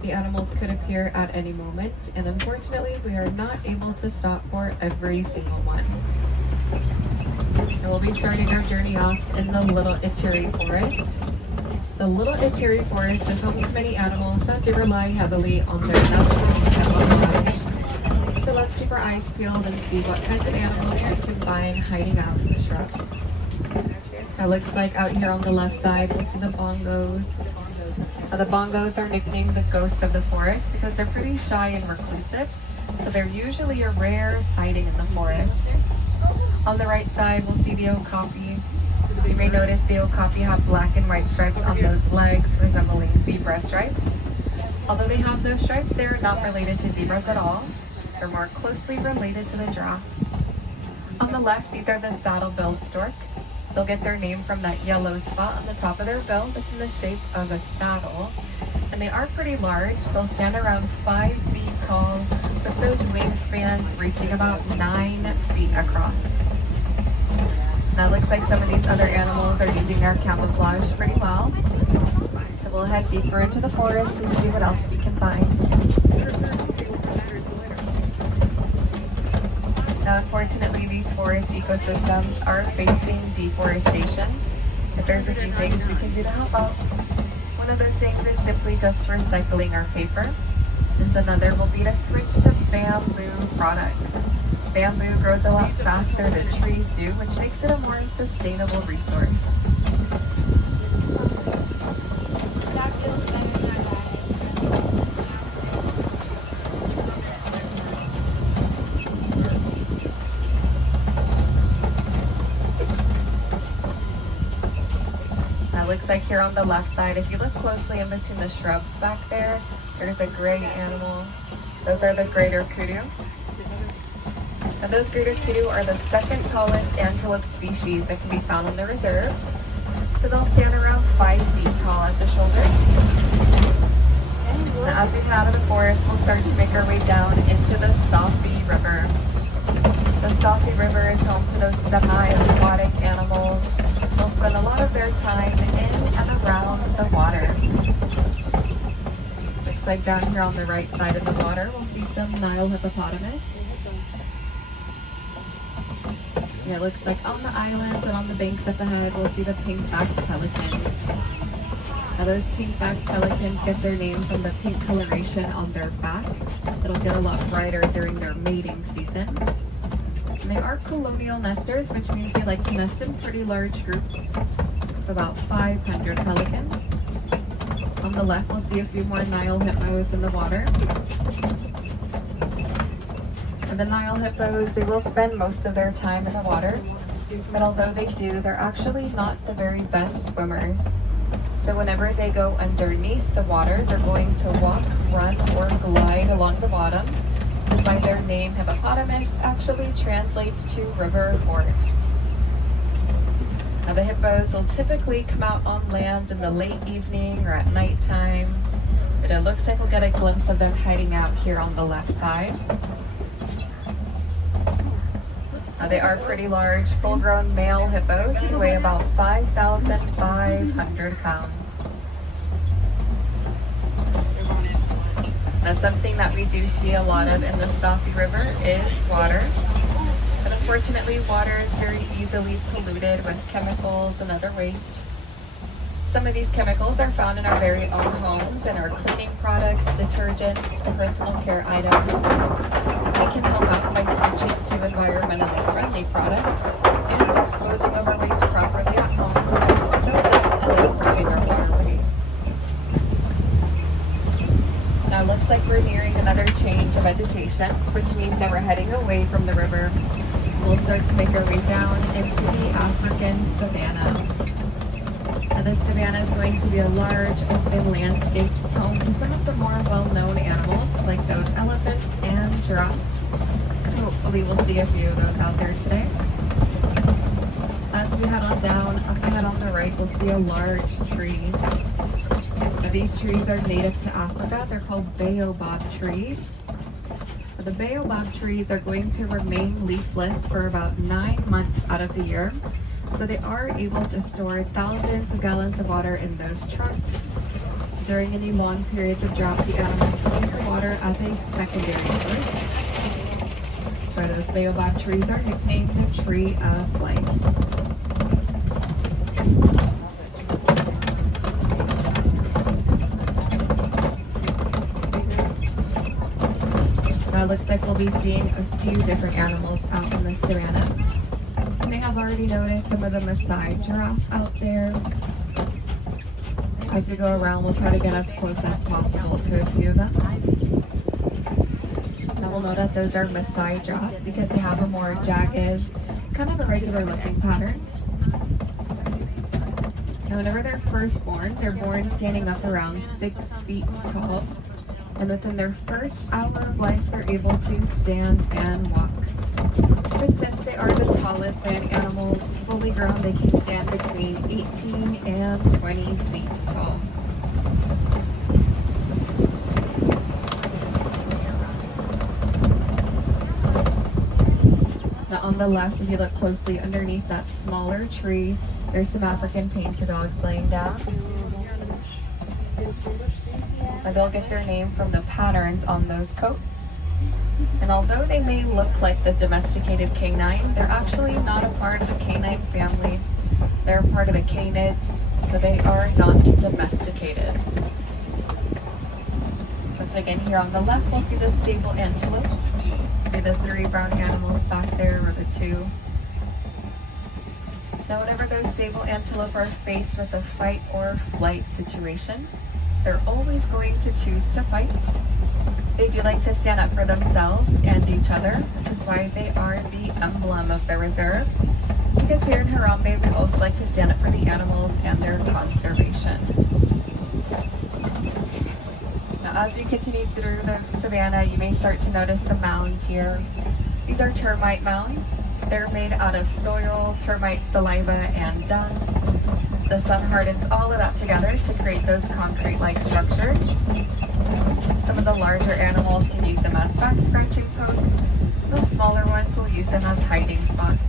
The animals could appear at any moment, and unfortunately, we are not able to stop for every single one. And we'll be starting our journey off in the Little Itiri Forest. The Little Itiri Forest is home to many animals that do rely heavily on their natural camouflage. So let's keep our eyes peeled and see what kinds of animals we can find hiding out in the shrubs. It looks like out here on the left side, we'll see the bongos. The bongos are nicknamed the ghosts of the forest because they're pretty shy and reclusive. So they're usually a rare sighting in the forest. On the right side, we'll see the okapi. You may notice the okapi have black and white stripes on those legs resembling zebra stripes. Although they have those stripes, they're not related to zebras at all. They're more closely related to the giraffe. On the left, these are the saddle-billed stork. They'll get their name from that yellow spot on the top of their bill that's in the shape of a saddle. And they are pretty large. They'll stand around 5 feet tall with those wingspans reaching about 9 feet across. Now it looks like some of these other animals are using their camouflage pretty well. So we'll head deeper into the forest and see what else we can find. Now unfortunately these forest ecosystems are facing deforestation. But there's a few things we can do to help out. One of those things is simply just recycling our paper. And another will be to switch to bamboo products. Bamboo grows a lot faster than trees do, which makes it a more sustainable resource. Now it looks like here on the left side, if you look closely in between the shrubs back there, there's a gray animal. Those are the greater kudu. Now those greater kudu are the second tallest antelope species that can be found on the reserve. So they'll stand around 5 feet tall at the shoulders. Now as we head out of the forest, we'll start to make our way down into the Safi River. The Safi River is home to those semi-aquatic animals. They'll spend a lot of their time in and around the water. Looks like down here on the right side of the water, we'll see some Nile hippopotamus. Yeah, it looks like on the islands and on the banks up ahead, we'll see the pink-backed pelicans. Now those pink-backed pelicans get their name from the pink coloration on their back. It'll get a lot brighter during their mating season. And they are colonial nesters, which means they like to nest in pretty large groups of about 500 pelicans. On the left, we'll see a few more Nile hippos in the water. The Nile hippos, they will spend most of their time in the water, but although they do, they're actually not the very best swimmers. So whenever they go underneath the water, they're going to walk, run, or glide along the bottom. That's why their name, hippopotamus, actually translates to river horse. Now the hippos will typically come out on land in the late evening or at nighttime. but it looks like we'll get a glimpse of them hiding out here on the left side. They are pretty large, full-grown male hippos who weigh about 5,500 pounds. Now, something that we do see a lot of in the Safi River is water. But unfortunately, water is very easily polluted with chemicals and other waste. Some of these chemicals are found in our very own homes and our cleaning products, detergents, and personal care items. We can help out by switching to environmentally friendly products and disposing of our waste properly at home, definitely improving our waterways. Now it looks like we're nearing another change of vegetation, which means that we're heading away from the river. We'll start to make our way down into the African savanna. Now this savanna is going to be a large open landscape home to some of the more well-known animals like those elephants and giraffes. So hopefully we'll see a few of those out there today. As we head on down, up ahead on the right, we'll see a large tree. Now these trees are native to Africa. They're called baobab trees. So the baobab trees are going to remain leafless for about 9 months out of the year. So they are able to store thousands of gallons of water in those trunks. During any long periods of drought, the animals need the water as a secondary source. So those baobab trees are nicknamed the Tree of Life. Now it looks like we'll be seeing a few different animals out in the savanna. You may have already noticed some of the Maasai giraffe out there. As we go around, we'll try to get as close as possible to a few of them. Now we'll know that those are Maasai giraffe because they have a more jagged, kind of irregular looking pattern. Now whenever they're first born, they're born standing up around 6 feet tall. And within their first hour of life, they're able to stand and walk. But since they are the tallest land animals, fully grown, they can stand between 18 and 20 feet tall. Now on the left, if you look closely underneath that smaller tree, there's some African painted dogs laying down. And they'll get their name from the patterns on those coats. And although they may look like the domesticated canine, they're actually not a part of the canine family. They're a part of the canids, so they are not domesticated. Once again, here on the left, we'll see the sable antelope. See the 3 brown animals back there, or the 2. Now, whenever those sable antelope are faced with a fight or flight situation, they're always going to choose to fight. They do like to stand up for themselves and each other, which is why they are the emblem of the reserve. Because here in Harambe, we also like to stand up for the animals and their conservation. Now, as we continue through the savanna, you may start to notice the mounds here. These are termite mounds. They're made out of soil, termite saliva, and dung. The sun hardens all of that together to create those concrete-like structures. Some of the larger animals can use them as back scratching posts. The smaller ones will use them as hiding spots.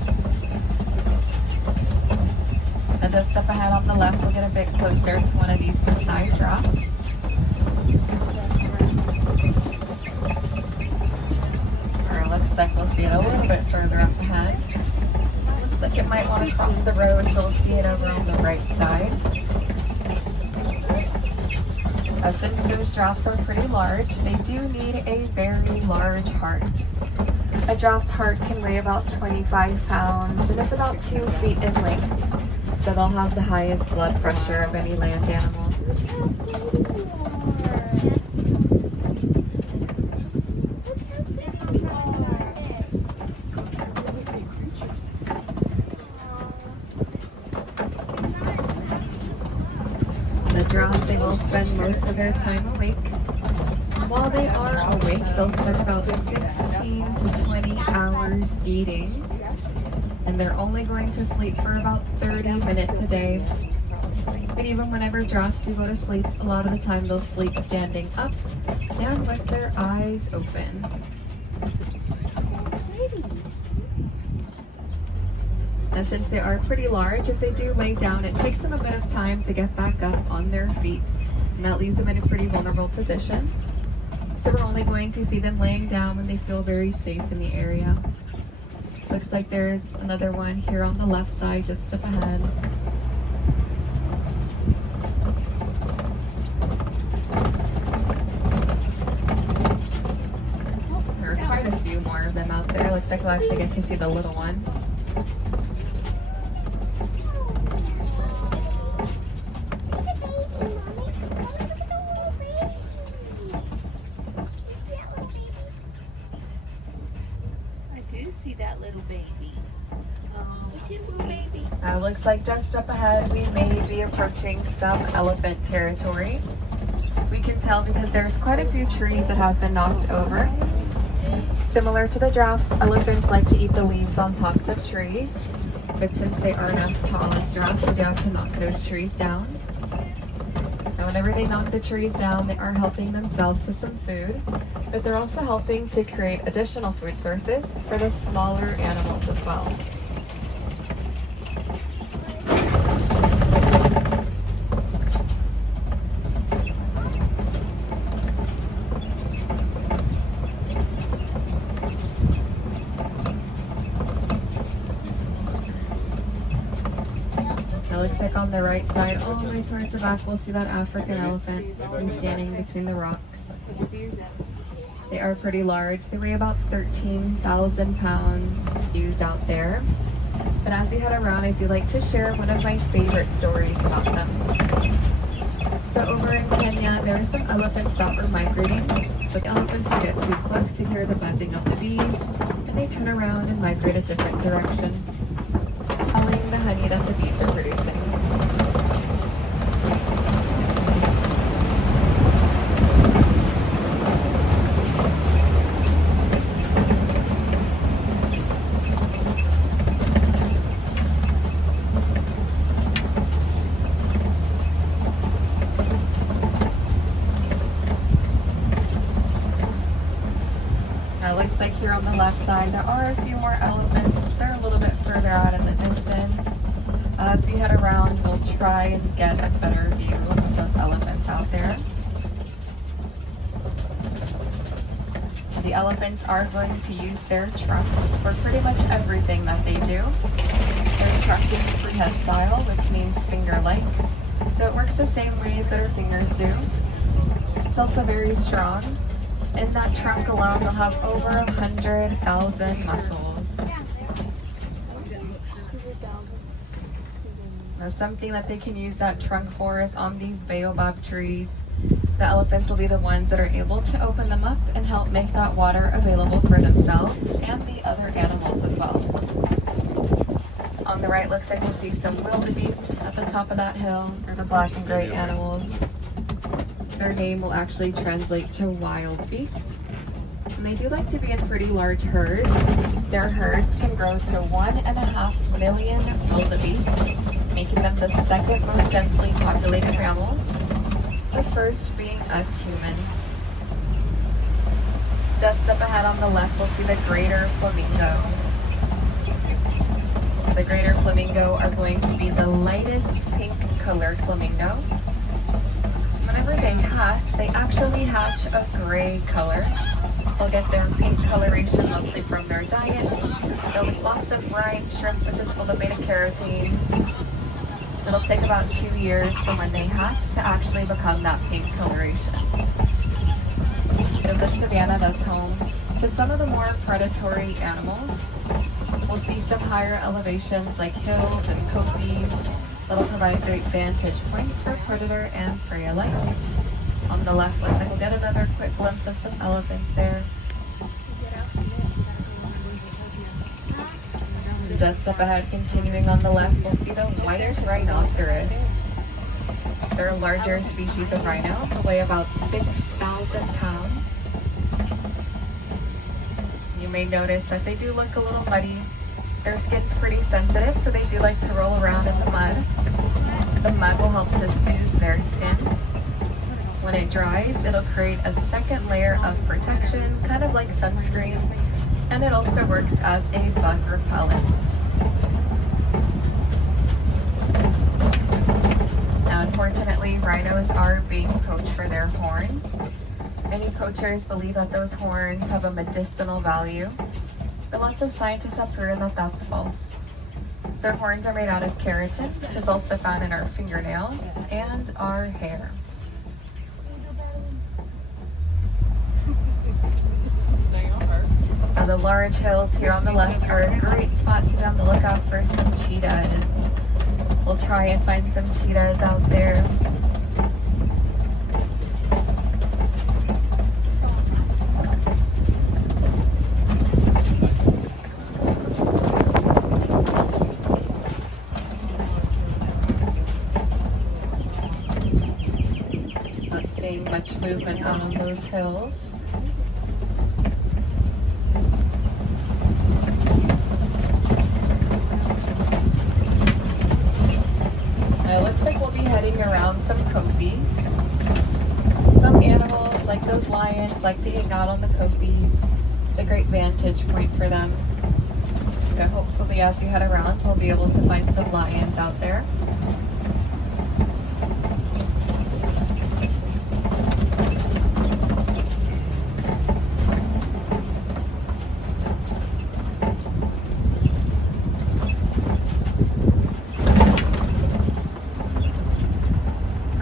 And just up ahead on the left, we'll get a bit closer to one of these Maasai giraffes. Or it looks like we'll see it a little bit further up ahead. Looks like it might want to cross the road, so we'll see it over on the right side. Since those giraffes are pretty large, they do need a very large heart. A giraffe's heart can weigh about 25 pounds and is about 2 feet in length. So they'll have the highest blood pressure of any land animal. The giraffes, they will spend most of their time awake. While they are awake, they'll spend about 16 to 20 hours eating. And they're only going to sleep for about 30 minutes a day. But even whenever giraffes do go to sleep, a lot of the time they'll sleep standing up and with their eyes open. Now, since they are pretty large, if they do lay down, it takes them a bit of time to get back up on their feet, and that leaves them in a pretty vulnerable position. So we're only going to see them laying down when they feel very safe in the area. Looks like there's another one here on the left side, just up ahead. There are quite a few more of them out there. Looks like we'll actually get to see the little one. Looks like just up ahead we may be approaching some elephant territory. We can tell because there's quite a few trees that have been knocked over. Similar to the giraffes, elephants like to eat the leaves on tops of trees, but since they aren't as tall as giraffes, we do have to knock those trees down. Now whenever they knock the trees down, they are helping themselves to some food, but they're also helping to create additional food sources for the smaller animals as well. Looks like on the right side, all the way towards the back, we'll see that African elephant standing between the rocks. They are pretty large. They weigh about 13,000 pounds used out there. But as we head around, I do like to share one of my favorite stories about them. So over in Kenya, there are some elephants that were migrating. But the elephants would get too close to hear the buzzing of the bees, and they turn around and migrate a different direction, following the honey that the bees are producing. Now it looks like here on the left side there are a few more elephants. They're a little bit further out in the distance. As we head around, we'll try and get a better view of those elephants out there. The elephants are going to use their trunks for pretty much everything that they do. Their trunk is prehensile, which means finger-like. So it works the same way as their fingers do. It's also very strong. In that trunk alone, they'll have over 100,000 muscles. Now, something that they can use that trunk for is on these baobab trees. The elephants will be the ones that are able to open them up and help make that water available for themselves and the other animals as well. On the right, looks like we'll see some wildebeest at the top of that hill. They're the black and gray animals. Their name will actually translate to wild beast. And they do like to be in pretty large herds. Their herds can grow to 1.5 million wildebeest, making them the second most densely populated mammals, the first being us humans. Just up ahead on the left, we'll see the greater flamingo. The greater flamingo are going to be the lightest pink colored flamingo. Whenever they hatch, they actually hatch a gray color. They'll get their pink coloration mostly from their diet. They'll eat lots of brine shrimp, which is full of beta-carotene. So it'll take about 2 years from when they hatch to actually become that pink coloration. In the savanna that's home to some of the more predatory animals. We'll see some higher elevations like hills and kopis that'll provide great vantage points for predator and prey alike. On the left, looks like we'll get another quick glimpse of some elephants there. Just up ahead, continuing on the left, we'll see the white rhinoceros. They're a larger species of rhino. They weigh about 6,000 pounds. You may notice that they do look a little muddy. Their skin's pretty sensitive, so they do like to roll around in the mud. The mud will help to soothe their skin. When it dries, it'll create a second layer of protection, kind of like sunscreen, and it also works as a bug repellent. Now, unfortunately, rhinos are being poached for their horns. Many poachers believe that those horns have a medicinal value, but lots of scientists have proven that that's false. Their horns are made out of keratin, which is also found in our fingernails and our hair. Now, the large hills here on the left are a great spot to be on the lookout for some cheetahs. We'll try and find some cheetahs out there. Not seeing much movement out on those hills. It looks like we'll be heading around some kopis. Some animals, like those lions, like to hang out on the kopis. It's a great vantage point for them. So hopefully as we head around, we'll be able to find some lions out there.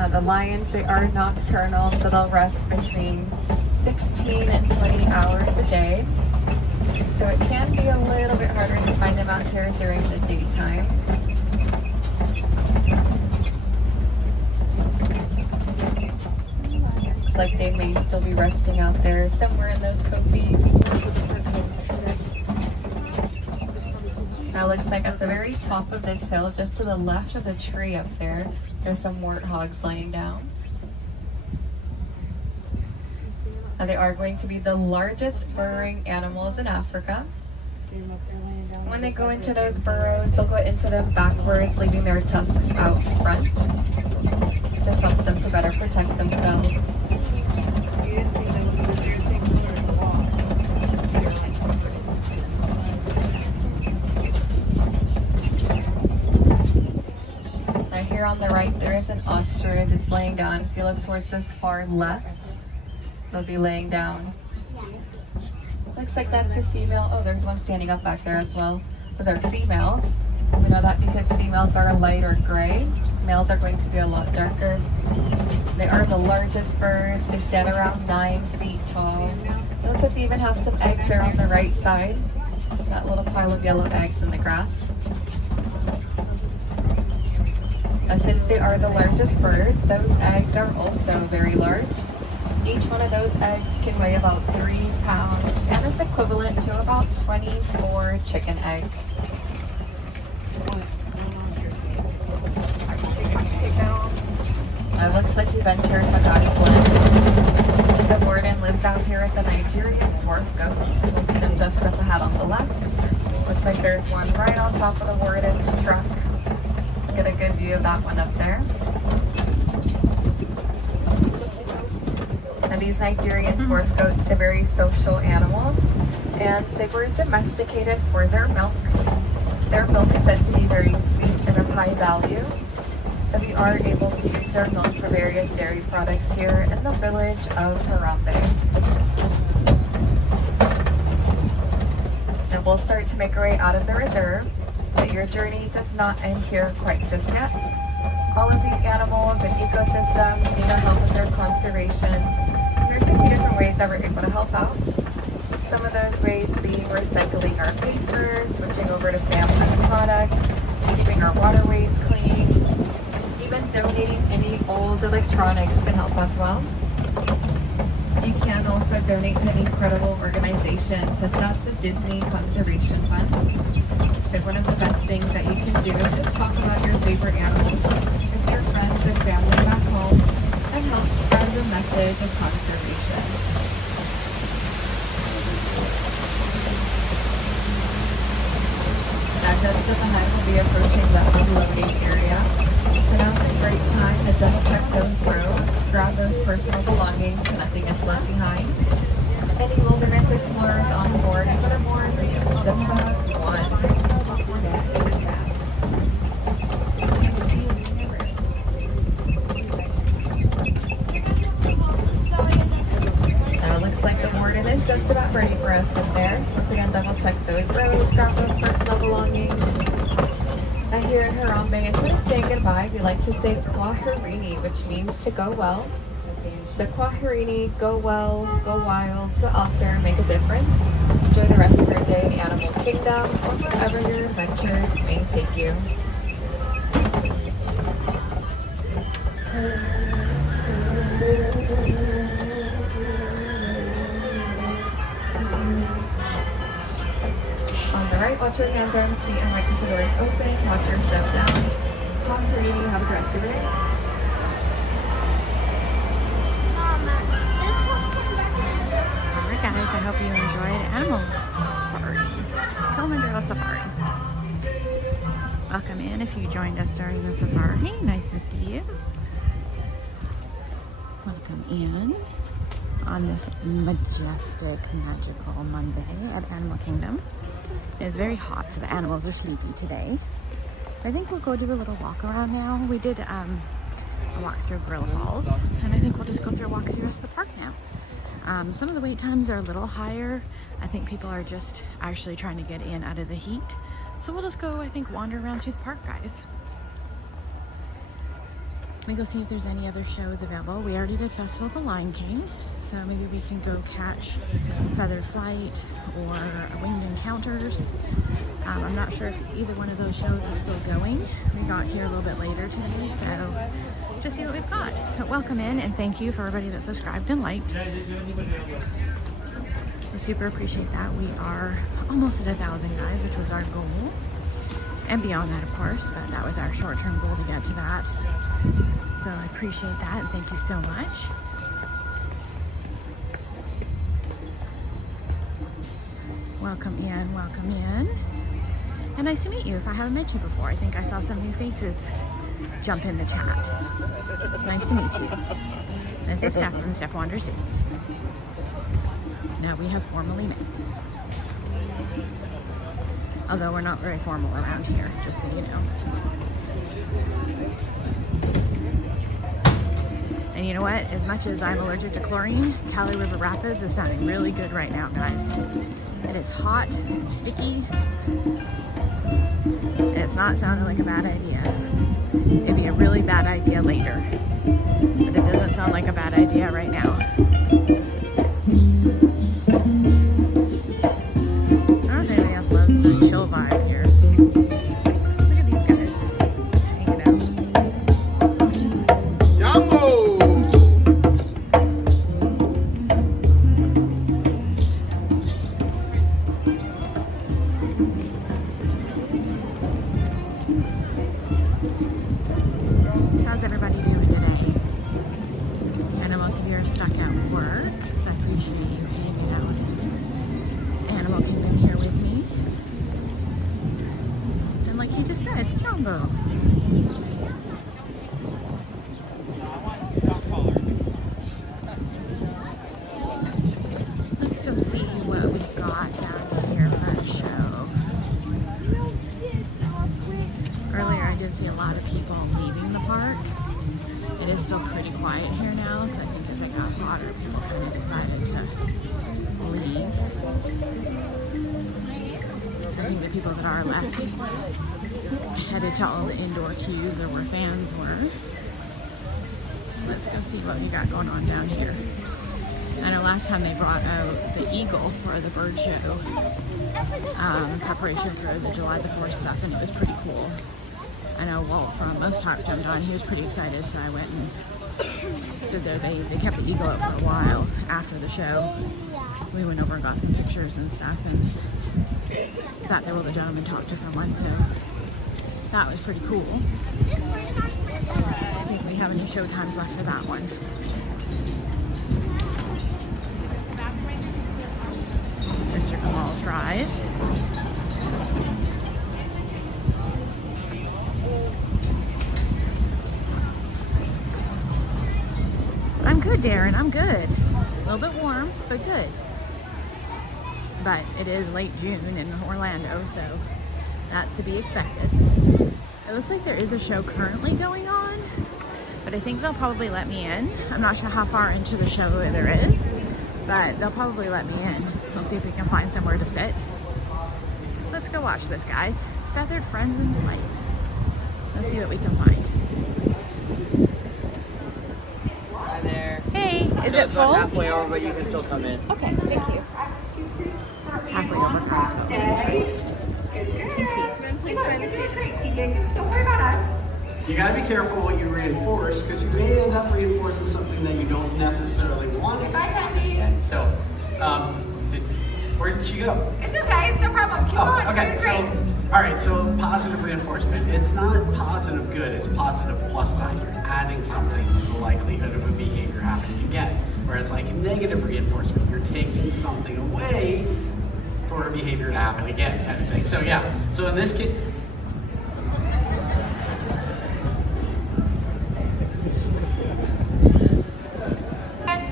The lions, they are nocturnal, so they'll rest between 16 and 20 hours a day. So it can be a little bit harder to find them out here during the daytime. Looks like they may still be resting out there somewhere in those kopis. Now it looks like at the very top of this hill, just to the left of the tree up there, there's some warthogs laying down. Now they are going to be the largest burrowing animals in Africa. When they go into those burrows, they'll go into them backwards, leaving their tusks out front. Just helps them to better protect themselves. Here on the right, there is an ostrich. It's laying down. If you look towards this far left, they'll be laying down. Looks like that's a female. Oh, there's one standing up back there as well. Those are females. We know that because females are light or gray. Males are going to be a lot darker. They are the largest birds. They stand around 9 feet tall. It looks like they even have some eggs there on the right side. There's that little pile of yellow eggs in the grass. Since they are the largest birds, those eggs are also very large. Each one of those eggs can weigh about 3 pounds and is equivalent to about 24 chicken eggs. It looks like we've entered Magadi Glen. The warden lives out here at the Nigerian dwarf goats. We'll see them just up ahead on the left. Looks like there's one right on top of the warden's truck. Get a good view of that one up there. And these Nigerian dwarf goats are very social animals, and they were domesticated for their milk. Their milk is said to be very sweet and of high value, so we are able to use their milk for various dairy products here in the village of Harambe. And we'll start to make our way out of the reserve. But your journey does not end here quite just yet. All of these animals and ecosystems need our help with their conservation. And there's a few different ways that we're able to help out. Some of those ways being recycling our paper, switching over to family products, keeping our waterways clean, even donating any old electronics can help as well. You can also donate to any credible organizations, such as the Disney Conservation Fund. So one of the best things that you can do is just talk about your favorite animals with your friends and family back home and help spread the message of conservation. Now just up ahead, we'll be approaching the unloading area. So now ride, we like to say Kwaherini, which means to go well. So Kwaherini, go well, go wild, go out there, make a difference. Enjoy the rest of your day in the animal kingdom or wherever your adventures may take you. On the right, watch your hands, arms, feet, and legs to the doors open. Watch your step down. Kwaherini, have a great rest of your day. Alright guys, I hope you enjoyed Animal Safari, Kilimanjaro Safari. Welcome in if you joined us during the safari. Nice to see you. Welcome in on this majestic, magical Monday at Animal Kingdom. It's very hot, so the animals are sleepy today. I think we'll go do a little walk around now. We did a walk through Gorilla Falls, and I think we'll just go through a walk through the rest of the park now. Some of the wait times are a little higher. I think people are just actually trying to get in out of the heat. So we'll just go, I think, wander around through the park, guys. Let me go see if there's any other shows available. We already did Festival of the Lion King, so maybe we can go catch Feathered Flight or Winged Encounters. I'm not sure if either one of those shows is still going. We got here a little bit later today, so just see what we've got. But welcome in, and thank you for everybody that subscribed and liked. We super appreciate that. We are almost at 1,000 guys, which was our goal. And beyond that, of course, but that was our short-term goal to get to that. So I appreciate that, and thank you so much. Welcome in, welcome in. And nice to meet you if I haven't met you before. I think I saw some new faces jump in the chat. Nice to meet you. This is Steph from Steph Wanders Disney. Now we have formally met. Although we're not very formal around here, just so you know. And you know what? As much as I'm allergic to chlorine, Cali River Rapids is sounding really good right now, guys. It is hot, it's sticky. It's not sounding like a bad idea. It'd be a really bad idea later, but it doesn't sound like a bad idea right now. I don't know if anybody else loves the chill vibe here. Look at these guys just hanging out. Jambo! How's everybody doing today? I know most of you are stuck at work, so I appreciate you hanging out in Animal Kingdom here with me. And like he just said, Jambo. Let's go see what we've got down here for the show. Earlier I did see a lot of people leaving the park. It is still pretty quiet here now, so I think as it got hotter, people kind of decided to leave. I think the people that are left headed to all the indoor queues or where fans were. Let's go see what we got going on down here. I know last time they brought out the eagle for the bird show, preparation for the July the 4th stuff, and it was pretty cool. I know Walt from Most Talk jumped on. He was pretty excited, so I went and stood there. They kept the eagle up for a while after the show. We went over and got some pictures and stuff, and sat there while the gentleman talked to someone, so that was pretty cool. Let's see if we have any show times left for that one. Mr. Kamal's Rise. I'm good, Darren. I'm good. A little bit warm, but good. But it is late June in Orlando, so that's to be expected. It looks like there is a show currently going on, but I think they'll probably let me in. I'm not sure how far into the show there is, but they'll probably let me in. We'll see if we can find somewhere to sit. Let's go watch this, guys. Feathered Friends and Delight. Let's see what we can find. Hi there. Hey, is So it it's about full? halfway over, but you can still come in. Okay, thank you. It's halfway over crossbow. Don't worry about us. You gotta be careful what you reinforce, because you may end up reinforcing something that you don't necessarily want to see. Bye, Kathy. And so, where did she go? It's okay, it's no problem. Keep going. Okay, You're so, great. all right, so positive reinforcement. It's not positive good, it's positive plus sign. You're adding something to the likelihood of a behavior happening again. Whereas like negative reinforcement, you're taking something away for a behavior to happen again, kind of thing. So yeah, so in this case,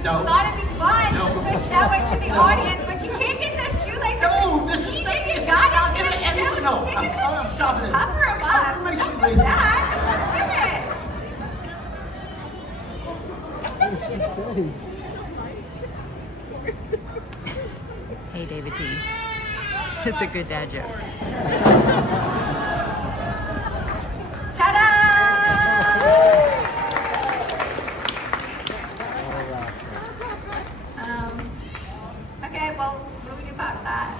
no. Thought it'd be fun to show it to the audience, but you can't get the shoelaces. No, this is not gonna end it. No, I'm stopping it. Cover them up. Cover my Don't do shoelaces. that. Hey, David T. It's a good dad joke. Okay, well, what do we do about that?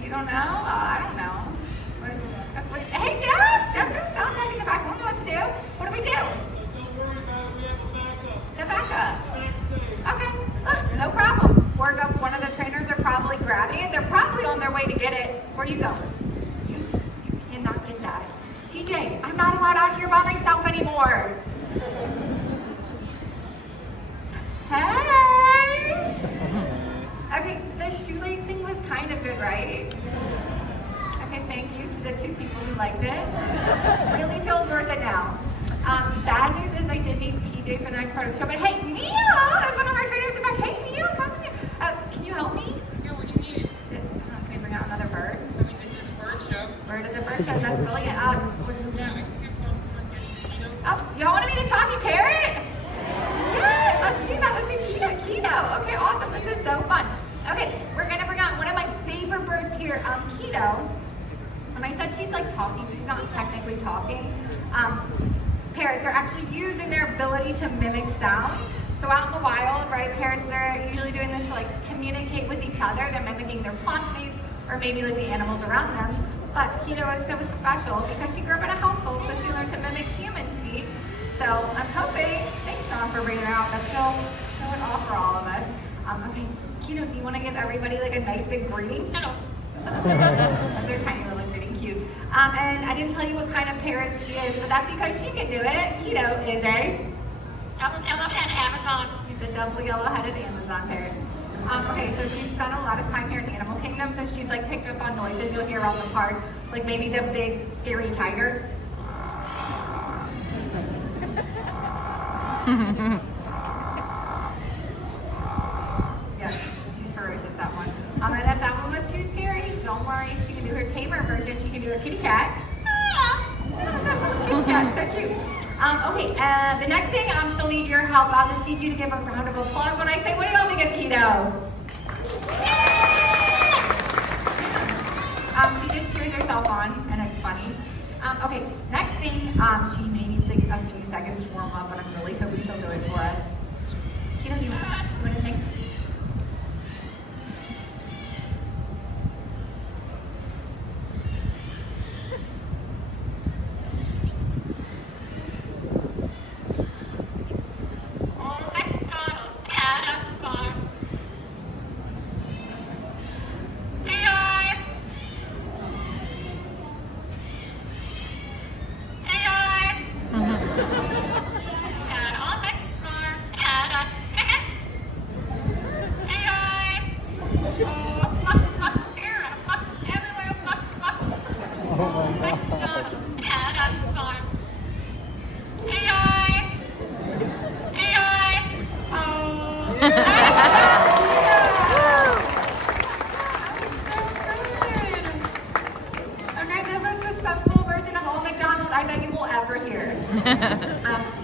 You don't know? I don't know. Hey, Dad! Don't tag in the back. I don't know what to do. What do we do? Don't worry about it, we have a backup. The backup. Backstage. Okay, look, no problem. One of the trainers are probably grabbing it. They're probably on their way to get it. Where you going? You cannot get that. TJ, I'm not allowed out here by myself anymore. Hey! Okay, the shoelace thing was kind of good, right? Okay, thank you to the 2 people who liked it. Really feels worth it now. Bad news is I did need TJ for the next part of the show, but hey, Neil! One of our trainers is back. Hey, Neil, come here. Can you help me? Yeah, what do you need? Can we bring out another bird? I mean, this is a bird show. Bird is a bird show. That's brilliant. Yeah, I can get someone getting Kino. Oh, y'all want me to talking parrot? Yes, let's do that. Let's do Kino. Okay, awesome. This is so fun. Okay, we're gonna bring out one of my favorite birds here, Kino. And I said she's like talking. She's not technically talking. Parrots are actually using their ability to mimic sounds. So out in the wild, right, parrots, they're usually doing this to like communicate with each other. They're mimicking their flockmates or maybe like the animals around them. But Kino is so special because she grew up in a household, so she learned to mimic human speech. So I'm hoping, thanks Sean for bringing her out, that she'll show it off for all of us. Okay, Kino, do you want to give everybody like a nice big greeting? Hello. They're tiny little greeting, cute. And I didn't tell you what kind of parrot she is, but that's because she can do it. Kino is a double yellow-headed Amazon. She's a double yellow-headed Amazon parrot. Okay, so she's spent a lot of time here in Animal Kingdom, so she's like picked up on noises you'll hear around the park, like maybe the big scary tiger. Yes, she's ferocious, that one. And if that one was too scary, don't worry. She can do her tamer version. She can do her kitty cat. Kitty cat, so cute. Okay, the next thing she'll need your help. I'll just need you to give a round of applause when I say, what do y'all think of Kino? She just cheers herself on, and it's funny. Okay, next thing, she may need to take a few seconds to warm up, but I'm really hoping she'll do it for us. Kino, do you want to sing?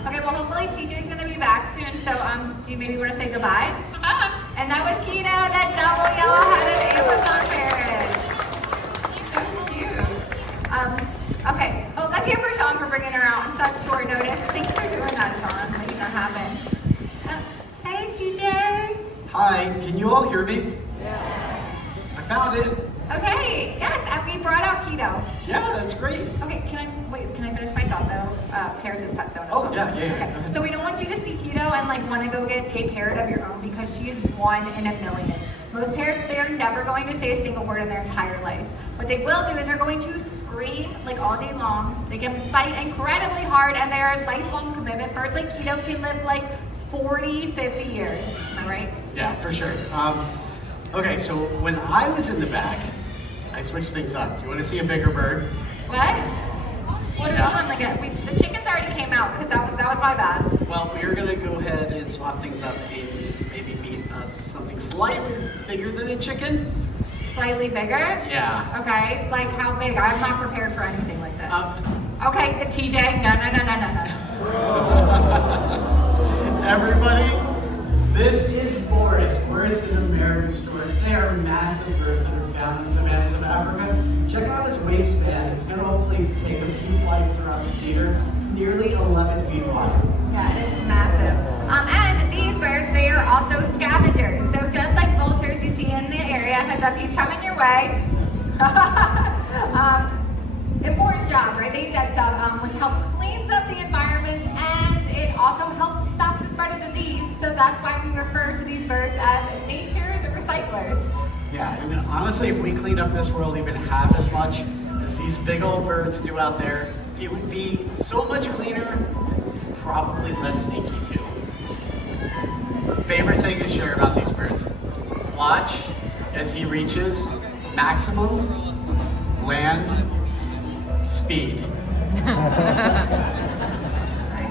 Okay, well, hopefully TJ's going to be back soon, so do you maybe want to say goodbye? Goodbye. And that was Kino, that double yellow-headed Amazon parrot. So cute. Okay, oh, let's let's hear for Sean for bringing her out on such short notice. Thanks for doing that, Sean, making her happen. Hey, TJ. Hi, can you all hear me? Yeah. I found it. Okay, yes, and we brought out keto. Yeah, that's great. Okay, can I finish my thought though? Parrots is pet zone. Oh, yeah. Okay, so we don't want you to see keto and like want to go get a parrot of your own because she is 1 in a million. Most parrots, they are never going to say a single word in their entire life. What they will do is they're going to scream like all day long. They can fight incredibly hard and they're a lifelong commitment. Birds like keto can live like 40, 50 years. Am I right? Yeah, for sure. Okay, so when I was in the back, I switched things up. Do you want to see a bigger bird? What? What are we doing? The chickens already came out because that was my bad. Well, we're going to go ahead and swap things up and maybe meet something slightly bigger than a chicken. Slightly bigger? Yeah. Okay, like how big? I'm not prepared for anything like this. Okay, TJ, no. Everybody, this is Forrest. Forrest is America's story. They are massive birds that are found in the savannahs of Africa. Check out his wingspan. It's going to hopefully take a few flights throughout the theater. It's nearly 11 feet wide. Yeah, it is massive. And these birds, they are also scavengers. So just like vultures you see in the area, heads up, he's coming your way. Important job, right? They dead stuff, which helps cleans up the environment and it also helps stop the spread of disease. So that's why we refer to these birds as nature's recyclers. Yeah, I mean, honestly, if we cleaned up this world even half as much as these big old birds do out there, it would be so much cleaner, probably less stinky too. Favorite thing to share about these birds? Watch as he reaches maximum land speed.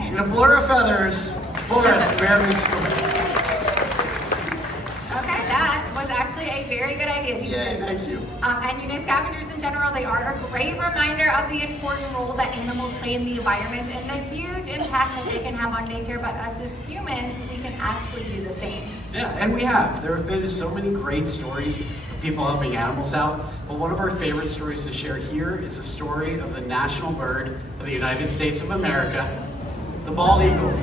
In a blur of feathers, Forrest barely swimming. Okay, that was actually a very good idea. Yay, thank you. And you know, scavengers in general, they are a great reminder of the important role that animals play in the environment and the huge impact that they can have on nature, but us as humans, we can actually do the same. Yeah, and we have. There have been so many great stories of people helping animals out, but one of our favorite stories to share here is the story of the national bird of the United States of America, the bald eagle.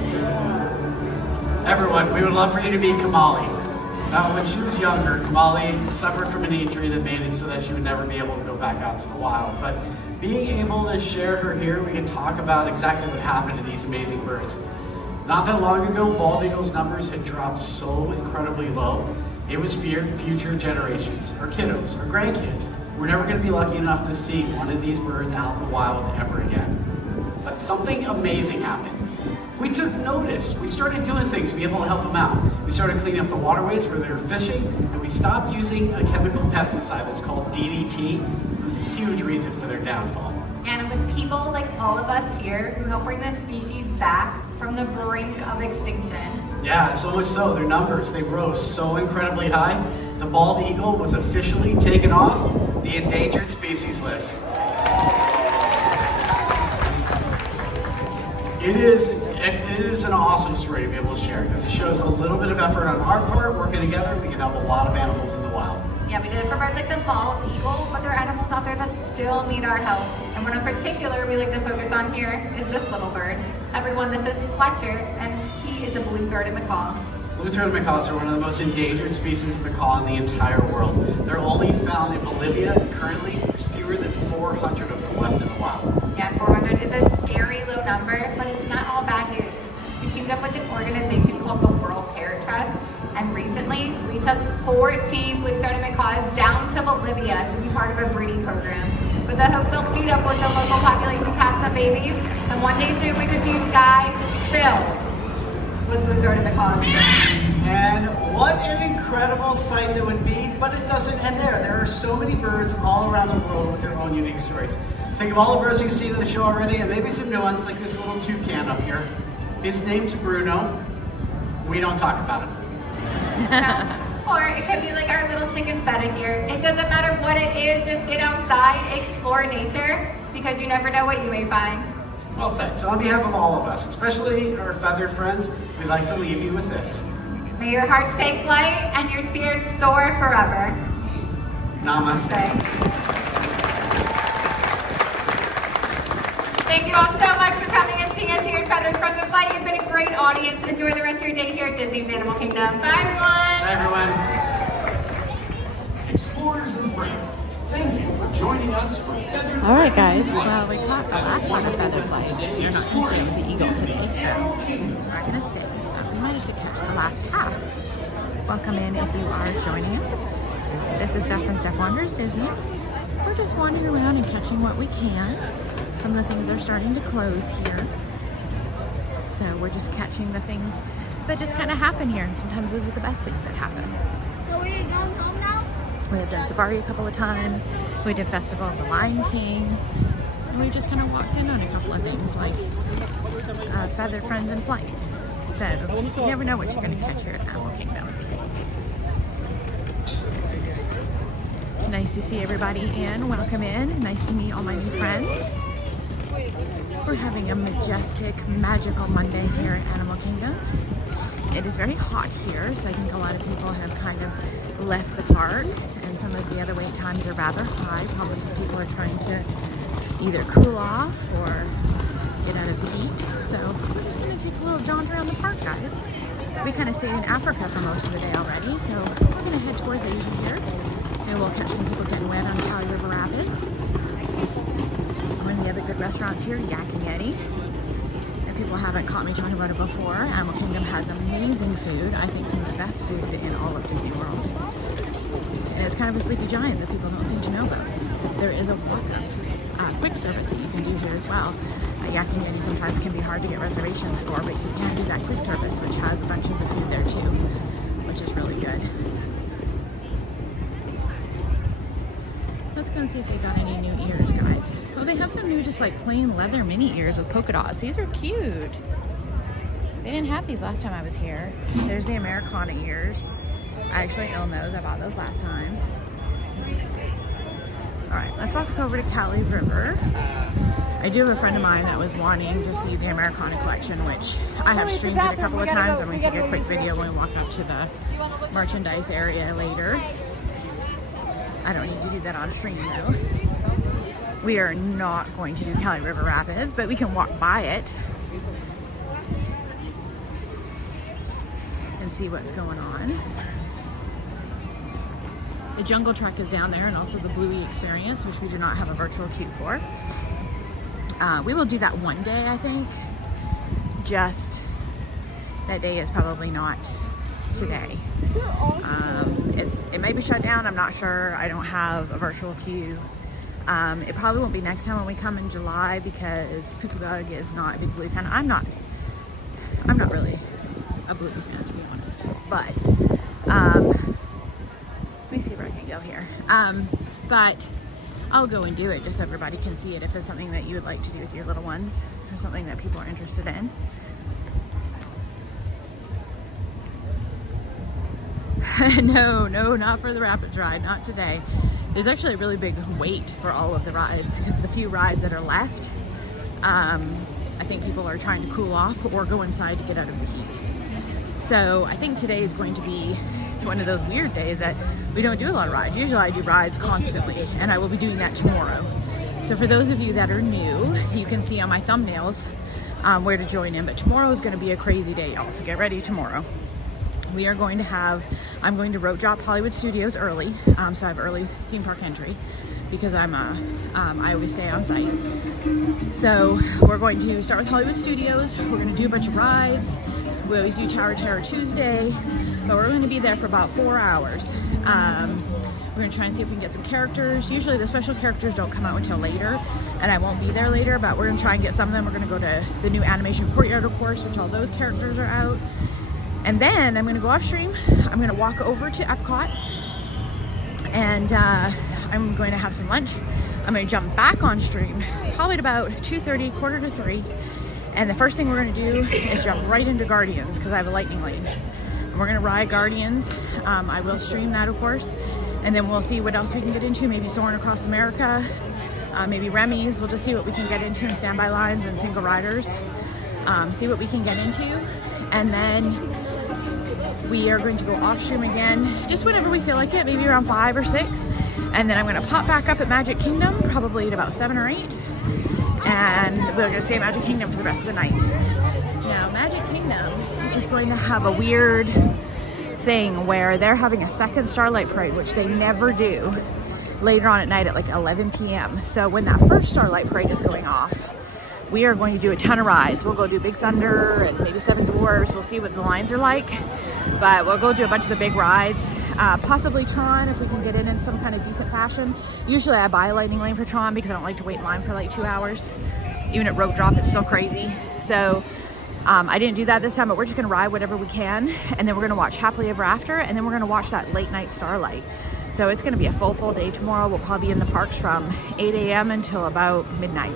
Everyone, we would love for you to meet Kamali. Now, when she was younger, Kamali suffered from an injury that made it so that she would never be able to go back out to the wild. But being able to share her here, we can talk about exactly what happened to these amazing birds. Not that long ago, bald eagles' numbers had dropped so incredibly low, it was feared future generations, our kiddos, our grandkids, were never going to be lucky enough to see one of these birds out in the wild ever again. But something amazing happened. We took notice. We started doing things to be able to help them out. We started cleaning up the waterways where they were fishing, and we stopped using a chemical pesticide that's called DDT. It was a huge reason for their downfall. And it was people like all of us here who helped bring this species back from the brink of extinction. Yeah, so much so, their numbers, they rose so incredibly high. The bald eagle was officially taken off the endangered species list. It is an awesome story to be able to share because it shows a little bit of effort on our part, working together, we can help a lot of animals in the wild. Yeah, we did it for birds like the bald eagle, but there are animals out there that still need our help. And one in particular we like to focus on here is this little bird. Everyone, this is Fletcher, and he is a blue-throated macaw. Blue-throated macaws are one of the most endangered species of macaw in the entire world. They're only found in Bolivia, and currently there's fewer than 400 of them left in the wild. Yeah, 400 is a scary low number, but it's not all bad news. We teamed up with an organization called the World Parrot Trust, and recently we took 14 blue-throated macaws down to Bolivia to be part of a breeding program. With the hopes they'll feed up with the local populations, have some babies, and one day soon we could see sky filled with blue-throated macaws. And what an incredible sight that would be, but it doesn't end there. There are so many birds all around the world with their own unique stories. Think of all the birds you've seen in the show already, and maybe some new ones, like this little toucan up here. His name's Bruno. We don't talk about him. Or it could be like our little chicken feta here. It doesn't matter what it is, just get outside, explore nature, because you never know what you may find. Well said. So on behalf of all of us, especially our feathered friends, we'd like to leave you with this. May your hearts take flight and your spirits soar forever. Namaste. Thank you all so much for coming and seeing us here at Feathered from the Flight. You've been a great audience. Enjoy the rest of your day here at Disney's Animal Kingdom. Bye, everyone. Bye, everyone. Explorers and friends, thank you for joining us for Feathered. All right, guys. Well, we caught the last one of Feathered Flight. You're not going to see the eagle today, so we're going to stay. So we managed to catch the last half. Welcome in if you are joining us. This is Steph from Steph Wanders Disney. We're just wandering around and catching what we can. Some of the things are starting to close here. So we're just catching the things that just kind of happen here. And sometimes those are the best things that happen. So are you going home now? We have done Safari a couple of times. We did Festival of the Lion King. And we just kind of walked in on a couple of things like Feathered Friends in Flight. So you never know what you're going to catch here at Animal Kingdom. Nice to see everybody in. Welcome in. Nice to meet all my new friends. We're having a majestic, magical Monday here at Animal Kingdom. It is very hot here, so I think a lot of people have kind of left the park, and some of the other wait times are rather high. Probably people are trying to either cool off or get out of the heat. So we're just going to take a little jaunt around the park, guys. We kind of stayed in Africa for most of the day already, so we're going to head towards Asia here. And we'll catch some people getting wet on Cali River Rapids. One of the other good restaurants here, Yak and Yeti. If people haven't caught me talking about it before, Animal Kingdom has amazing food. I think some of the best food in all of Disney World. And it's kind of a sleepy giant that people don't seem to know about. There is a water quick service that you can do here as well. Yak and Yeti sometimes can be hard to get reservations for, but you can do that quick service, which has a bunch of the food there too, which is really good. Let's go and see if they got any new ears, guys. Oh, they have some new just like plain leather mini ears with polka dots. These are cute. They didn't have these last time I was here. There's the Americana ears. I actually own those. I bought those last time. All right, let's walk over to Cali River. I do have a friend of mine that was wanting to see the Americana collection, which I have streamed it a couple of times. I'm going to take a quick video when we walk up to the merchandise area later. I don't need to do that on stream though. We are not going to do Cali River Rapids, but we can walk by it and see what's going on. The Jungle Trek is down there, and also the Bluey Experience, which we do not have a virtual queue for. We will do that one day, I think. Just that day is probably not today. It may be shut down, I'm not sure. I don't have a virtual queue. It probably won't be next time when we come in July, because Poopybug is not a big Bluey fan. I'm not really a Bluey fan, to be honest. But let me see where I can go here. But I'll go and do it just so everybody can see it if it's something that you would like to do with your little ones, or something that people are interested in. No, not for the Rapids ride, not today. There's actually a really big wait for all of the rides, because the few rides that are left, I think people are trying to cool off or go inside to get out of the heat. So I think today is going to be one of those weird days that we don't do a lot of rides. Usually I do rides constantly, and I will be doing that tomorrow. So for those of you that are new, you can see on my thumbnails where to join in, but tomorrow is going to be a crazy day, y'all, so get ready tomorrow. We are going to have, I'm going to road drop Hollywood Studios early, so I have early theme park entry, because I always stay on site. So we're going to start with Hollywood Studios. We're going to do a bunch of rides. We always do Tower Terror Tuesday, but we're going to be there for about 4 hours. We're going to try and see if we can get some characters. Usually the special characters don't come out until later, and I won't be there later, but we're going to try and get some of them. We're going to go to the new Animation Courtyard, of course, which all those characters are out. And then I'm going to go off stream. I'm going to walk over to Epcot, and I'm going to have some lunch. I'm going to jump back on stream probably at about 2:30, 2:45. And the first thing we're going to do is jump right into Guardians, because I have a lightning lane. And we're going to ride Guardians. I will stream that, of course. And then we'll see what else we can get into. Maybe Soarin' Across America. Maybe Remy's. We'll just see what we can get into in standby lines and single riders. See what we can get into. And then we are going to go off stream again, just whenever we feel like it, maybe around 5 or 6. And then I'm going to pop back up at Magic Kingdom, probably at about 7 or 8. and we're gonna stay at Magic Kingdom for the rest of the night. Now, Magic Kingdom is going to have a weird thing where they're having a second Starlight Parade, which they never do, later on at night at like 11 p.m. So when that first Starlight Parade is going off, we are going to do a ton of rides. We'll go do Big Thunder and maybe Seven Dwarfs. We'll see what the lines are like, but we'll go do a bunch of the big rides. Possibly Tron if we can get in some kind of decent fashion. Usually I buy a lightning lane for Tron because I don't like to wait in line for like 2 hours. Even at rope drop, it's still crazy. So I didn't do that this time, but we're just gonna ride whatever we can, and then we're gonna watch Happily Ever After, and then we're gonna watch that late night Starlight. So it's gonna be a full day tomorrow. We'll probably be in the parks from 8 a.m. until about midnight.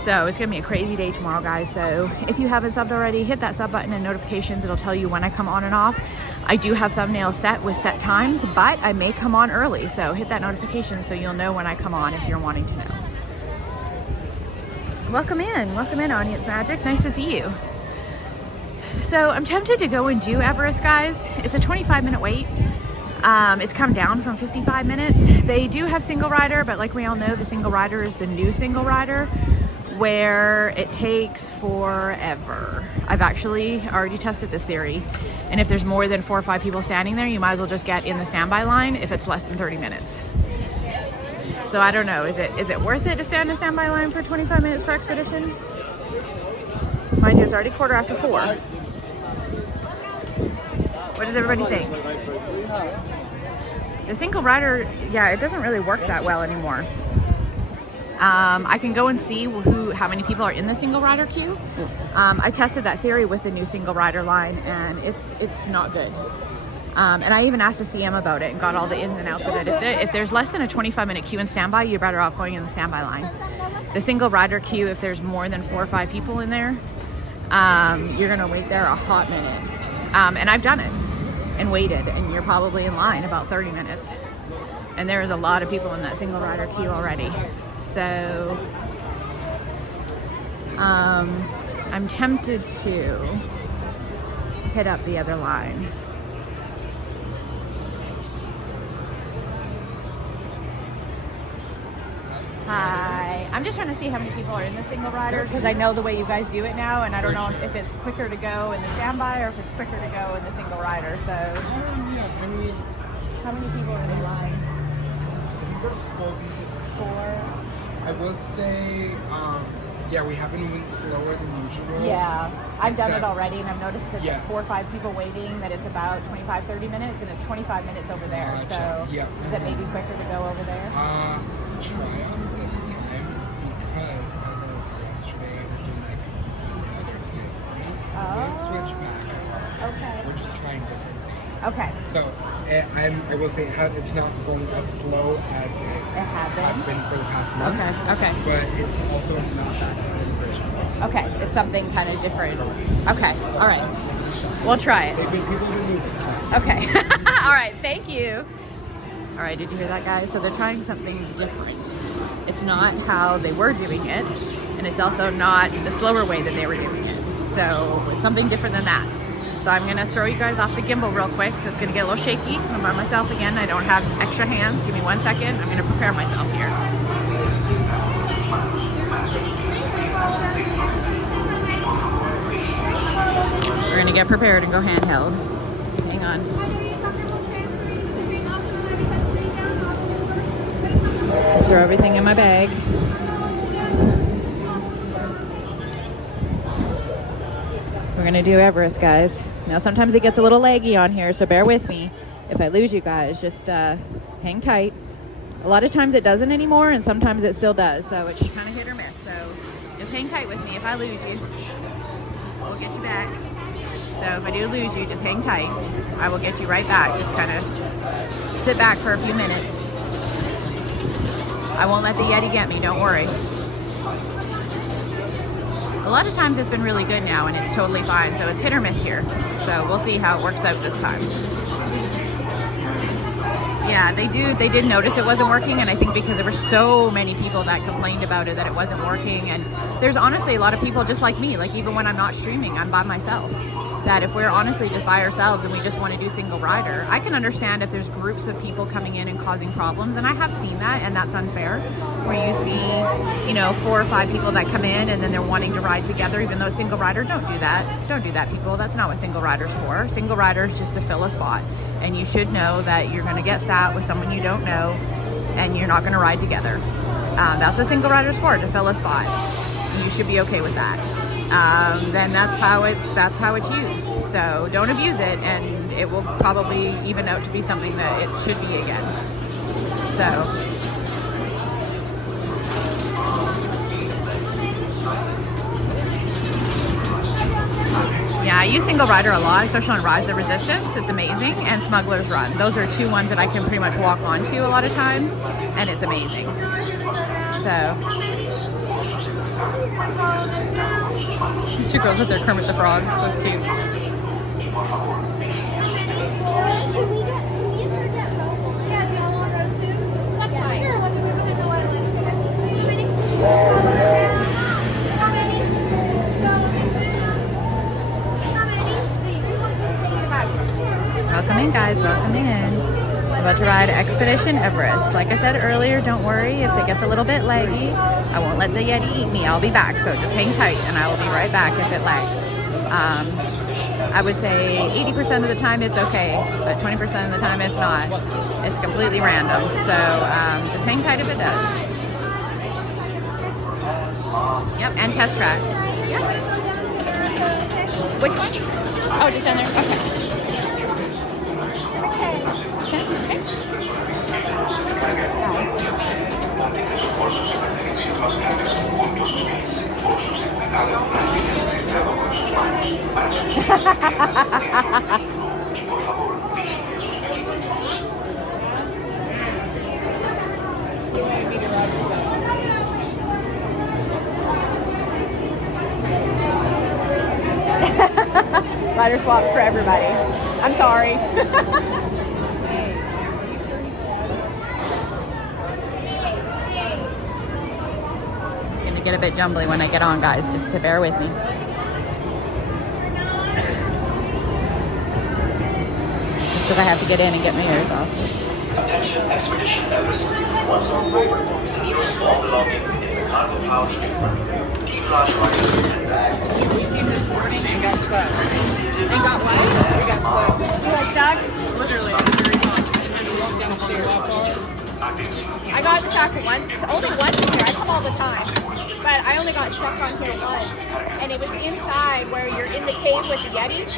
So it's gonna be a crazy day tomorrow, guys. So if you haven't subbed already, hit that sub button and notifications. It'll tell you when I come on and off. I do have thumbnails set with set times, but I may come on early. So hit that notification so you'll know when I come on if you're wanting to know. Welcome in, Audience Magic. Nice to see you. So I'm tempted to go and do Everest, guys. It's a 25-minute wait. It's come down from 55 minutes. They do have single rider, but like we all know, the single rider is the new single rider, where it takes forever. I've actually already tested this theory, and if there's more than 4 or 5 people standing there, you might as well just get in the standby line if it's less than 30 minutes. So I don't know, is it worth it to stand in a standby line for 25 minutes for Expedition? Mind you, it's already 4:15. What does everybody think? The single rider, yeah, it doesn't really work that well anymore. I can go and see how many people are in the single rider queue. I tested that theory with the new single rider line, and it's not good. And I even asked the CM about it and got all the ins and outs of it. If there's less than a 25-minute queue in standby, you're better off going in the standby line. The single rider queue, if there's more than 4 or 5 people in there, you're gonna wait there a hot minute. And I've done it and waited, and you're probably in line about 30 minutes. And there is a lot of people in that single rider queue already. So I'm tempted to hit up the other line. Hi, I'm just trying to see how many people are in the single rider, because I know the way you guys do it now, and I don't know if it's quicker to go in the standby or if it's quicker to go in the single rider. So I mean, how many people are in the line? there's 4. I will say, yeah, we have been moving slower than usual. Yeah, I've done it already, and I've noticed that yes. 4 or 5 people waiting, that it's about 25-30 minutes, and it's 25 minutes over there. So yeah. is it maybe quicker to go over there? Try on this time, because as I told yesterday, we're doing like other activity. We'll switch back. Okay. We're just trying different things. Okay. So I will say it's not going as slow as it has been for the past month. Okay. But it's also not back to the original. Okay, it's something kind of different. Okay, all right. We'll try it. Okay. All right, thank you. All right, did you hear that, guys? So they're trying something different. It's not how they were doing it, and it's also not the slower way that they were doing it. So it's something different than that. So I'm gonna throw you guys off the gimbal real quick, so it's gonna get a little shaky. I'm by myself again. I don't have extra hands. Give me 1 second. I'm gonna prepare myself here. We're gonna get prepared and go handheld. Hang on. Throw everything in my bag. We're gonna do Everest, guys. Now sometimes it gets a little laggy on here, so bear with me. If I lose you guys, just hang tight. A lot of times it doesn't anymore, and sometimes it still does, so it's kind of hit or miss. So just hang tight with me. If I lose you, we'll get you back. So if I do lose you, just hang tight. I will get you right back. Just kind of sit back for a few minutes. I won't let the Yeti get me, don't worry. A lot of times it's been really good now, and it's totally fine, so it's hit or miss here. So we'll see how it works out this time. Yeah, they did notice it wasn't working, and I think because there were so many people that complained about it, that it wasn't working. And there's honestly a lot of people just like me, like even when I'm not streaming, I'm by myself. that if we're honestly just by ourselves and we just want to do single rider, I can understand if there's groups of people coming in and causing problems, and I have seen that, and that's unfair, where you see, you know, 4 or 5 people that come in and then they're wanting to ride together, even though single rider, don't do that. Don't do that, people. That's not what single rider's for. Single rider is just to fill a spot, and you should know that you're going to get sat with someone you don't know and you're not going to ride together. That's what single rider's for, to fill a spot. You should be okay with that. Then that's how it's used. So don't abuse it, and it will probably even out to be something that it should be again. So. Yeah, I use single rider a lot, especially on Rise of Resistance. It's amazing. And Smuggler's Run. Those are 2 ones that I can pretty much walk onto a lot of times, and it's amazing. So. These 2 girls with their Kermit the Frogs. That's cute. Welcome in, guys. Welcome in. I'm about to ride Expedition Everest. Like I said earlier, don't worry if it gets a little bit laggy. I won't let the Yeti eat me. I'll be back, so just hang tight, and I will be right back if it lags. I would say 80% of the time it's okay, but 20% of the time it's not. It's completely random, so just hang tight if it does. Yep, and test track. Yep. Which one? Oh, just down there? Okay. Mantenga sus bolsos y pertenencias más grandes junto a sus pies. Por su seguridad, manténgase centrado con sus manos para sus pies y piernas dentro del vehículo. Y por favor, vigile sus pequeños. Rider swaps for everybody. I'm sorry. Get a bit jumbly when I get on, guys, just to bear with me. Just because I have to get in and get my ears off. Attention Expedition Everest. Once on board, set your small belongings in the cargo pouch in front of you. Keep large luggage and bags. We came this morning and got stuck. And got what? We got stuck. You got stuck? Literally, it was very hot. And had to walk downstairs. I got stuck once, only once here. I come all the time. But I only got stuck on here once, and it was inside where you're in the cave with the Yeti,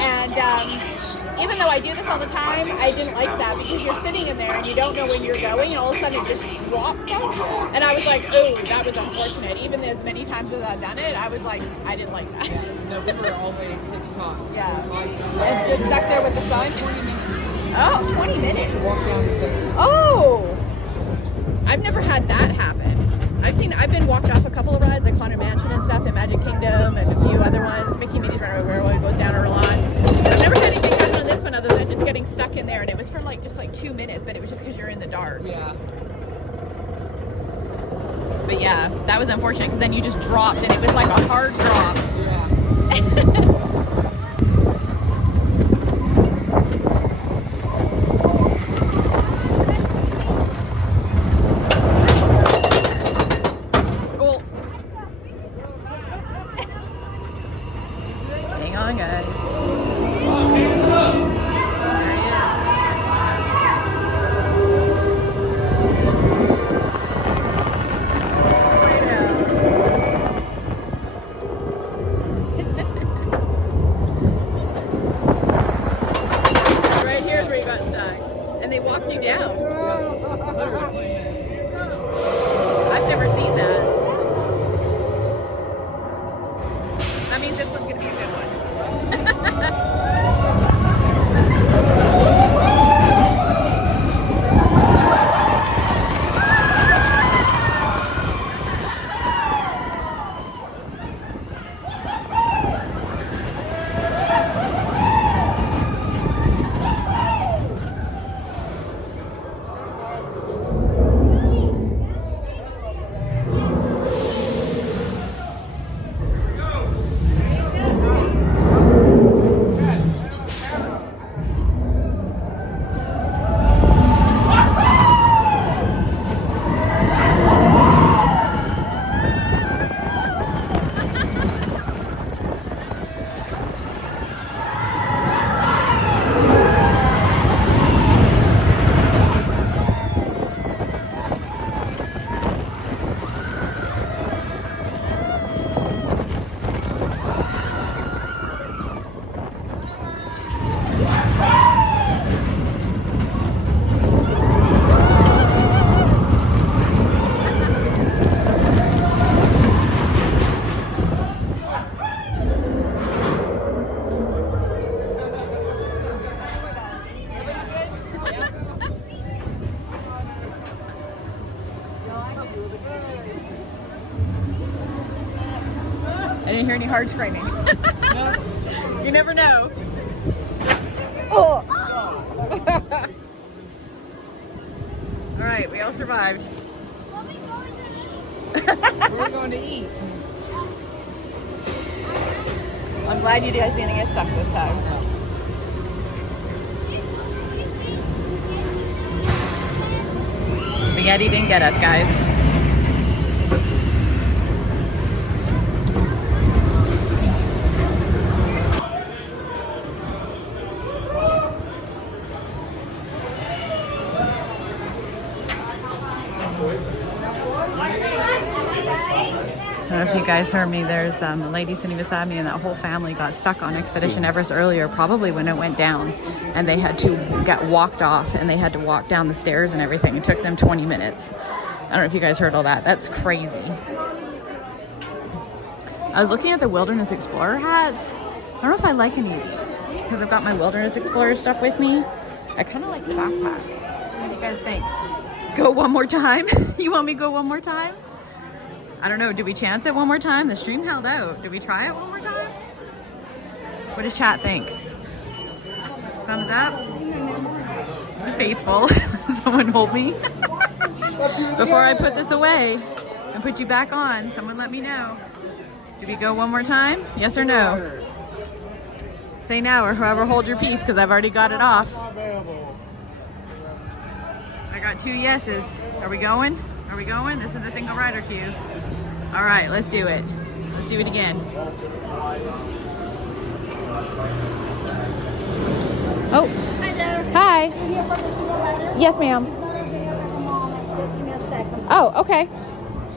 and even though I do this all the time, I didn't like that because you're sitting in there and you don't know when you're going, and all of a sudden it just dropped us, and I was like, oh, that was unfortunate. Even as many times as I've done it, I was like, I didn't like that. No, we were all the way to the top. Yeah, and just stuck there with the sun. 20 minutes. Oh, 20 minutes. Walk down the stairs. Oh, I've never had that happen. I've been walked off a couple of rides, like Haunted Mansion and stuff, in Magic Kingdom, and a few other ones. Mickey Minnie's Runaway Railroad goes down a lot. I've never had anything happen on this one other than just getting stuck in there, and it was for like just like 2 minutes, but it was just because you're in the dark. Yeah. But yeah, that was unfortunate because then you just dropped, and it was like a hard drop. Yeah. hear any hard screaming. You never know. Oh! All right, we all survived. We're going to eat. I'm glad you guys didn't get stuck this time. The Yeti didn't get us, guys. I don't know if you guys heard me. There's a lady sitting beside me, and that whole family got stuck on Expedition Everest earlier, probably when it went down, and they had to get walked off, and they had to walk down the stairs and everything. It took them 20 minutes. I don't know if you guys heard all that. That's crazy. I was looking at the Wilderness Explorer hats. I don't know if I like any of these because I've got my Wilderness Explorer stuff with me. I kind of like the backpack. What do you guys think? Go one more time? You want me to go one more time? I don't know. Do we chance it one more time? The stream held out. Do we try it one more time? What does chat think? Thumbs up? Faithful. Someone hold me. Before I put this away and put you back on, someone let me know. Do we go one more time? Yes or no? Say now, or whoever hold your peace, because I've already got it off. I got 2 yeses. Are we going? Are we going? This is a single rider queue. All right, let's do it. Let's do it again. Oh. Hi there. Hi. You here for the single rider? Yes, ma'am. It's not available at the moment. Just give me a second. Oh, okay.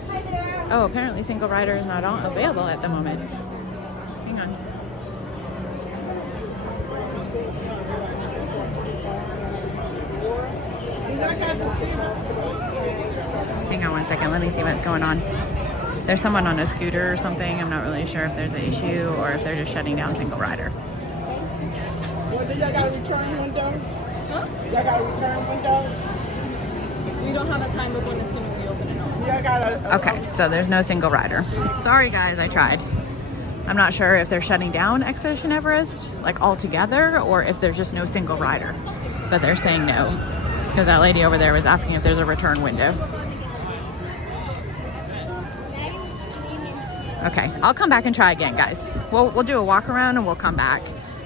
Hi there. Oh, apparently single rider is not available at the moment. Hang on. Hang on one second. Let me see what's going on. There's someone on a scooter or something. I'm not really sure if there's an issue or if they're just shutting down single rider. Well, do y'all got a return window? Huh? Y'all got a return window? We don't have a time of when it's going to reopen and all. Y'all got a... Okay, so there's no single rider. Sorry guys, I tried. I'm not sure if they're shutting down Expedition Everest like altogether or if there's just no single rider. But they're saying no. Because that lady over there was asking if there's a return window. Okay, I'll come back and try again, guys. We'll do a walk around and we'll come back.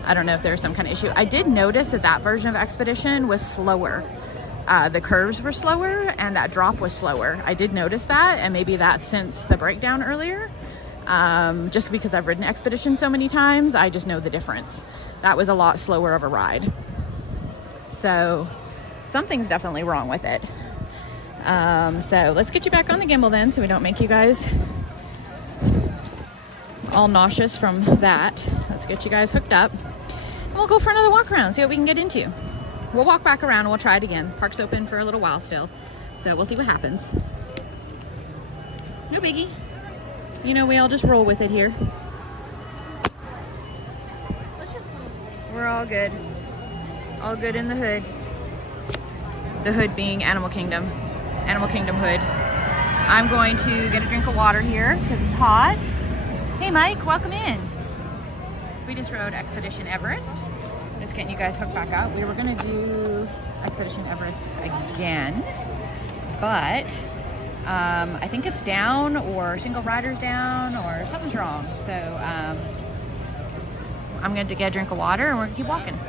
I don't know if there's some kind of issue. I did notice that that version of Expedition was slower. The curves were slower and that drop was slower. I did notice that, and maybe that's since the breakdown earlier. Just because I've ridden Expedition so many times, I just know the difference. That was a lot slower of a ride. So something's definitely wrong with it. So let's get you back on the gimbal then so we don't make you guys all nauseous from that. Let's get you guys hooked up and we'll go for another walk around, see what we can get into. We'll walk back around and we'll try it again. Park's open for a little while still, so we'll see what happens. No biggie. You know, we all just roll with it here. We're all good. All good in the hood. The hood being Animal Kingdom. Animal Kingdom hood. I'm going to get a drink of water here because it's hot. Hey Mike, welcome in. We just rode Expedition Everest. Just getting you guys hooked back up. We were gonna do Expedition Everest again, but I think it's down or single rider's down or something's wrong. So I'm going to get a drink of water and we're gonna keep walking.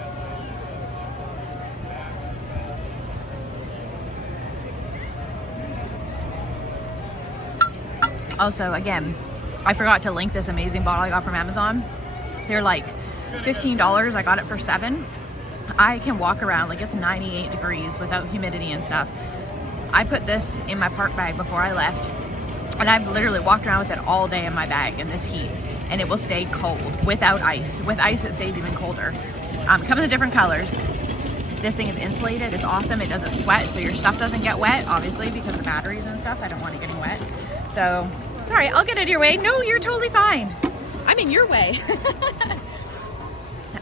Also, again, I forgot to link this amazing bottle I got from Amazon. They're like $15. I got it for $7. I can walk around like it's 98 degrees without humidity and stuff. I put this in my park bag before I left, and I've literally walked around with it all day in my bag in this heat, and it will stay cold without ice. With ice, it stays even colder. It comes in different colors. This thing is insulated. It's awesome. It doesn't sweat, so your stuff doesn't get wet, obviously, because of the batteries and stuff. I don't want it getting wet. So, sorry, I'll get it your way. No, you're totally fine. I'm in your way.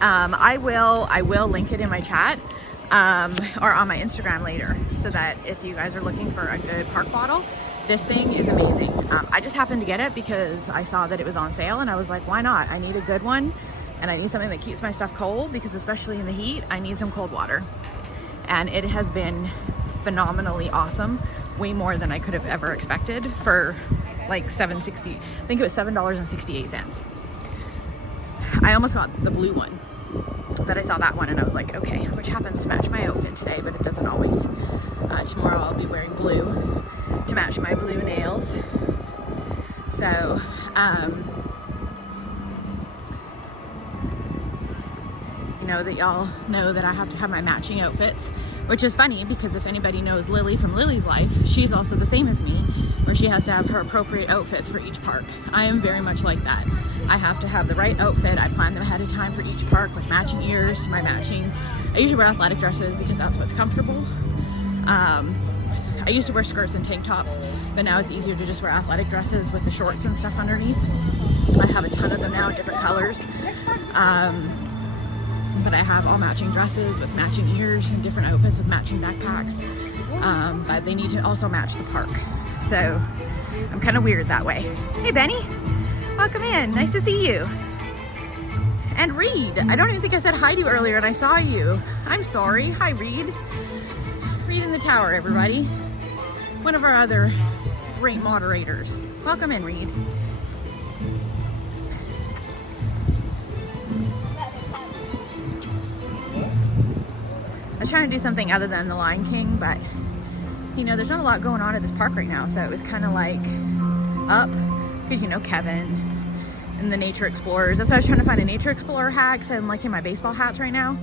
I will link it in my chat or on my Instagram later, so that if you guys are looking for a good park bottle, This thing is amazing. I just happened to get it because I saw that it was on sale and I was like, why not? I need a good one and I need something that keeps my stuff cold because especially in the heat, I need some cold water. And it has been phenomenally awesome. Way more than I could have ever expected for like $7.60. I think it was $7.68. I almost got the blue one, but I saw that one and I was like, okay, which happens to match my outfit today, but it doesn't always. Tomorrow I'll be wearing blue to match my blue nails. So, you know that y'all know that I have to have my matching outfits, which is funny because if anybody knows Lily from Lily's life, she's also the same as me, where she has to have her appropriate outfits for each park. I am very much like that. I have to have the right outfit. I plan them ahead of time for each park with matching ears, my matching. I usually wear athletic dresses because that's what's comfortable. I used to wear skirts and tank tops, but now it's easier to just wear athletic dresses with the shorts and stuff underneath. I have a ton of them now in different colors. But I have all matching dresses with matching ears and different outfits with matching backpacks. But they need to also match the park. So I'm kind of weird that way. Hey Benny, welcome in, nice to see you. And Reed, I don't even think I said hi to you earlier and I saw you. I'm sorry, hi Reed. Reed in the tower, everybody. One of our other great moderators. Welcome in, Reed. I was trying to do something other than the Lion King, but you know, there's not a lot going on at this park right now, so it was kind of like up, because you know Kevin and the Nature Explorers. That's why I was trying to find a Nature Explorer hat, because I'm liking my baseball hats right now.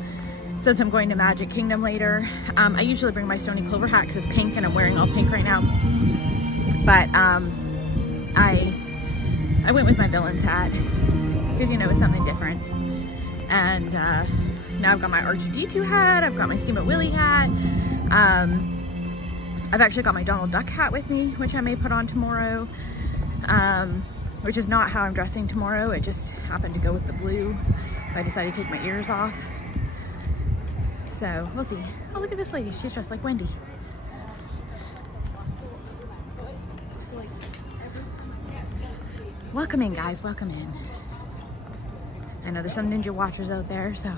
Since I'm going to Magic Kingdom later, I usually bring my Stony Clover hat because it's pink and I'm wearing all pink right now. But I went with my Villains hat because you know it's something different. And now I've got my R2-D2 hat. I've got my Steamboat Willie hat. I've actually got my Donald Duck hat with me, which I may put on tomorrow. Which is not how I'm dressing tomorrow. It just happened to go with the blue. I decided to take my ears off. So we'll see. Oh, look at this lady. She's dressed like Wendy. Welcome in, guys. Welcome in. I know there's some ninja watchers out there, so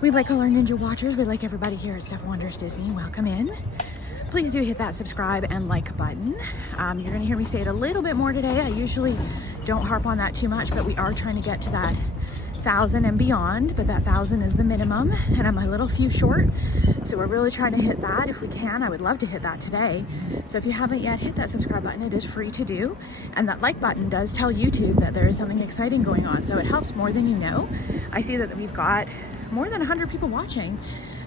we like all our ninja watchers. We like everybody here at Steph Wonders Disney. Welcome in. Please do hit that subscribe and like button. You're gonna hear me say it a little bit more today. I usually don't harp on that too much, but we are trying to get to that 1,000 and beyond, but that 1,000 is the minimum and I'm a little few short, so we're really trying to hit that if we can. I would love to hit that today, so if you haven't yet, hit that subscribe button. It is free to do, and that like button does tell YouTube that there is something exciting going on, so it helps more than you know. I see that we've got more than 100 people watching,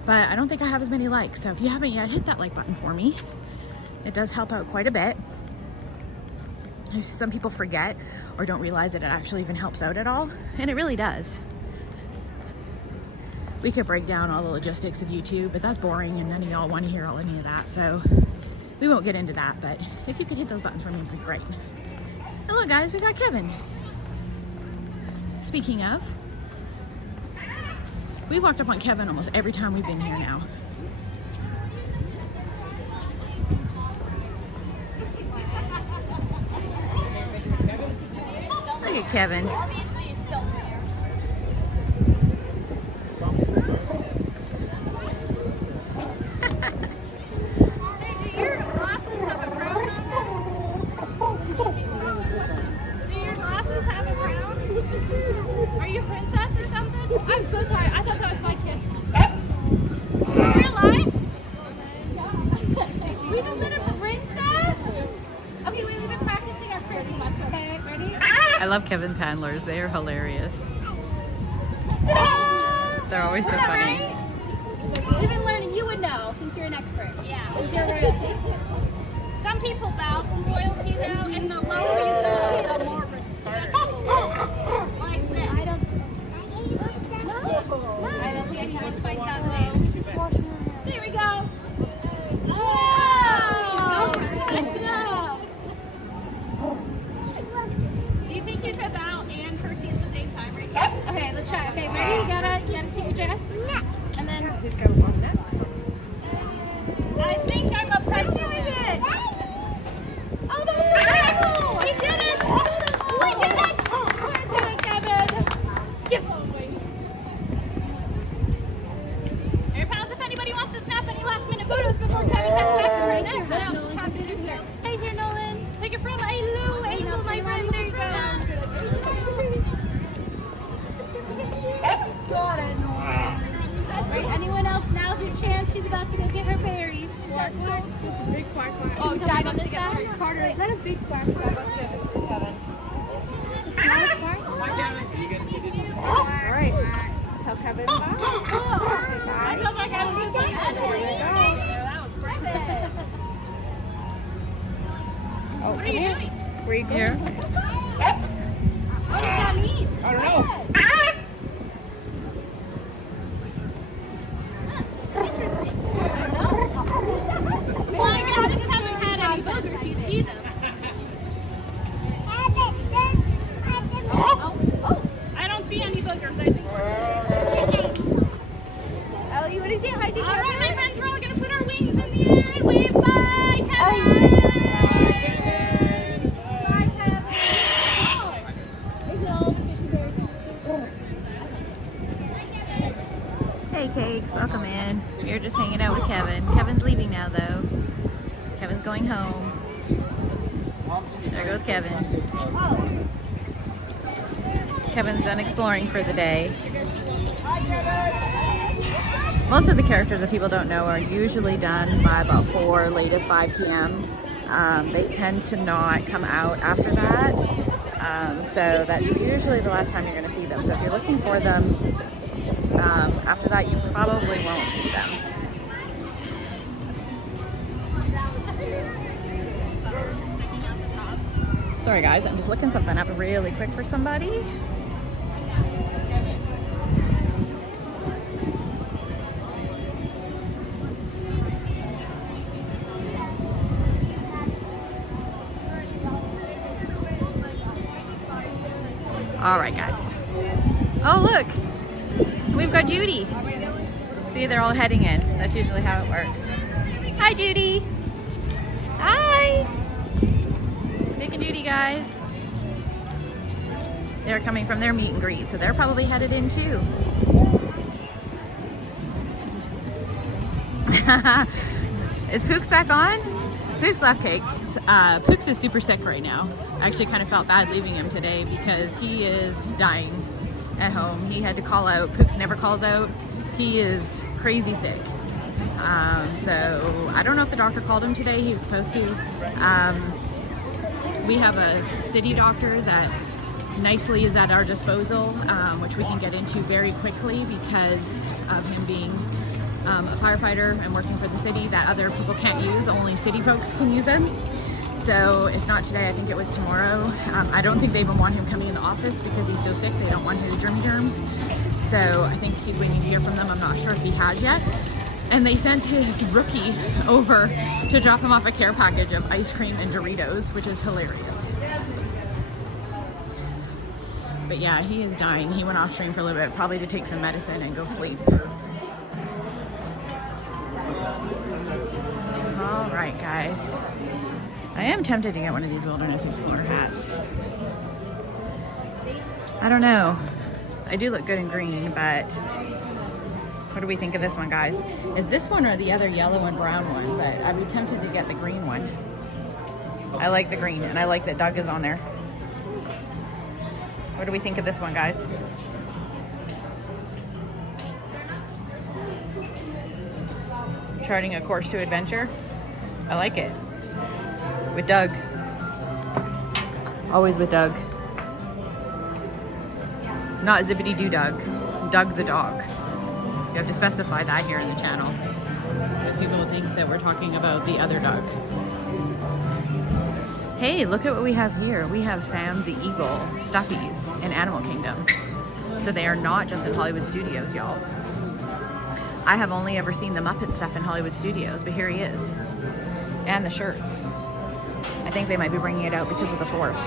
but I don't think I have as many likes, so if you haven't yet, hit that like button for me. It does help out quite a bit. Some people forget or don't realize that it actually even helps out at all, and it really does. We could break down all the logistics of YouTube, but that's boring and none of y'all want to hear any of that, so we won't get into that, but if you could hit those buttons for me, it'd be great. And look guys, we got Kevin. Speaking of, we walked up on Kevin almost every time we've been here now. Look at Kevin. I love Kevin's handlers. They are hilarious. They're always so funny. Right? We've been learning. You would know since you're an expert. Yeah. Since you're royalty. Some people bow from royalty though, and the lower you go, the more respect. Like this. I don't think I can quite that way. There we go. Oh! So respectful. Do you think you could bow and curtsy at the same time right here? Okay, let's try. Okay, ready? You gotta take your dress. And then I think I'm a pretzel with it. quack quack? It's a big quack quack. Oh, Jack on this side? Carter, is that a big quack quack? Kevin. It's not a quack quack? All right. Tell Kevin bye. Say bye. I felt like I was just like, there you go. That was crazy. Oh, What are you doing? where you going? What does that mean? I don't know. Interesting. Well, I guess if you haven't had any boogers, you'd see them. Oh, I don't see any boogers. I think Ellie, you want to say hi to Kevin? All right, my friends, we're all going to put our wings in the air and wave bye, Kevin. Bye, Kevin. Is it all the fishy bears? Hey Cakes, welcome in. You're just hanging out with Kevin. Kevin's leaving now though. Kevin's going home. There goes Kevin. Kevin's done exploring for the day. Most of the characters that people don't know are usually done by about 4, latest 5 p.m. They tend to not come out after that. So that's usually the last time you're going to see them. So if you're looking for them, after that you probably won't see them. Sorry guys, I'm just looking something up really quick for somebody. All right, guys. Oh, look. We've got Judy. See, they're all heading in. That's usually how it works. Hi, Judy. Hi. Nick and Judy, guys. They're coming from their meet and greet, so they're probably headed in too. Is Pooks back on? Pooks left Cake. Pooks is super sick right now. I actually kind of felt bad leaving him today because he is dying at home. He had to call out. Pooks never calls out. He is crazy sick. So I don't know if the doctor called him today. He was supposed to. We have a city doctor that nicely is at our disposal, which we can get into very quickly because of him being a firefighter and working for the city that other people can't use. Only city folks can use him. So if not today, I think it was tomorrow. I don't think they even want him coming in the office because he's so sick. They don't want his germs. So I think he's waiting to hear from them. I'm not sure if he has yet. And they sent his rookie over to drop him off a care package of ice cream and Doritos, which is hilarious. But yeah, he is dying. He went off stream for a little bit, probably to take some medicine and go sleep. All right, guys. I am tempted to get one of these Wilderness Explorer hats. I don't know. I do look good in green, but what do we think of this one, guys? Is this one or the other yellow and brown one? But I'd be tempted to get the green one. I like the green, and I like that Doug is on there. What do we think of this one, guys? Charting a course to adventure. I like it. With Doug. Always with Doug. Not Zippity-Doo Doug. Doug the dog. You have to specify that here in the channel. People will think that we're talking about the other Doug. Hey, look at what we have here. We have Sam the Eagle stuffies in Animal Kingdom. So they are not just in Hollywood Studios, y'all. I have only ever seen the Muppet stuff in Hollywood Studios, but here he is. And the shirts. I think they might be bringing it out because of the 4th.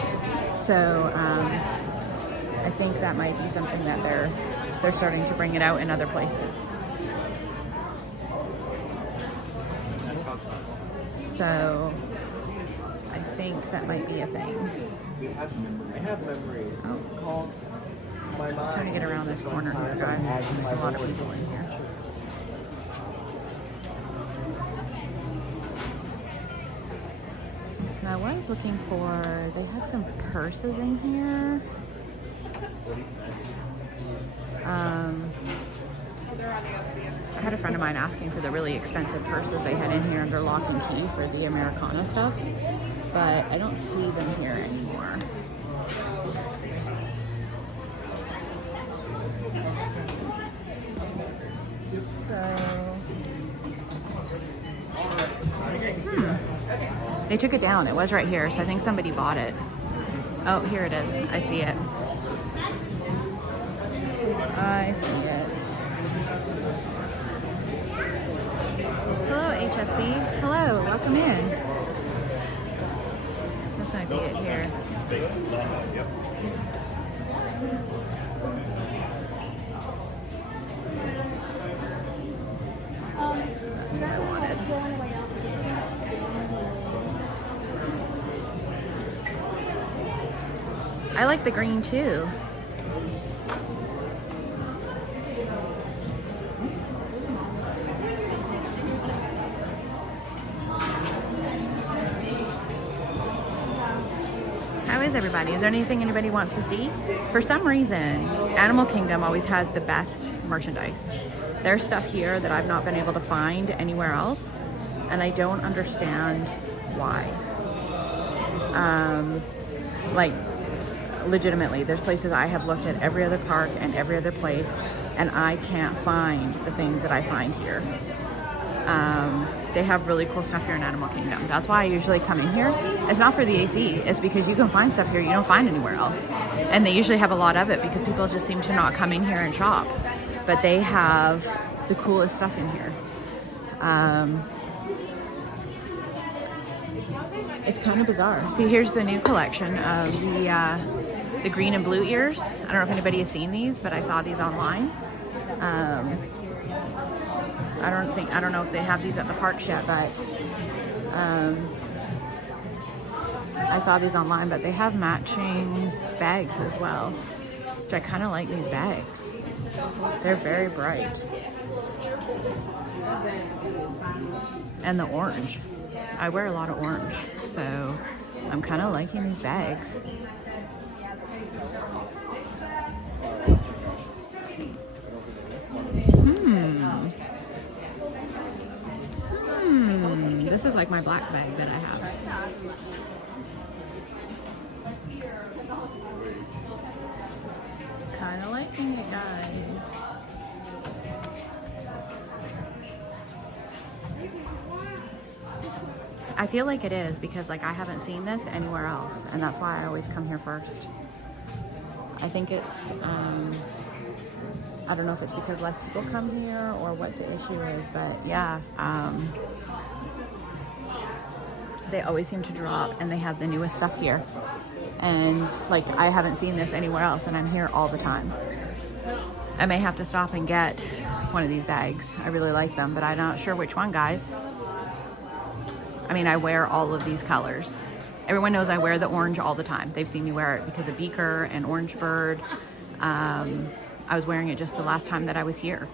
So I think that might be something that they're starting to bring it out in other places. So I think that might be a thing. I have memories. Called my mind. I'm trying to get around this corner here, guys. There's a lot of people in here. I was looking for, they had some purses in here. I had a friend friend of mine asking for the really expensive purses they had in here under lock and key for the Americana stuff, but I don't see them here anymore. They took it down. It was right here, so I think somebody bought it. Oh, here it is. I see it. I see it. Hello, HFC. Hello, welcome in. This might be it here. That's what I wanted. I like the green too. How is everybody? Is there anything anybody wants to see? For some reason, Animal Kingdom always has the best merchandise. There's stuff here that I've not been able to find anywhere else, and I don't understand why. Like, legitimately, there's places I have looked at every other park and every other place, and I can't find the things that I find here. They have really cool stuff here in Animal Kingdom. That's why I usually come in here. It's not for the AC, it's because you can find stuff here you don't find anywhere else. And they usually have a lot of it because people just seem to not come in here and shop. But they have the coolest stuff in here. It's kind of bizarre. See, here's the new collection of the green and blue ears. I don't know if anybody has seen these, but I saw these online. I don't know if they have these at the parks yet, but I saw these online, but they have matching bags as well, which I kind of like these bags. They're very bright. And the orange. I wear a lot of orange, so I'm kind of liking these bags. This is like my black bag that I have. Kind of liking it, guys. I feel like it is because like I haven't seen this anywhere else, and that's why I always come here first. I think it's I don't know if it's because less people come here or what the issue is, but yeah, they always seem to drop, and they have the newest stuff here. And like, I haven't seen this anywhere else, and I'm here all the time. I may have to stop and get one of these bags. I really like them, but I'm not sure which one, guys. I mean, I wear all of these colors. Everyone knows I wear the orange all the time. They've seen me wear it because of Beaker and Orange Bird. I was wearing it just the last time that I was here.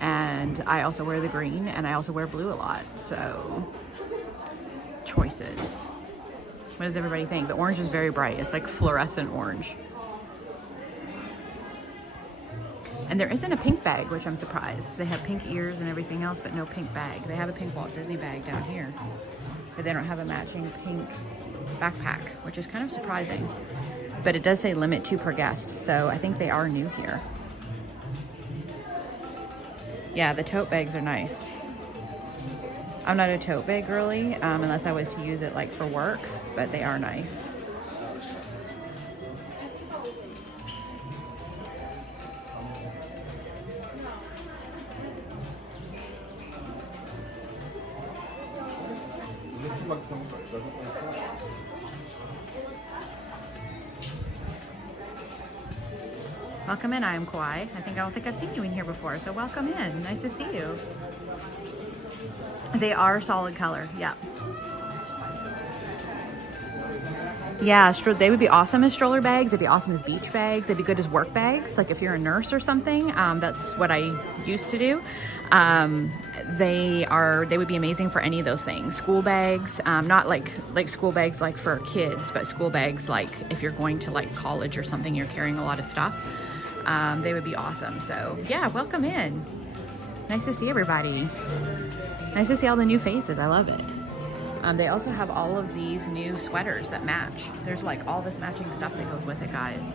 And I also wear the green, and I also wear blue a lot, so choices. What does everybody think? The orange is very bright. It's like fluorescent orange. And there isn't a pink bag, which I'm surprised. They have pink ears and everything else, but no pink bag. They have a pink Walt Disney bag down here, but they don't have a matching pink backpack, which is kind of surprising. But it does say limit 2 per guest, so I think they are new here. Yeah, the tote bags are nice. I'm not a tote bag girly, unless I was to use it like for work, but they are nice. Welcome in, I am Kauai. I don't think I've seen you in here before, so welcome in. Nice to see you. They are solid color, yeah. Yeah, they would be awesome as stroller bags. They'd be awesome as beach bags. They'd be good as work bags. Like if you're a nurse or something, that's what I used to do. They would be amazing for any of those things. School bags, not like school bags like for kids, but school bags like if you're going to like college or something, you're carrying a lot of stuff. They would be awesome. So yeah, welcome in. Nice to see everybody. Nice to see all the new faces. I love it. They also have all of these new sweaters that match. There's like all this matching stuff that goes with it, guys.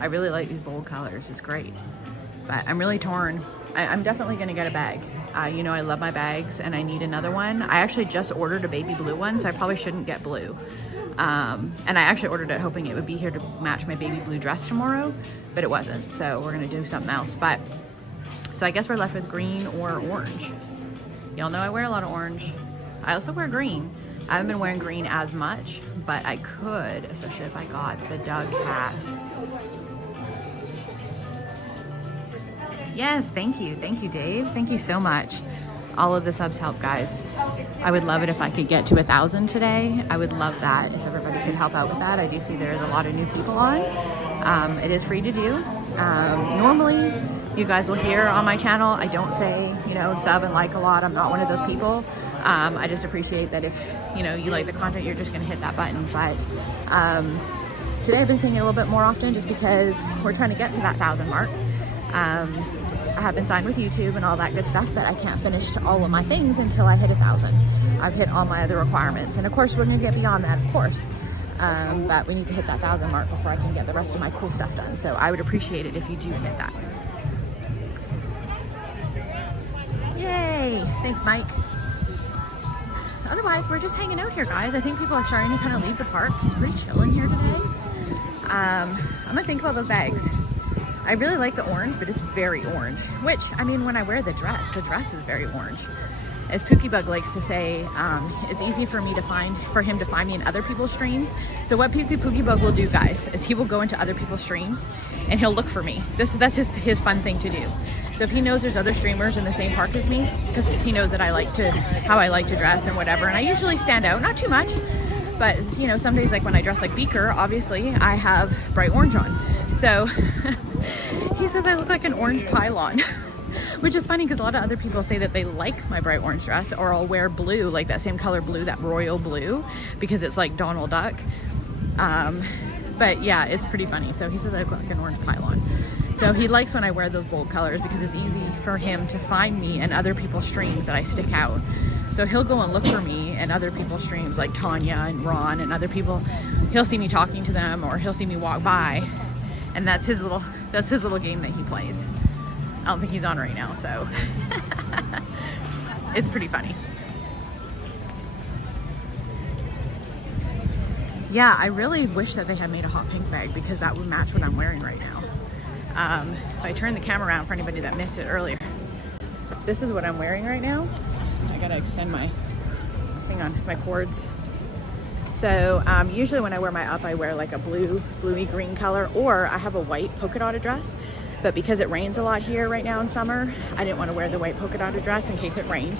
I really like these bold colors. It's great. But I'm really torn. I'm definitely gonna get a bag. You know I love my bags and I need another one. I actually just ordered a baby blue one, so I probably shouldn't get blue. And I actually ordered it hoping it would be here to match my baby blue dress tomorrow, but it wasn't. So we're gonna do something else. But so I guess we're left with green or orange. Y'all know I wear a lot of orange. I also wear green. I haven't been wearing green as much, but I could, especially if I got the Doug hat. Yes, thank you. Thank you, Dave. Thank you so much. All of the subs help, guys. I would love it if I could get to 1,000 today. I would love that if everybody could help out with that. I do see there's a lot of new people on. It is free to do. Normally, you guys will hear on my channel, I don't say, you know, sub and like a lot. I'm not one of those people. I just appreciate that if, you know, you like the content, you're just gonna hit that button. But today I've been saying it a little bit more often just because we're trying to get to that 1,000 mark. I have been signed with YouTube and all that good stuff, but I can't finish all of my things until I hit 1,000. I've hit all my other requirements. And of course, we're gonna get beyond that, of course. But we need to hit that 1,000 mark before I can get the rest of my cool stuff done. So I would appreciate it if you do hit that. Yay, thanks, Mike. Otherwise, we're just hanging out here, guys. I think people are starting to kind of leave the park. It's pretty chill in here today. I'm gonna think about those bags. I really like the orange, but it's very orange, which, I mean, when I wear the dress is very orange. As Pookiebug likes to say, it's easy for him to find me in other people's streams. So what Pookiebug will do, guys, is he will go into other people's streams and he'll look for me. That's just his fun thing to do. So if he knows there's other streamers in the same park as me, because he knows that how I like to dress and whatever, and I usually stand out, not too much, but you know, some days like when I dress like Beaker, obviously I have bright orange on. So he says I look like an orange pylon, which is funny because a lot of other people say that they like my bright orange dress, or I'll wear blue, like that same color blue, that royal blue, because it's like Donald Duck. But yeah, it's pretty funny. So he says I look like an orange pylon. So he likes when I wear those bold colors because it's easy for him to find me in other people's streams that I stick out. So he'll go and look for me in other people's streams, like Tanya and Ron and other people. He'll see me talking to them, or he'll see me walk by, and that's his little game that he plays. I don't think he's on right now, so it's pretty funny. Yeah, I really wish that they had made a hot pink bag because that would match what I'm wearing right now. If I turn the camera around for anybody that missed it earlier, this is what I'm wearing right now. I gotta extend my thing on my cords. So usually when I wear my up, I wear like a bluey green color, or I have a white polka dotted dress. But because it rains a lot here right now in summer, I didn't want to wear the white polka dotted dress in case it rained.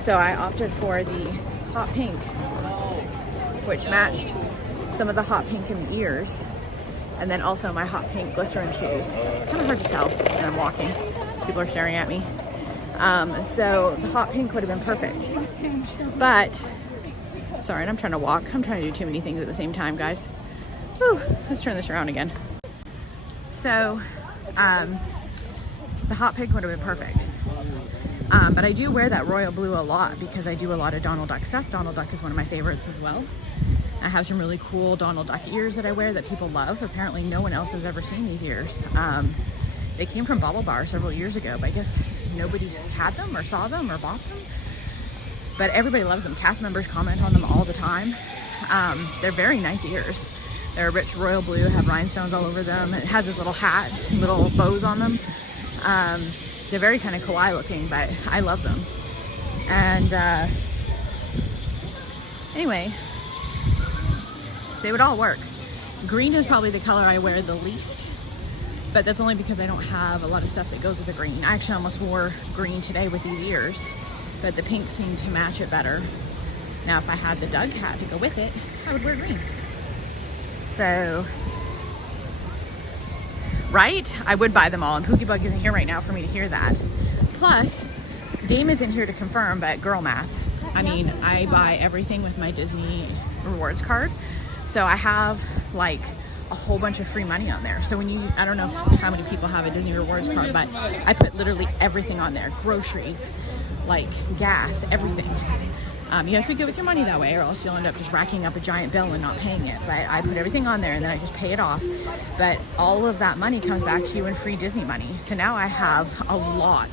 So I opted for the hot pink, which matched some of the hot pink in the ears. And then also my hot pink glycerin shoes. It's kind of hard to tell when I'm walking. People are staring at me. So the hot pink would have been perfect. But, sorry, I'm trying to walk. I'm trying to do too many things at the same time, guys. Whew, let's turn this around again. So, the hot pink would have been perfect. But I do wear that royal blue a lot because I do a lot of Donald Duck stuff. Donald Duck is one of my favorites as well. I have some really cool Donald Duck ears that I wear that people love. Apparently no one else has ever seen these ears. They came from Bubble Bar several years ago, but I guess nobody's had them or saw them or bought them. But everybody loves them. Cast members comment on them all the time. They're very nice ears. They're a rich royal blue, have rhinestones all over them. It has this little hat, little bows on them. They're very kind of kawaii looking, but I love them. And anyway, they would all work. Green is probably the color I wear the least, but that's only because I don't have a lot of stuff that goes with the green. I actually almost wore green today with these ears, but the pink seemed to match it better. Now, if I had the Doug hat to go with it, I would wear green. So, right? I would buy them all, and Pookiebug isn't here right now for me to hear that. Plus, Dame isn't here to confirm, but girl math. I mean, I buy everything with my Disney rewards card. So I have like a whole bunch of free money on there. So when you, I don't know how many people have a Disney Rewards card, but I put literally everything on there. Groceries, like gas, everything. You have to be good with your money that way, or else you'll end up just racking up a giant bill and not paying it. But I put everything on there and then I just pay it off. But all of that money comes back to you in free Disney money. So now I have a lot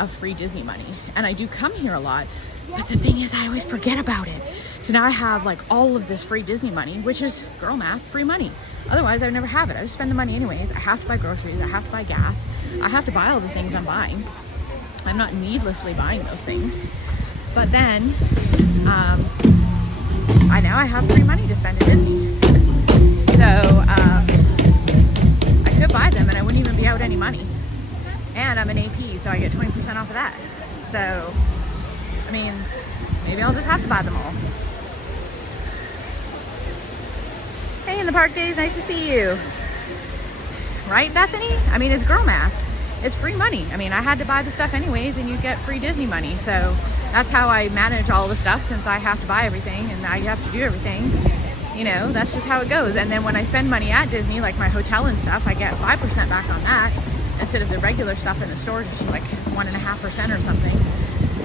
of free Disney money, and I do come here a lot. But the thing is, I always forget about it. So now I have like all of this free Disney money, which is, girl math, free money. Otherwise, I would never have it. I just spend the money anyways. I have to buy groceries. I have to buy gas. I have to buy all the things I'm buying. I'm not needlessly buying those things. But then, I have free money to spend at Disney. So, I could buy them and I wouldn't even be out any money. And I'm an AP, so I get 20% off of that. So, I mean, maybe I'll just have to buy them all. Hey, in the park days, nice to see you. Right, Bethany? I mean, it's girl math. It's free money. I mean, I had to buy the stuff anyways, and you get free Disney money. So that's how I manage all the stuff, since I have to buy everything and I have to do everything. You know, that's just how it goes. And then when I spend money at Disney, like my hotel and stuff, I get 5% back on that instead of the regular stuff in the store, which is like 1.5% or something.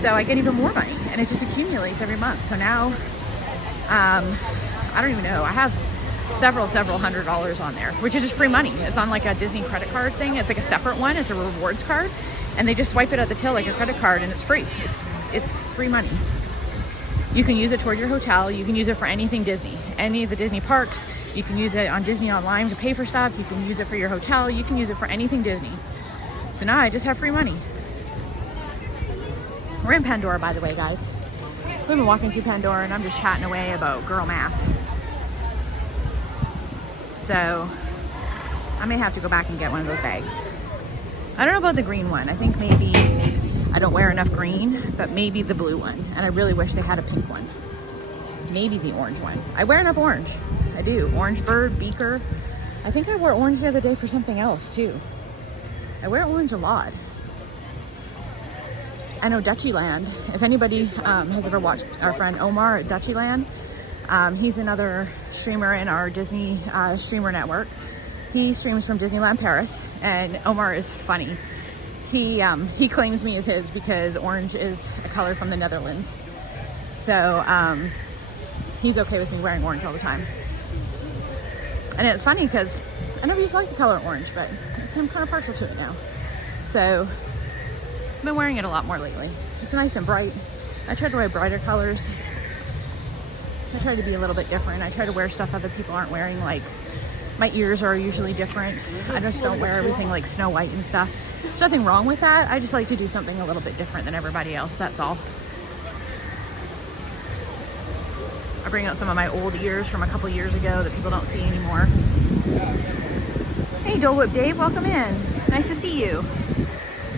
So I get even more money, and it just accumulates every month. So now, I don't even know. I have several $100s on there, which is just free money. It's on like a Disney credit card thing. It's like a separate one. It's a rewards card, and they just swipe it at the till like a credit card, and it's free. It's free money. You can use it toward your hotel. You can use it for anything Disney, any of the Disney parks. You can use it on Disney Online to pay for stuff. You can use it for your hotel. You can use it for anything Disney. So now I just have free money. We're in Pandora, by the way, guys. We've been walking through Pandora, and I'm just chatting away about girl math. So I may have to go back and get one of those bags. I don't know about the green one. I think maybe I don't wear enough green, but maybe the blue one. And I really wish they had a pink one. Maybe the orange one. I wear enough orange. I do. Orange bird, beaker. I think I wore orange the other day for something else too. I wear orange a lot. I know Dutchyland. If anybody has ever watched our friend Omar at Dutchyland, he's another streamer in our Disney streamer network. He streams from Disneyland Paris, and Omar is funny. He claims me as his because orange is a color from the Netherlands. So he's okay with me wearing orange all the time. And it's funny because I never used to like the color orange, but I'm kind of partial to it now. So I've been wearing it a lot more lately. It's nice and bright. I try to wear brighter colors. I try to be a little bit different. I try to wear stuff other people aren't wearing. Like, my ears are usually different. I just don't wear everything like Snow White and stuff. There's nothing wrong with that. I just like to do something a little bit different than everybody else, that's all. I bring out some of my old ears from a couple years ago that people don't see anymore. Hey, Dole Whip Dave, welcome in. Nice to see you.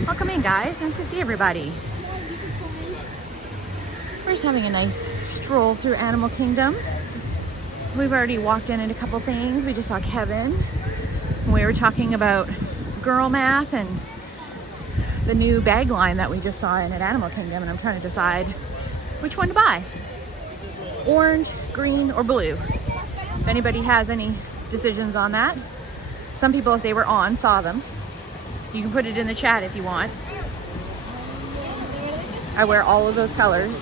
Welcome in, guys. Nice to see everybody. We're just having a nice stroll through Animal Kingdom. We've already walked in at a couple things. We just saw Kevin. We were talking about girl math and the new bag line that we just saw in at Animal Kingdom, and I'm trying to decide which one to buy. Orange, green, or blue. If anybody has any decisions on that. Some people, if they were on, saw them. You can put it in the chat if you want. I wear all of those colors.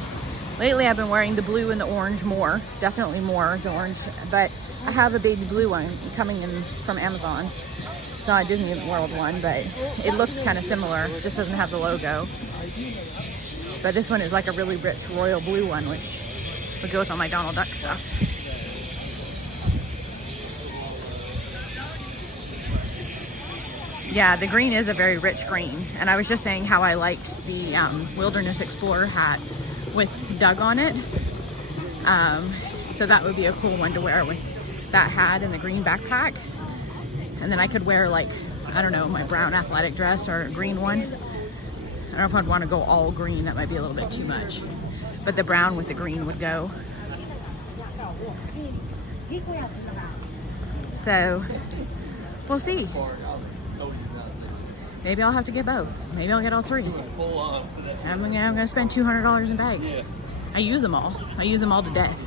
Lately I've been wearing the blue and the orange more. Definitely more the orange. But I have a baby blue one coming in from Amazon. It's not a Disney World one, but it looks kind of similar. It just doesn't have the logo. But this one is like a really rich royal blue one, which would go with all my Donald Duck stuff. Yeah, the green is a very rich green. And I was just saying how I liked the Wilderness Explorer hat with Doug on it. So that would be a cool one to wear with that hat and the green backpack. And then I could wear, like, I don't know, my brown athletic dress or a green one. I don't know if I'd want to go all green. That might be a little bit too much. But the brown with the green would go. So we'll see. Maybe I'll have to get both. Maybe I'll get all three. I'm gonna spend $200 in bags. I use them all. I use them all to death.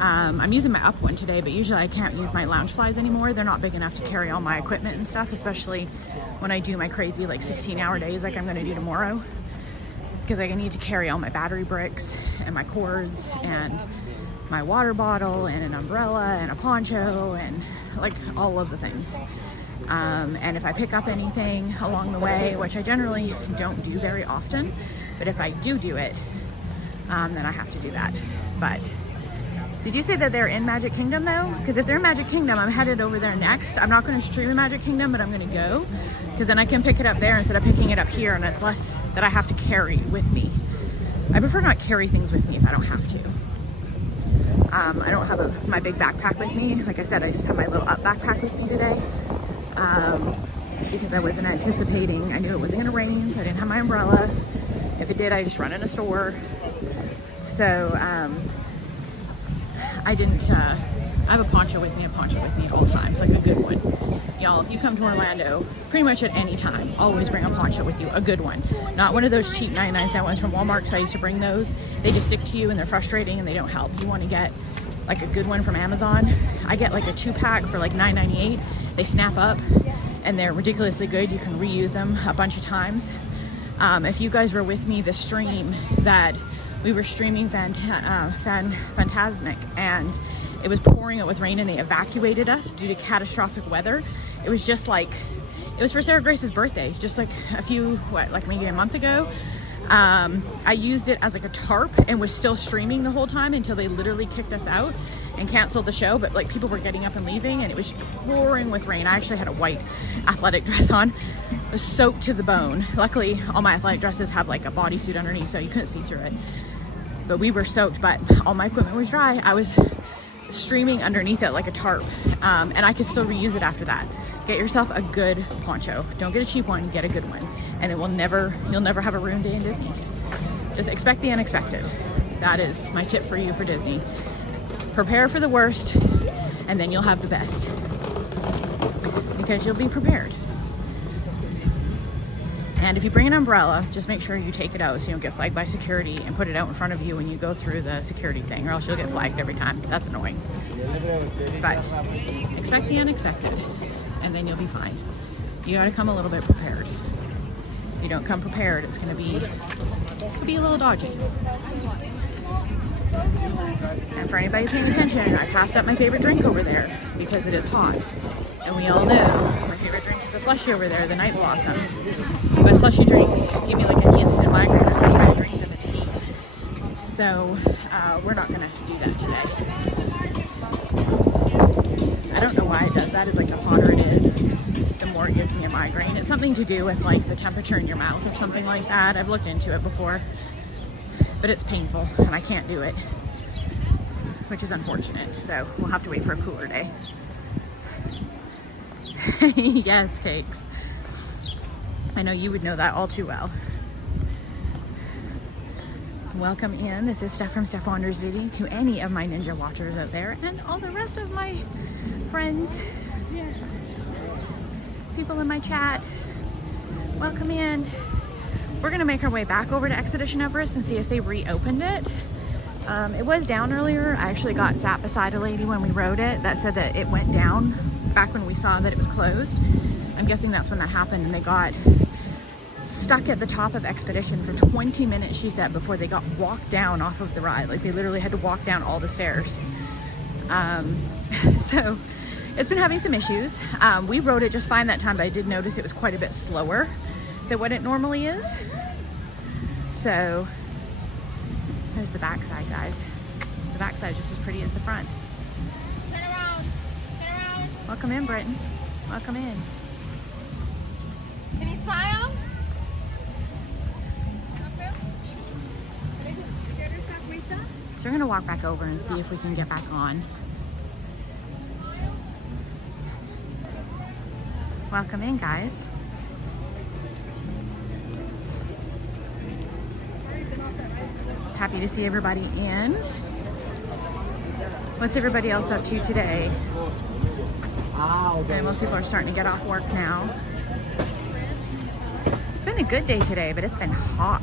I'm using my up one today, but usually I can't use my lounge flies anymore. They're not big enough to carry all my equipment and stuff, especially when I do my crazy like 16-hour days like I'm gonna do tomorrow, because I need to carry all my battery bricks and my cords and my water bottle and an umbrella and a poncho and like all of the things. And if I pick up anything along the way, which I generally don't do very often, but if I do it, then I have to do that. But did you say that they're in Magic Kingdom though? Because if they're in Magic Kingdom, I'm headed over there next. I'm not going to stream in Magic Kingdom, but I'm going to go, because then I can pick it up there instead of picking it up here, and it's less that I have to carry with me. I prefer not carry things with me if I don't have to. I don't have my big backpack with me. Like I said, I just have my little up backpack with me today, because I wasn't anticipating. I knew it wasn't going to rain, so I didn't have my umbrella. If it did, I just run in a store. So I didn't, I have a poncho with me at all times, like a good one. Y'all, if you come to Orlando, pretty much at any time, always bring a poncho with you, a good one. Not one of those cheap 99-cent ones from Walmart, because I used to bring those. They just stick to you and they're frustrating and they don't help. You want to get like a good one from Amazon. I get like a 2-pack for like $9.98. They snap up and they're ridiculously good. You can reuse them a bunch of times. If you guys were with me the stream that we were streaming Fantasmic, and it was pouring it with rain and they evacuated us due to catastrophic weather. It was just like, it was for Sarah Grace's birthday, just like like maybe a month ago. I used it as like a tarp and was still streaming the whole time until they literally kicked us out and canceled the show. But like people were getting up and leaving and it was pouring with rain. I actually had a white athletic dress on. It was soaked to the bone. Luckily all my athletic dresses have like a bodysuit underneath, so you couldn't see through it. But we were soaked, but all my equipment was dry. I was streaming underneath it like a tarp, and I could still reuse it after that. Get yourself a good poncho. Don't get a cheap one, get a good one. And you'll never have a ruined day in Disney. Just expect the unexpected. That is my tip for you for Disney. Prepare for the worst, and then you'll have the best. Because you'll be prepared. And if you bring an umbrella, just make sure you take it out so you don't get flagged by security, and put it out in front of you when you go through the security thing, or else you'll get flagged every time. That's annoying. But expect the unexpected, and then you'll be fine. You gotta come a little bit prepared. If you don't come prepared, it's gonna be a little dodgy. And for anybody paying attention, I passed up my favorite drink over there because it is hot. And we all know my favorite drink is the slushie over there, the Night Blossom. But slushy drinks give me like an instant migraine when I try to drink them in the heat. So we're not gonna do that today. I don't know why it does that. It's like the hotter it is, the more it gives me a migraine. It's something to do with like the temperature in your mouth or something like that. I've looked into it before, but it's painful and I can't do it, which is unfortunate. So we'll have to wait for a cooler day. Yes, Cakes. I know you would know that all too well. Welcome in. This is Steph from Steph Wanders City, to any of my ninja watchers out there and all the rest of my friends, people in my chat. Welcome in. We're gonna make our way back over to Expedition Everest and see if they reopened it. It was down earlier. I actually got sat beside a lady when we rode it that said that it went down back when we saw that it was closed. I'm guessing that's when that happened, and they got stuck at the top of Expedition for 20 minutes, she said, before they got walked down off of the ride. Like they literally had to walk down all the stairs. So it's been having some issues. We rode it just fine that time, but I did notice it was quite a bit slower than what it normally is. So there's the backside, guys. The backside is just as pretty as the front. Turn around. Turn around. Welcome in, Britain. Welcome in. Can you smile? So we're gonna walk back over and see if we can get back on. Welcome in, guys. Happy to see everybody in. What's everybody else up to today? Okay, most people are starting to get off work now. It's been a good day today, but it's been hot.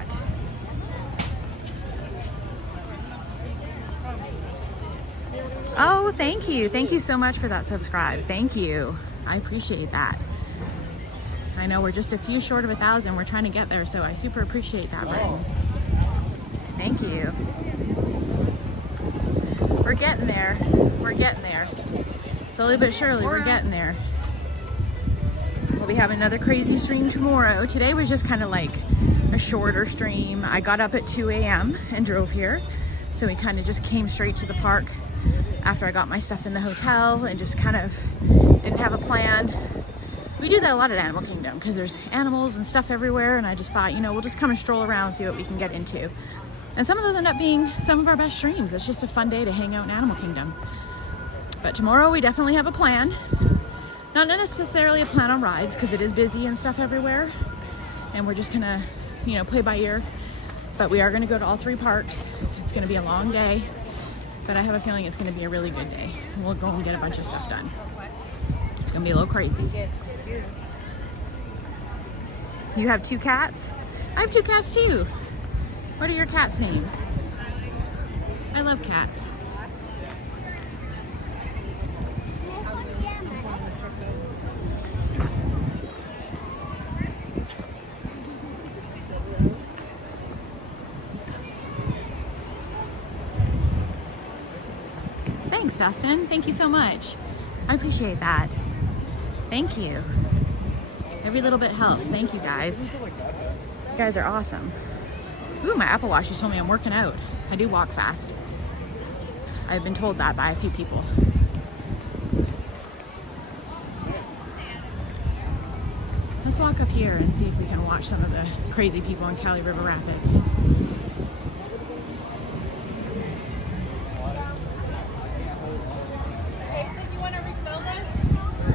Oh, thank you. Thank you so much for that subscribe. Thank you. I appreciate that. I know we're just a few short of 1,000. We're trying to get there, so I super appreciate that, Brittany. Thank you. We're getting there. We're getting there. Slowly but surely, we're getting there. We'll be having another crazy stream tomorrow. Today was just kind of like a shorter stream. I got up at 2 a.m. and drove here. So we kind of just came straight to the park after I got my stuff in the hotel and just kind of didn't have a plan. We do that a lot at Animal Kingdom because there's animals and stuff everywhere, and I just thought, you know, we'll just come and stroll around, see what we can get into. And some of those end up being some of our best streams. It's just a fun day to hang out in Animal Kingdom. But tomorrow we definitely have a plan. Not necessarily a plan on rides because it is busy and stuff everywhere. And we're just gonna, you know, play by ear. But we are gonna go to all 3 parks. It's gonna be a long day, but I have a feeling it's gonna be a really good day. And we'll go and get a bunch of stuff done. It's gonna be a little crazy. You have 2 cats? I have 2 cats too. What are your cats' names? I love cats. Thanks, Dustin. Thank you so much. I appreciate that. Thank you. Every little bit helps. Thank you, guys. You guys are awesome. Ooh, my Apple Watch just told me I'm working out. I do walk fast. I've been told that by a few people. Let's walk up here and see if we can watch some of the crazy people in Cali River Rapids.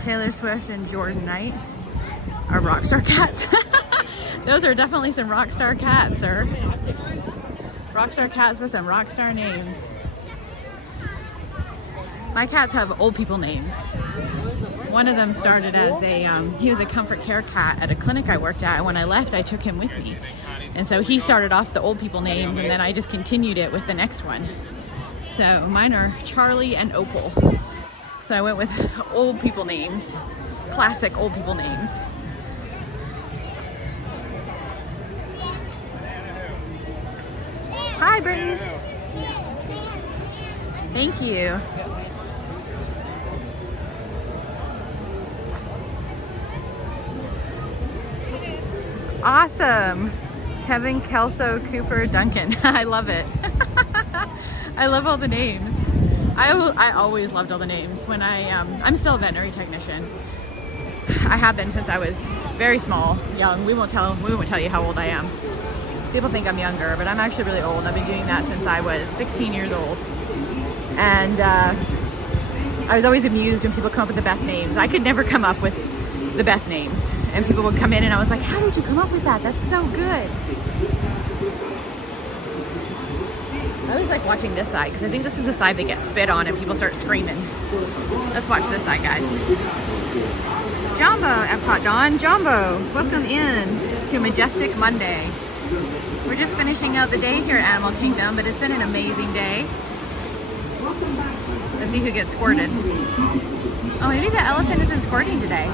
Taylor Swift and Jordan Knight are rockstar cats. Those are definitely some rockstar cats, sir. Rockstar cats with some rockstar names. My cats have old people names. One of them started as a, he was a comfort care cat at a clinic I worked at, and when I left, I took him with me. And so he started off the old people names, and then I just continued it with the next one. So mine are Charlie and Opal. So I went with old people names, classic old people names. Hi, Brittany. Thank you. Awesome. Kevin, Kelso, Cooper, Duncan. I love it. I love all the names. I always loved all the names. When I'm still a veterinary technician. I have been since I was very small, young. We won't tell you how old I am. People think I'm younger, but I'm actually really old. I've been doing that since I was 16 years old. And I was always amused when people come up with the best names. I could never come up with the best names. And people would come in and I was like, how did you come up with that? That's so good. I always like watching this side because I think this is the side that gets spit on and people start screaming. Let's watch this side, guys. Jambo, Epcot Dawn. Jambo, welcome in to Majestic Monday. We're just finishing out the day here at Animal Kingdom, but it's been an amazing day. Let's see who gets squirted. Oh, maybe the elephant isn't squirting today.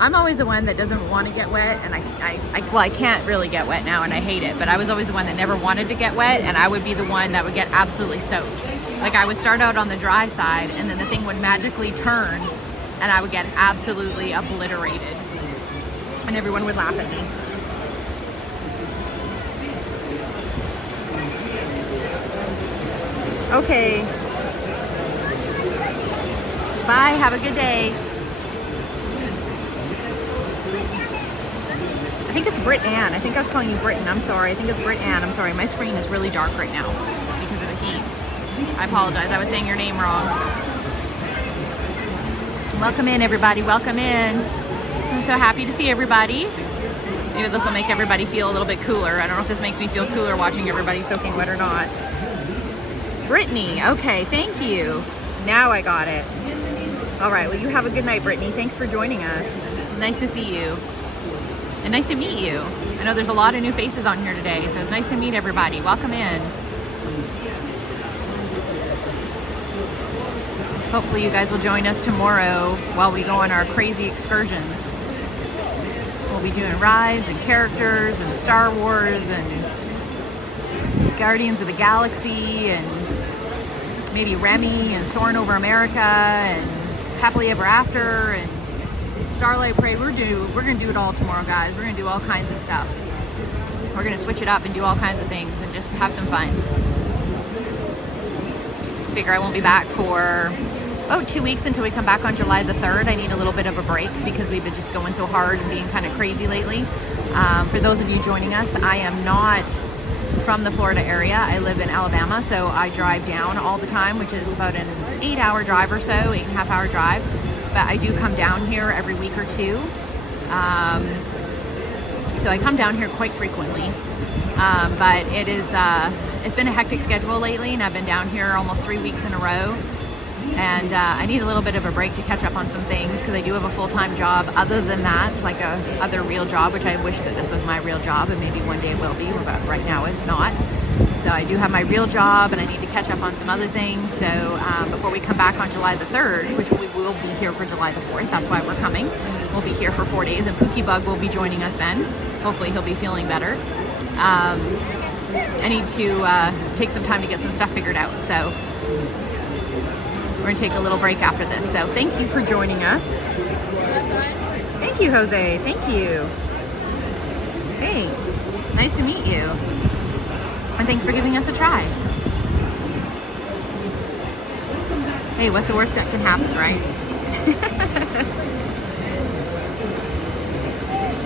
I'm always the one that doesn't want to get wet, and I can't really get wet now, and I hate it, but I was always the one that never wanted to get wet, and I would be the one that would get absolutely soaked. Like, I would start out on the dry side, and then the thing would magically turn, and I would get absolutely obliterated, and everyone would laugh at me. Okay. Bye, have a good day. I think it's Brit Ann. I think I was calling you Britain. I'm sorry. I think it's Brit Ann. I'm sorry. My screen is really dark right now because of the heat. I apologize. I was saying your name wrong. Welcome in, everybody. Welcome in. I'm so happy to see everybody. Maybe this will make everybody feel a little bit cooler. I don't know if this makes me feel cooler watching everybody soaking wet or not. Brittany. Okay, thank you. Now I got it. All right. Well, you have a good night, Brittany. Thanks for joining us. Nice to see you. And nice to meet you. I know there's a lot of new faces on here today, so it's nice to meet everybody. Welcome in. Hopefully you guys will join us tomorrow while we go on our crazy excursions. We'll be doing rides and characters and Star Wars and Guardians of the Galaxy and maybe Remy and Soaring Over America and Happily Ever After and Starlight Parade. We're gonna do it all tomorrow, guys. We're gonna do all kinds of stuff. We're gonna switch it up and do all kinds of things and just have some fun. Figure I won't be back for 2 weeks until we come back on July the 3rd. I need a little bit of a break because we've been just going so hard and being kind of crazy lately. For those of you joining us, I am not from the Florida area. I live in Alabama, so I drive down all the time, which is about an 8-hour drive or so, 8.5-hour drive. But I do come down here every week or two. So I come down here quite frequently. But it's been a hectic schedule lately, and I've been down here almost 3 weeks in a row. And I need a little bit of a break to catch up on some things because I do have a full-time job other than that, like a other real job, which I wish that this was my real job, and maybe one day it will be, but right now it's not. So I do have my real job and I need to catch up on some other things. So before we come back on July the 3rd, which we will be here for July the 4th, that's why we're coming. We'll be here for 4 days, and Pookie Bug will be joining us then. Hopefully he'll be feeling better. I need to take some time to get some stuff figured out. So we're gonna take a little break after this. So thank you for joining us. Thank you, Jose. Thank you. Thanks. Nice to meet you. And thanks for giving us a try. Hey, what's the worst that can happen, right?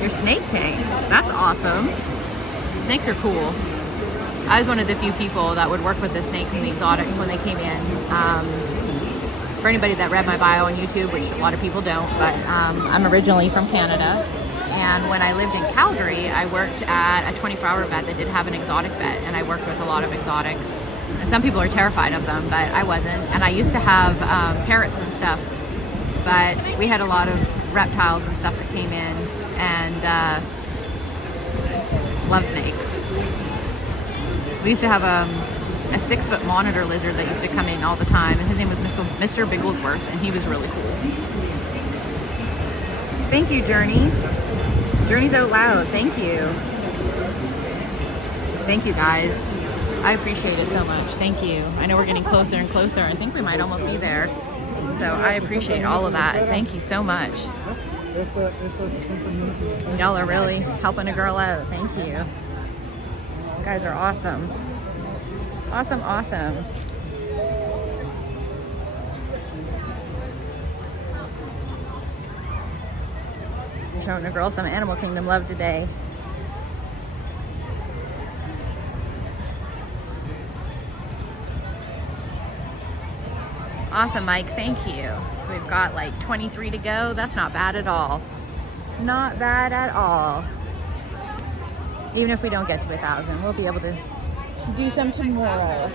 Your snake tank. That's awesome. Snakes are cool. I was one of the few people that would work with the snakes and the exotics when they came in. For anybody that read my bio on YouTube, which a lot of people don't, but I'm originally from Canada. And when I lived in Calgary, I worked at a 24-hour vet that did have an exotic vet, and I worked with a lot of exotics. And some people are terrified of them, but I wasn't. And I used to have parrots and stuff, but we had a lot of reptiles and stuff that came in, and love snakes. We used to have a 6-foot monitor lizard that used to come in all the time, and his name was Mr. Bigglesworth, and he was really cool. Thank you, Journey. Journey's out loud. Thank you. Thank you, guys. I appreciate it so much. Thank you. I know we're getting closer and closer. I think we might almost be there. So I appreciate all of that. Thank you so much. Y'all are really helping a girl out. Thank you. You guys are awesome. Awesome, awesome. Showing a girl some Animal Kingdom love today. Awesome, Mike. Thank you. So we've got like 23 to go. That's not bad at all. Not bad at all. Even if we don't get to 1,000, we'll be able to do some tomorrow.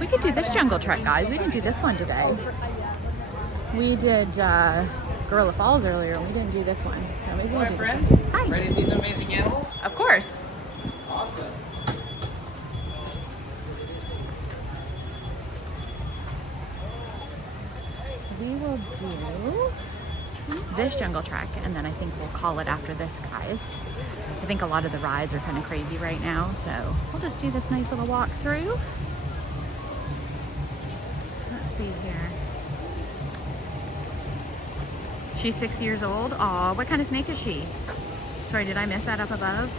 We could do this jungle trek, guys. We didn't do this one today. We did Gorilla Falls earlier, and we didn't do this one. So maybe we'll do friends. This one. Hi. Ready to see some amazing animals? Of course. Awesome. We will do this jungle trek, and then I think we'll call it after this, guys. I think a lot of the rides are kind of crazy right now, so we'll just do this nice little walk through. Let's see here. She's 6 years old. Aw, what kind of snake is she? Sorry, did I miss that up above?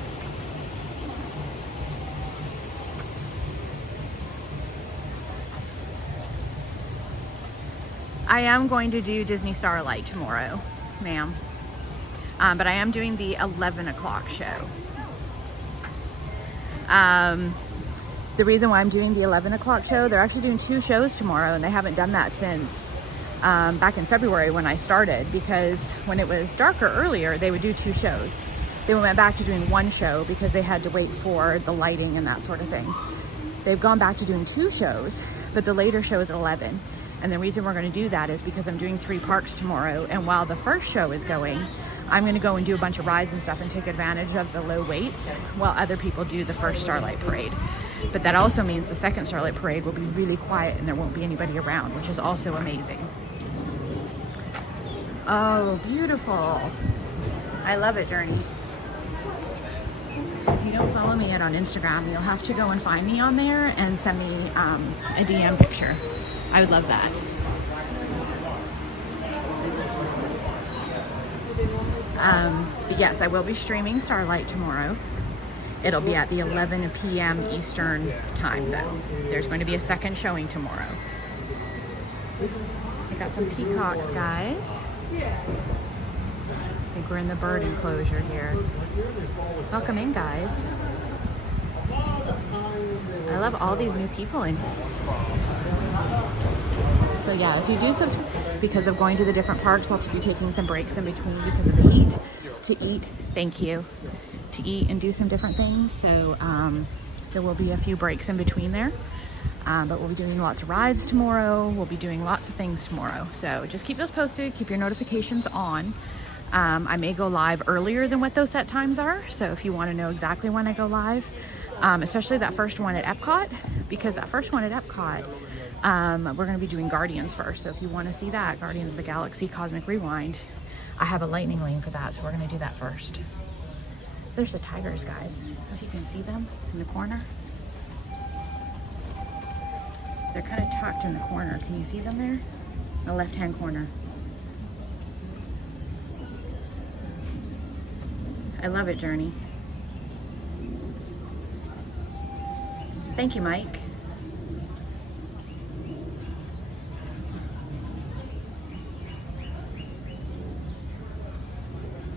I am going to do Disney Starlight tomorrow, ma'am. But I am doing the 11 o'clock show. The reason why I'm doing the 11 o'clock show, they're actually doing 2 shows tomorrow, and they haven't done that since back in February when I started, because when it was darker earlier, they would do 2 shows. They went back to doing 1 show because they had to wait for the lighting and that sort of thing. They've gone back to doing 2 shows, but the later show is at 11. And the reason we're going to do that is because I'm doing 3 parks tomorrow, and while the first show is going, I'm going to go and do a bunch of rides and stuff and take advantage of the low waits while other people do the first Starlight Parade. But that also means the second Starlight Parade will be really quiet and there won't be anybody around, which is also amazing. Oh, beautiful. I love it, Journey. If you don't follow me yet on Instagram, you'll have to go and find me on there and send me a DM picture. I would love that. But yes, I will be streaming Starlight tomorrow. It'll be at the 11 p.m. Eastern time though. There's going to be a second showing tomorrow. I got some peacocks, guys. I think we're in the bird enclosure here. Welcome in, guys. I love all these new people in here. So yeah, if you do subscribe, because of going to the different parks, I'll be taking some breaks in between because of the heat to eat. Thank you. To eat and do some different things. So there will be a few breaks in between there. But we'll be doing lots of rides tomorrow. We'll be doing lots of things tomorrow. So just keep those posted, keep your notifications on. I may go live earlier than what those set times are. So if you want to know exactly when I go live, especially that first one at Epcot, because that first one at Epcot, we're going to be doing Guardians first. So if you want to see that, Guardians of the Galaxy Cosmic Rewind, I have a lightning lane for that. So we're going to do that first. There's the tigers, guys. If you can see them in the corner. They're kind of tucked in the corner. Can you see them there? In the left-hand corner. I love it, Journey. Thank you, Mike.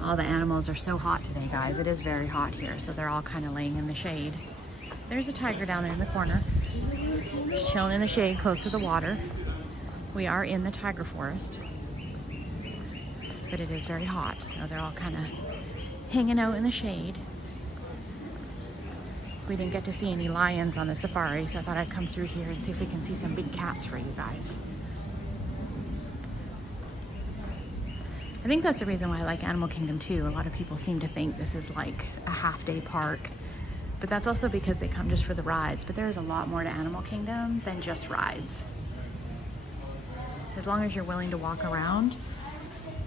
All the animals are so hot today, guys. It is very hot here, so they're all kind of laying in the shade. There's a tiger down there in the corner. Just chilling in the shade close to the water. We are in the tiger forest, but it is very hot, so they're all kind of hanging out in the shade. We didn't get to see any lions on the safari, so I thought I'd come through here and see if we can see some big cats for you guys. I think that's the reason why I like Animal Kingdom too. A lot of people seem to think this is like a half-day park, but that's also because they come just for the rides. But there's a lot more to Animal Kingdom than just rides. As long as you're willing to walk around,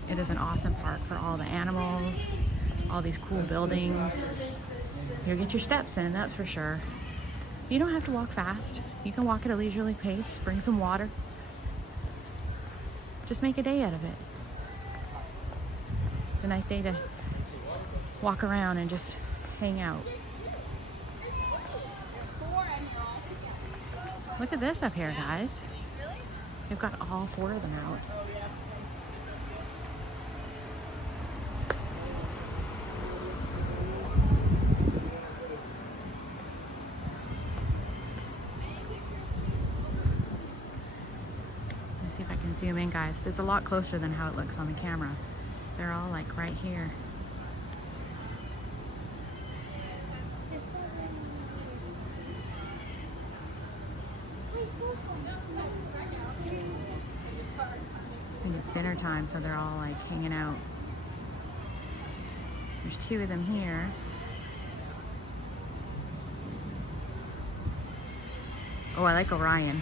it is an awesome park for all the animals, all these cool buildings. You'll get your steps in, that's for sure. You don't have to walk fast. You can walk at a leisurely pace, bring some water. Just make a day out of it. It's a nice day to walk around and just hang out. Look at this up here, guys. They've got all 4 of them out. Let's see if I can zoom in, guys. It's a lot closer than how it looks on the camera. They're all like right here. And it's dinner time, so they're all like hanging out. There's 2 of them here. Oh, I like Orion.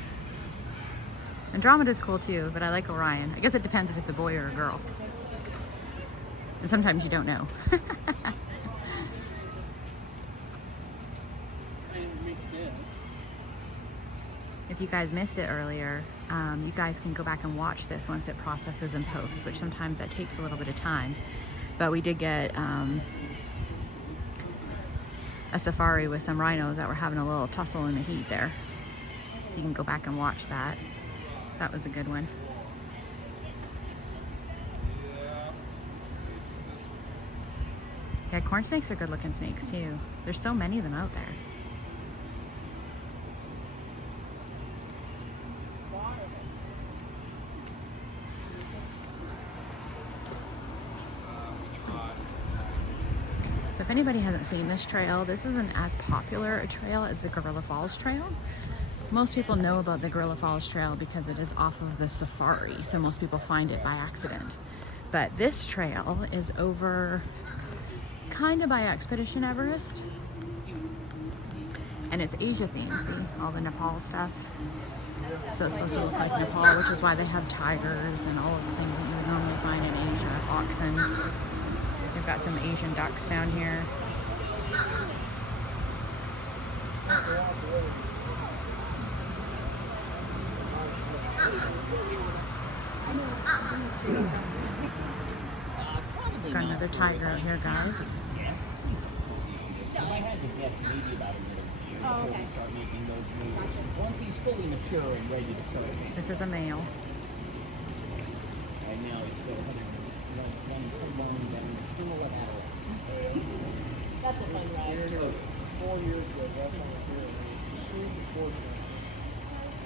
Andromeda's cool too, but I like Orion. I guess it depends if it's a boy or a girl. And sometimes you don't know. If you guys missed it earlier, you guys can go back and watch this once it processes and posts, which sometimes that takes a little bit of time. But we did get a safari with some rhinos that were having a little tussle in the heat there. So you can go back and watch that. That was a good one. Yeah, corn snakes are good looking snakes too. There's so many of them out there. So if anybody hasn't seen this trail, this isn't as popular a trail as the Gorilla Falls Trail. Most people know about the Gorilla Falls Trail because it is off of the safari, so most people find it by accident. But this trail is over kind of by Expedition Everest. And it's Asia themed, see? All the Nepal stuff. So it's supposed to look like Nepal, which is why they have tigers and all of the things that you would normally find in Asia. Oxen. They've got some Asian ducks down here. Got another tiger out here, guys. Oh, okay. Start making those moves. Once he's fully mature and ready to start. This is a male. Right now he's still running full blown down. Still a adolescent. That's a fun ride. 4 years ago, that's on the field. Extremely fortunate.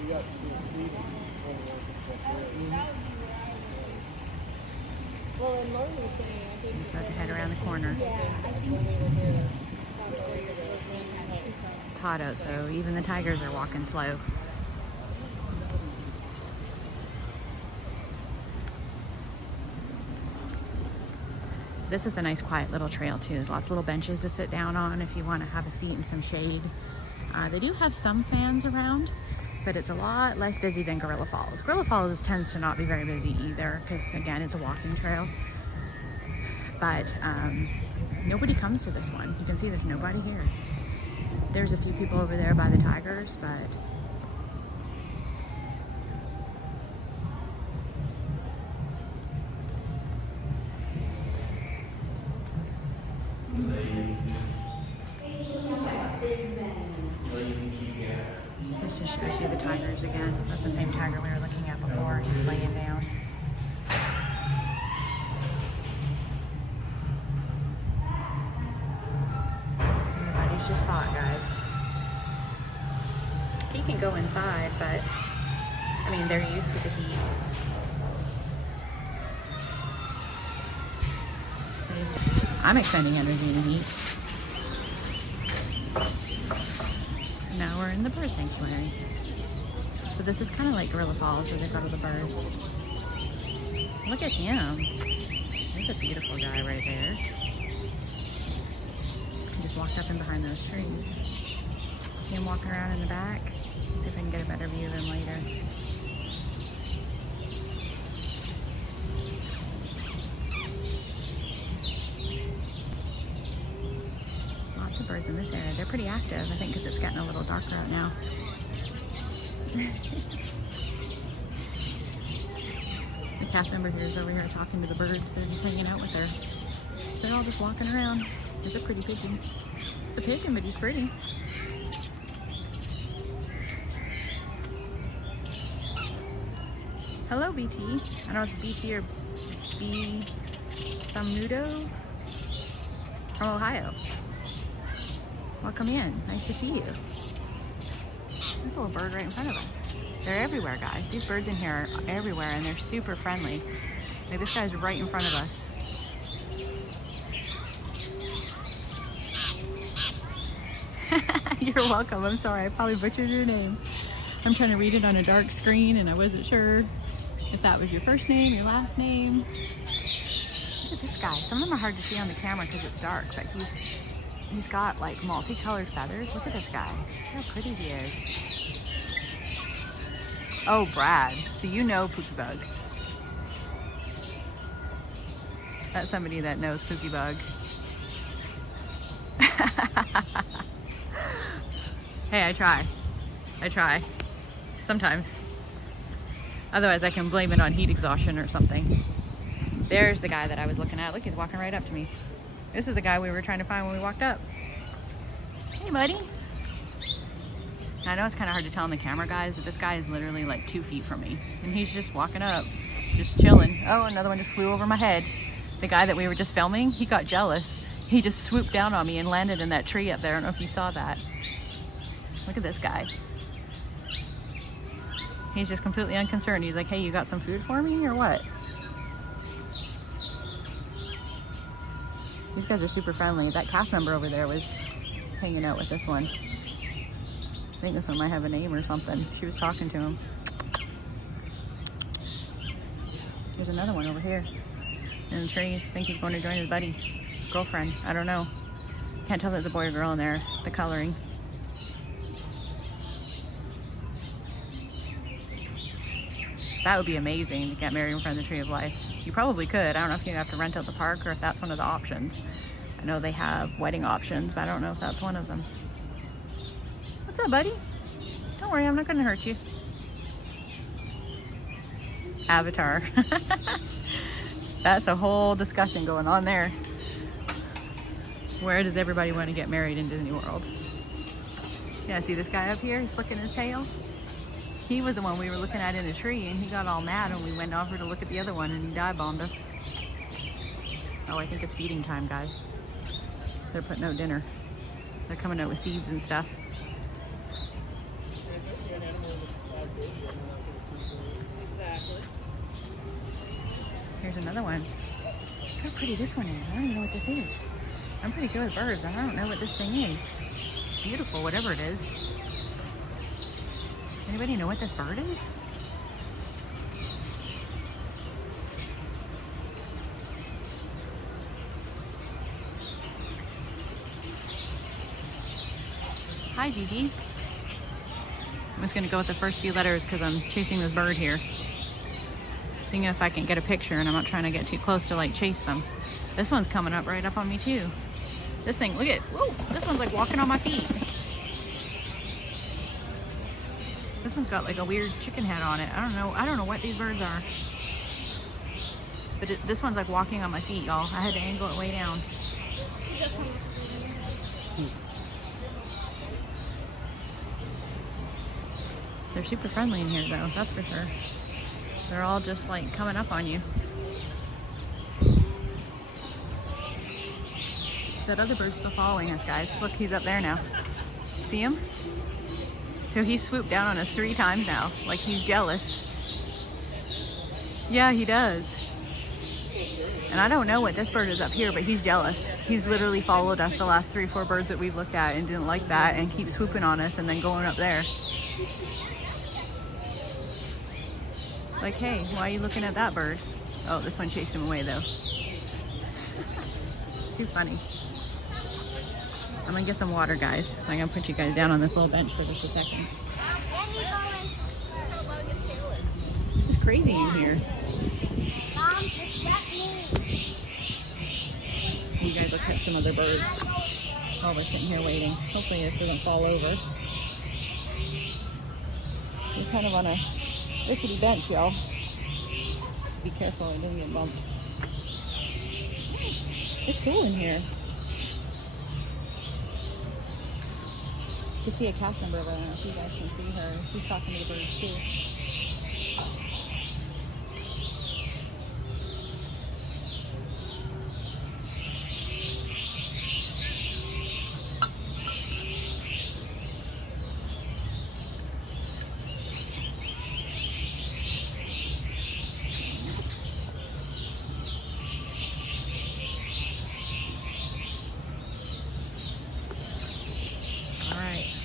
We got to see him feeding when he was in that. Well, and learning the thing, I think. Start to head around the corner. It's hot out, so even the tigers are walking slow. This is a nice quiet little trail too. There's lots of little benches to sit down on if you want to have a seat in some shade. They do have some fans around, but it's a lot less busy than Gorilla Falls. Gorilla Falls tends to not be very busy either because again, it's a walking trail. But nobody comes to this one. You can see there's nobody here. There's a few people over there by the tigers, but this just shows you the tigers again. That's the same tiger we were looking at before. He's laying down. Everybody's just hot, guys. He can go inside, but I mean, they're used to the heat. I'm expending energy in the heat. Now we're in the bird sanctuary. So this is kind of like Gorilla Falls where they go to the birds. Look at him. There's a beautiful guy right there. I just walked up in behind those trees. See him walking around in the back. See if I can get a better view of him later. Lots of birds in this area. They're pretty active, I think, because it's getting a little darker out now. The cast member here is over here talking to the birds. They're just hanging out with her. They're all just walking around. There's a pretty pigeon. It's a pigeon, but he's pretty. Hello, BT. I don't know if it's BT or B. Thumnudo from Ohio. Welcome in. Nice to see you. There's a little bird right in front of us. They're everywhere, guys. These birds in here are everywhere, and they're super friendly. Like, this guy's right in front of us. You're welcome. I'm sorry. I probably butchered your name. I'm trying to read it on a dark screen, and I wasn't sure if that was your first name, your last name. Look at this guy. Some of them are hard to see on the camera because it's dark, but he's got like multicolored feathers. Look at this guy. Look how pretty he is. Oh, Brad. So you know Pookie Bug. That's somebody that knows Pookie Bug. Hey, I try. Sometimes. Otherwise, I can blame it on heat exhaustion or something. There's the guy that I was looking at. Look, he's walking right up to me. This is the guy we were trying to find when we walked up. Hey, buddy. I know it's kind of hard to tell on the camera, guys, but this guy is literally like 2 feet from me. And he's just walking up, just chilling. Oh, another one just flew over my head. The guy that we were just filming, he got jealous. He just swooped down on me and landed in that tree up there. I don't know if you saw that. Look at this guy. He's just completely unconcerned. He's like, hey, you got some food for me or what? These guys are super friendly. That cast member over there was hanging out with this one. I think this one might have a name or something. She was talking to him. There's another one over here in the trees. I think he's going to join his buddy, girlfriend. I don't know. Can't tell if it's a boy or girl in there. The coloring. That would be amazing to get married in front of the Tree of Life. You probably could. I don't know if you have to rent out the park or if that's one of the options. I know they have wedding options, but I don't know if that's one of them. What's up, buddy? Don't worry, I'm not gonna hurt you. Avatar. That's a whole discussion going on there. Where does everybody want to get married in Disney World? Yeah, see this guy up here? He's flicking his tail. He was the one we were looking at in a tree, and he got all mad when we went over to look at the other one, and he dive bombed us. Oh, I think it's feeding time, guys. They're putting out dinner. They're coming out with seeds and stuff. Exactly. Here's another one. Look how pretty this one is. I don't even know what this is. I'm pretty good with birds, but I don't know what this thing is. It's beautiful, whatever it is. Anybody know what this bird is? Hi, Gigi. I'm just gonna go with the first few letters because I'm chasing this bird here. Seeing if I can get a picture, and I'm not trying to get too close to like chase them. This one's coming up right up on me too. This thing, look at, whoa, this one's like walking on my feet. This one's got like a weird chicken head on it. I don't know what these birds are. But this one's like walking on my feet, y'all. I had to angle it way down. They're super friendly in here though, that's for sure. They're all just like coming up on you. That other bird's still following us, guys. Look, he's up there now. See him? So he swooped down on us 3 times now, like he's jealous. Yeah, he does. And I don't know what this bird is up here, but he's jealous. He's literally followed us the last 3 or 4 birds that we've looked at and didn't like that and keeps swooping on us and then going up there. Like, hey, why are you looking at that bird? Oh, this one chased him away though. Too funny. I'm gonna get some water, guys. I'm gonna put you guys down on this little bench for just a second. It's crazy in here. You guys will catch some other birds while we're sitting here waiting. Hopefully this doesn't fall over. We're kind of on a rickety bench, y'all. Be careful, I didn't get bumped. It's cool in here. You see a cast member over there. I don't know if you guys can see her. She's talking to the birds too.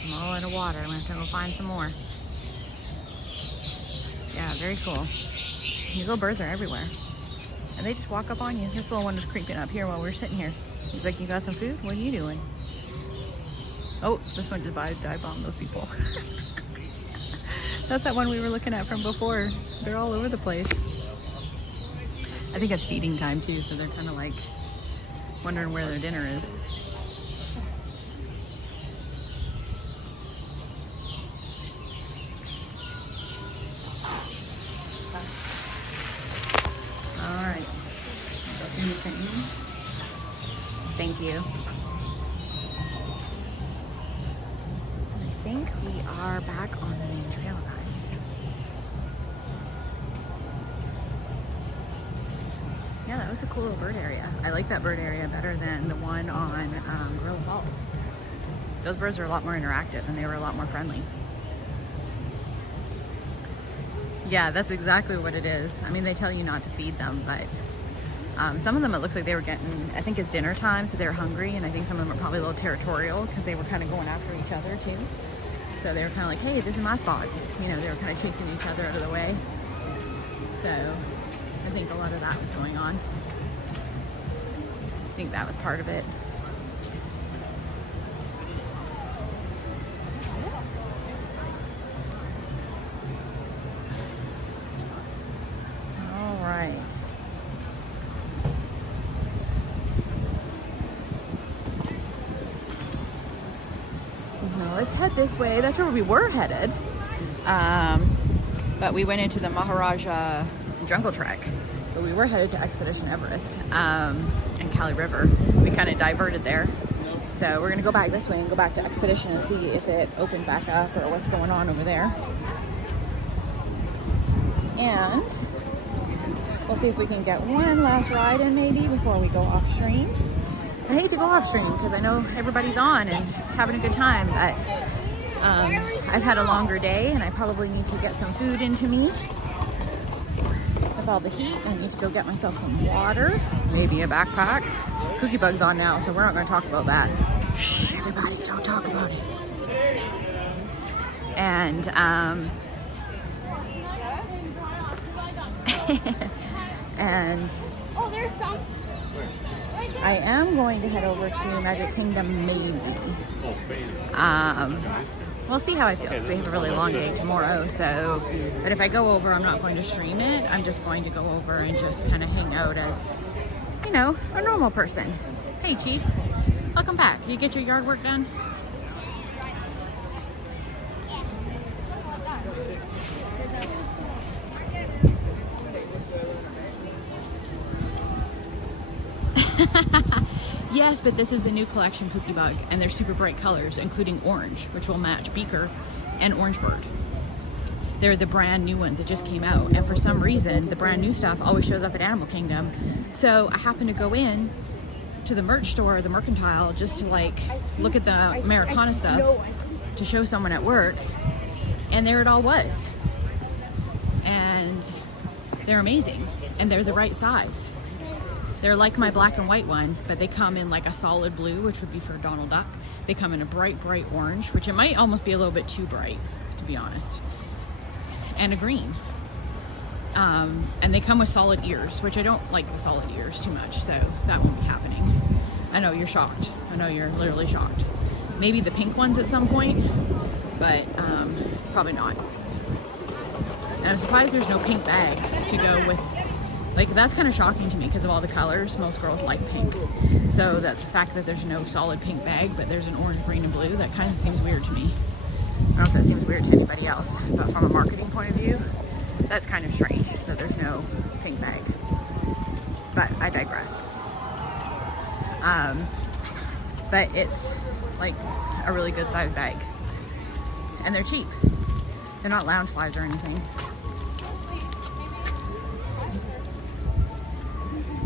I'm all out of water. I'm gonna have to go find some more. Yeah, very cool. These little birds are everywhere. And they just walk up on you. This little one was creeping up here while we were sitting here. He's like, you got some food? What are you doing? Oh, this one just dive bombed those people. That's that one we were looking at from before. They're all over the place. I think it's feeding time too, so they're kind of like wondering where their dinner is. Thank you. I think we are back on the main trail, guys. Yeah, that was a cool little bird area. I like that bird area better than the one on Gorilla Falls. Those birds are a lot more interactive and they were a lot more friendly. Yeah, that's exactly what it is. I mean, they tell you not to feed them, but some of them, it looks like they were getting, I think it's dinner time, so they're hungry, and I think some of them are probably a little territorial because they were kind of going after each other too. So they were kind of like, hey, this is my spot. You know, they were kind of chasing each other out of the way. So I think a lot of that was going on. I think that was part of it. head this way. That's where we were headed. But we went into the Maharaja Jungle Trek. But we were headed to Expedition Everest and Kali River. We kind of diverted there. So we're gonna go back this way and go back to Expedition and see if it opened back up or what's going on over there. And we'll see if we can get one last ride in maybe before we go off stream. I hate to go off stream because I know everybody's on and having a good time, but I've had a longer day and I probably need to get some food into me. With all the heat, I need to go get myself some water, maybe a backpack. Cookie Bug's on now, so we're not going to talk about that. Shh, everybody, don't talk about it. And and Oh, there's some. I am going to head over to Magic Kingdom maybe. We'll see how I feel because we have a really long day tomorrow. So, but if I go over, I'm not going to stream it. I'm just going to go over and just kind of hang out as, you know, a normal person. Hey, Chief. Welcome back. You get your yard work done? Yes, but this is the new collection Cookie Bug, and they're super bright colors, including orange, which will match Beaker and Orange Bird. They're the brand new ones that just came out, and for some reason, the brand new stuff always shows up at Animal Kingdom. So I happened to go in to the merch store, the Mercantile, just to like look at the Americana stuff to show someone at work, and there it all was. And they're amazing, and they're the right size. They're like my black and white one, but they come in like a solid blue, which would be for Donald Duck. They come in a bright, bright orange, which it might almost be a little bit too bright, to be honest. And a green. And they come with solid ears, which I don't like the solid ears too much, so that won't be happening. I know you're shocked. I know you're literally shocked. Maybe the pink ones at some point, but probably not. And I'm surprised there's no pink bag to go with. Like, that's kind of shocking to me because of all the colors. Most girls like pink. So that's the fact that there's no solid pink bag, but there's an orange, green, and blue. That kind of seems weird to me. I don't know if that seems weird to anybody else, but from a marketing point of view, that's kind of strange that there's no pink bag. But I digress. But it's like a really good sized bag. And they're cheap. They're not lounge flies or anything.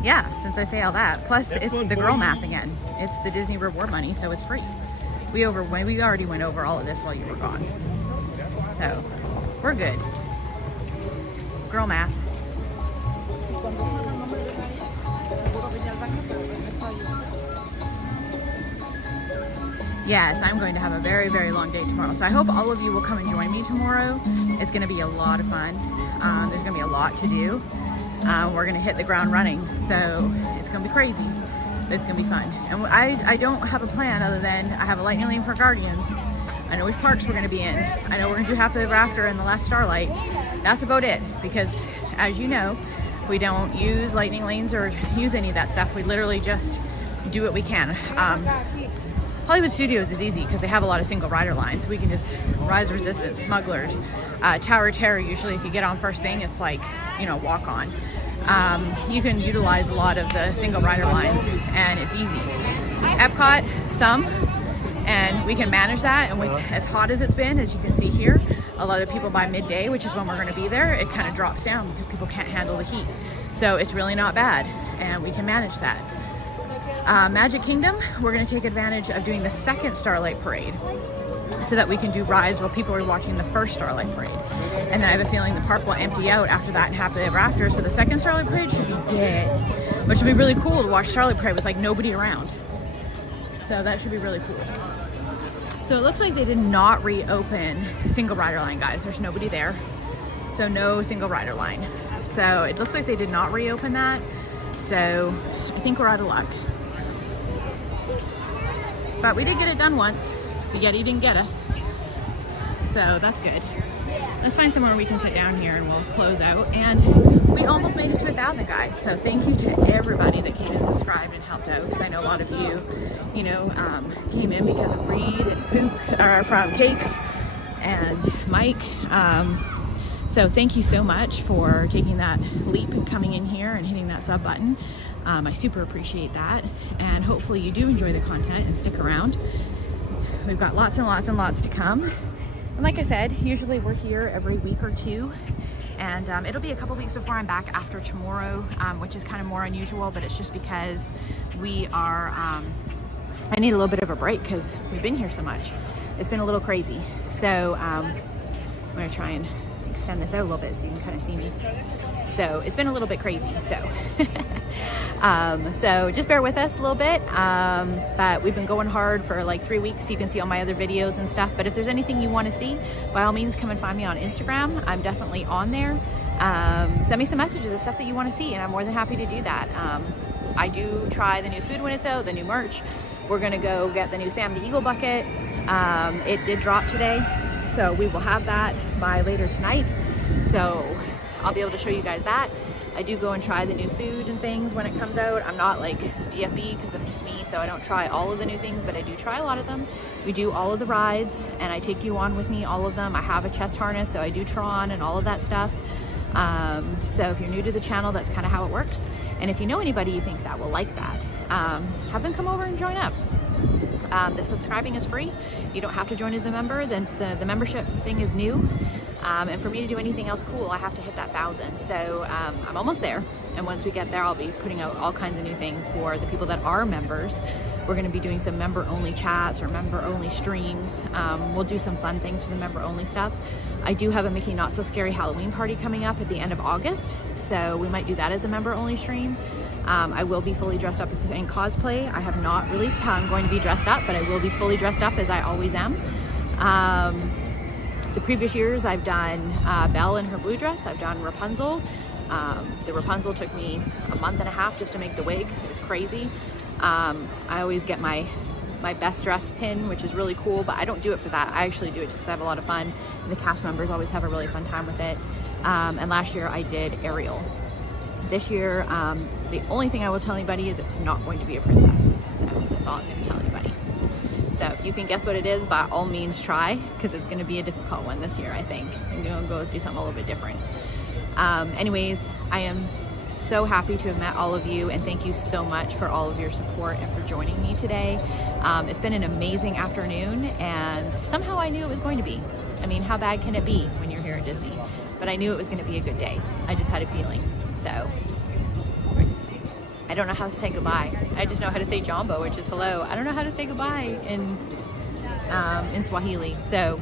Yeah, since I say all that. Plus, it's the girl math again. It's the Disney reward money, so it's free. We already went over all of this while you were gone. So, we're good. Girl math. Yes, I'm going to have a very, very long day tomorrow. So I hope all of you will come and join me tomorrow. It's going to be a lot of fun. There's going to be a lot to do. We're gonna hit the ground running, so it's gonna be crazy, but it's gonna be fun. And I don't have a plan other than I have a lightning lane for Guardians. I know which parks we're gonna be in. I know we're gonna do half of the Rafter and the last Starlight. That's about it, because as you know, we don't use lightning lanes or use any of that stuff. We literally just do what we can. Hollywood Studios is easy because they have a lot of single rider lines. We can just Rise Resistance, Smugglers, Tower of Terror. Usually if you get on first thing, it's like, you know, walk on. You can utilize a lot of the single rider lines and it's easy. Epcot, some, and we can manage that. And with as hot as it's been, as you can see here, a lot of people by midday, which is when we're gonna be there, it kind of drops down because people can't handle the heat. So it's really not bad and we can manage that. Magic Kingdom, we're going to take advantage of doing the second Starlight Parade so that we can do Rise while people are watching the first Starlight Parade. And then I have a feeling the park will empty out after that and half the day after, so the second Starlight Parade should be dead. Which would be really cool to watch Starlight Parade with like nobody around. So that should be really cool. So it looks like they did not reopen single rider line, guys. There's nobody there. So no single rider line. So it looks like they did not reopen that. So I think we're out of luck. But we did get it done once. The Yeti didn't get us. So that's good. let's find somewhere we can sit down here and we'll close out. And we almost made it to 1,000, guys. So thank you to everybody that came and subscribed and helped out, because I know a lot of you, you know, came in because of Reed and Pook, or from Cakes and Mike. So thank you so much for taking that leap and coming in here and hitting that sub button. I super appreciate that, and hopefully you do enjoy the content and stick around. We've got lots and lots and lots to come. And like I said, usually we're here every week or two, and it'll be a couple weeks before I'm back after tomorrow, which is kind of more unusual, but it's just because we are, I need a little bit of a break because we've been here so much. It's been a little crazy. So I'm gonna try and extend this out a little bit so you can kind of see me. So it's been a little bit crazy, so. So just bear with us a little bit, but we've been going hard for like 3 weeks, so you can see all my other videos and stuff. But if there's anything you want to see, by all means come and find me on Instagram. I'm definitely on there. Send me some messages of stuff that you want to see, and I'm more than happy to do that. I do try the new food when it's out, the new merch. We're gonna go get the new Sam the Eagle bucket. It did drop today, so we will have that by later tonight. So I'll be able to show you guys that. I do go and try the new food and things when it comes out. I'm not like DFB because I'm just me, so I don't try all of the new things, but I do try a lot of them. We do all of the rides, and I take you on with me, all of them. I have a chest harness, so I do Tron and all of that stuff. So if you're new to the channel, that's kind of how it works. And if you know anybody you think that will like that, have them come over and join up. The subscribing is free. You don't have to join as a member. The membership thing is new. And for me to do anything else cool, I have to hit that 1,000. So I'm almost there. And once we get there, I'll be putting out all kinds of new things for the people that are members. We're going to be doing some member-only chats or member-only streams. We'll do some fun things for the member-only stuff. I do have a Mickey Not So Scary Halloween party coming up at the end of August. So we might do that as a member-only stream. I will be fully dressed up in cosplay. I have not released how I'm going to be dressed up, but I will be fully dressed up as I always am. The previous years I've done Belle in her blue dress. I've done Rapunzel. The Rapunzel took me a month and a half just to make the wig. It was crazy. I always get my best dress pin, which is really cool, but I don't do it for that. I actually do it just because I have a lot of fun, and the cast members always have a really fun time with it. And last year I did Ariel. This year, the only thing I will tell anybody is it's not going to be a princess. So that's all I'm going to tell anybody. So if you can guess what it is, by all means try, because it's going to be a difficult one this year, I think. I'm going to go do something a little bit different. Anyways, I am so happy to have met all of you, and thank you so much for all of your support and for joining me today. It's been an amazing afternoon, and somehow I knew it was going to be. I mean, how bad can it be when you're here at Disney? But I knew it was going to be a good day. I just had a feeling. So I don't know how to say goodbye. I just know how to say Jambo, which is hello. I don't know how to say goodbye in Swahili. So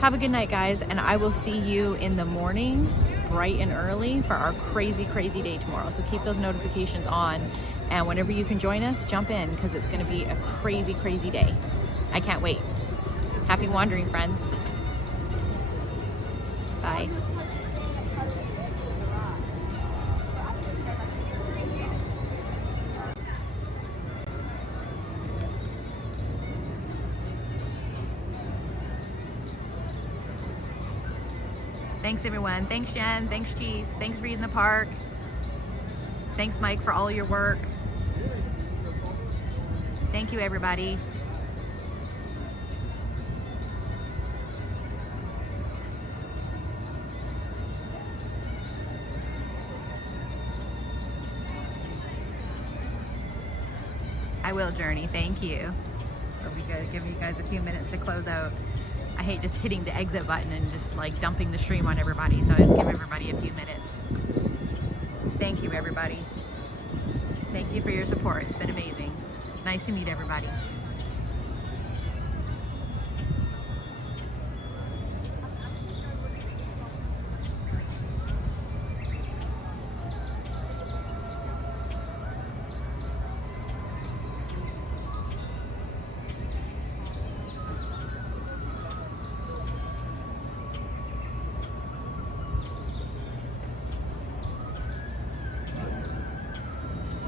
have a good night, guys, and I will see you in the morning, bright and early, for our crazy, crazy day tomorrow. So keep those notifications on, and whenever you can join us, jump in, because it's going to be a crazy, crazy day. I can't wait. Happy wandering, friends. Bye. Thanks everyone. Thanks Jen. Thanks Chief. Thanks Reed in the Park. Thanks Mike for all your work. Thank you everybody. I will, Journey. Thank you. I'll be good. Give you guys a few minutes to close out. I hate just hitting the exit button and just like dumping the stream on everybody, so I just give everybody a few minutes. Thank you, everybody. Thank you for your support. It's been amazing. It's nice to meet everybody.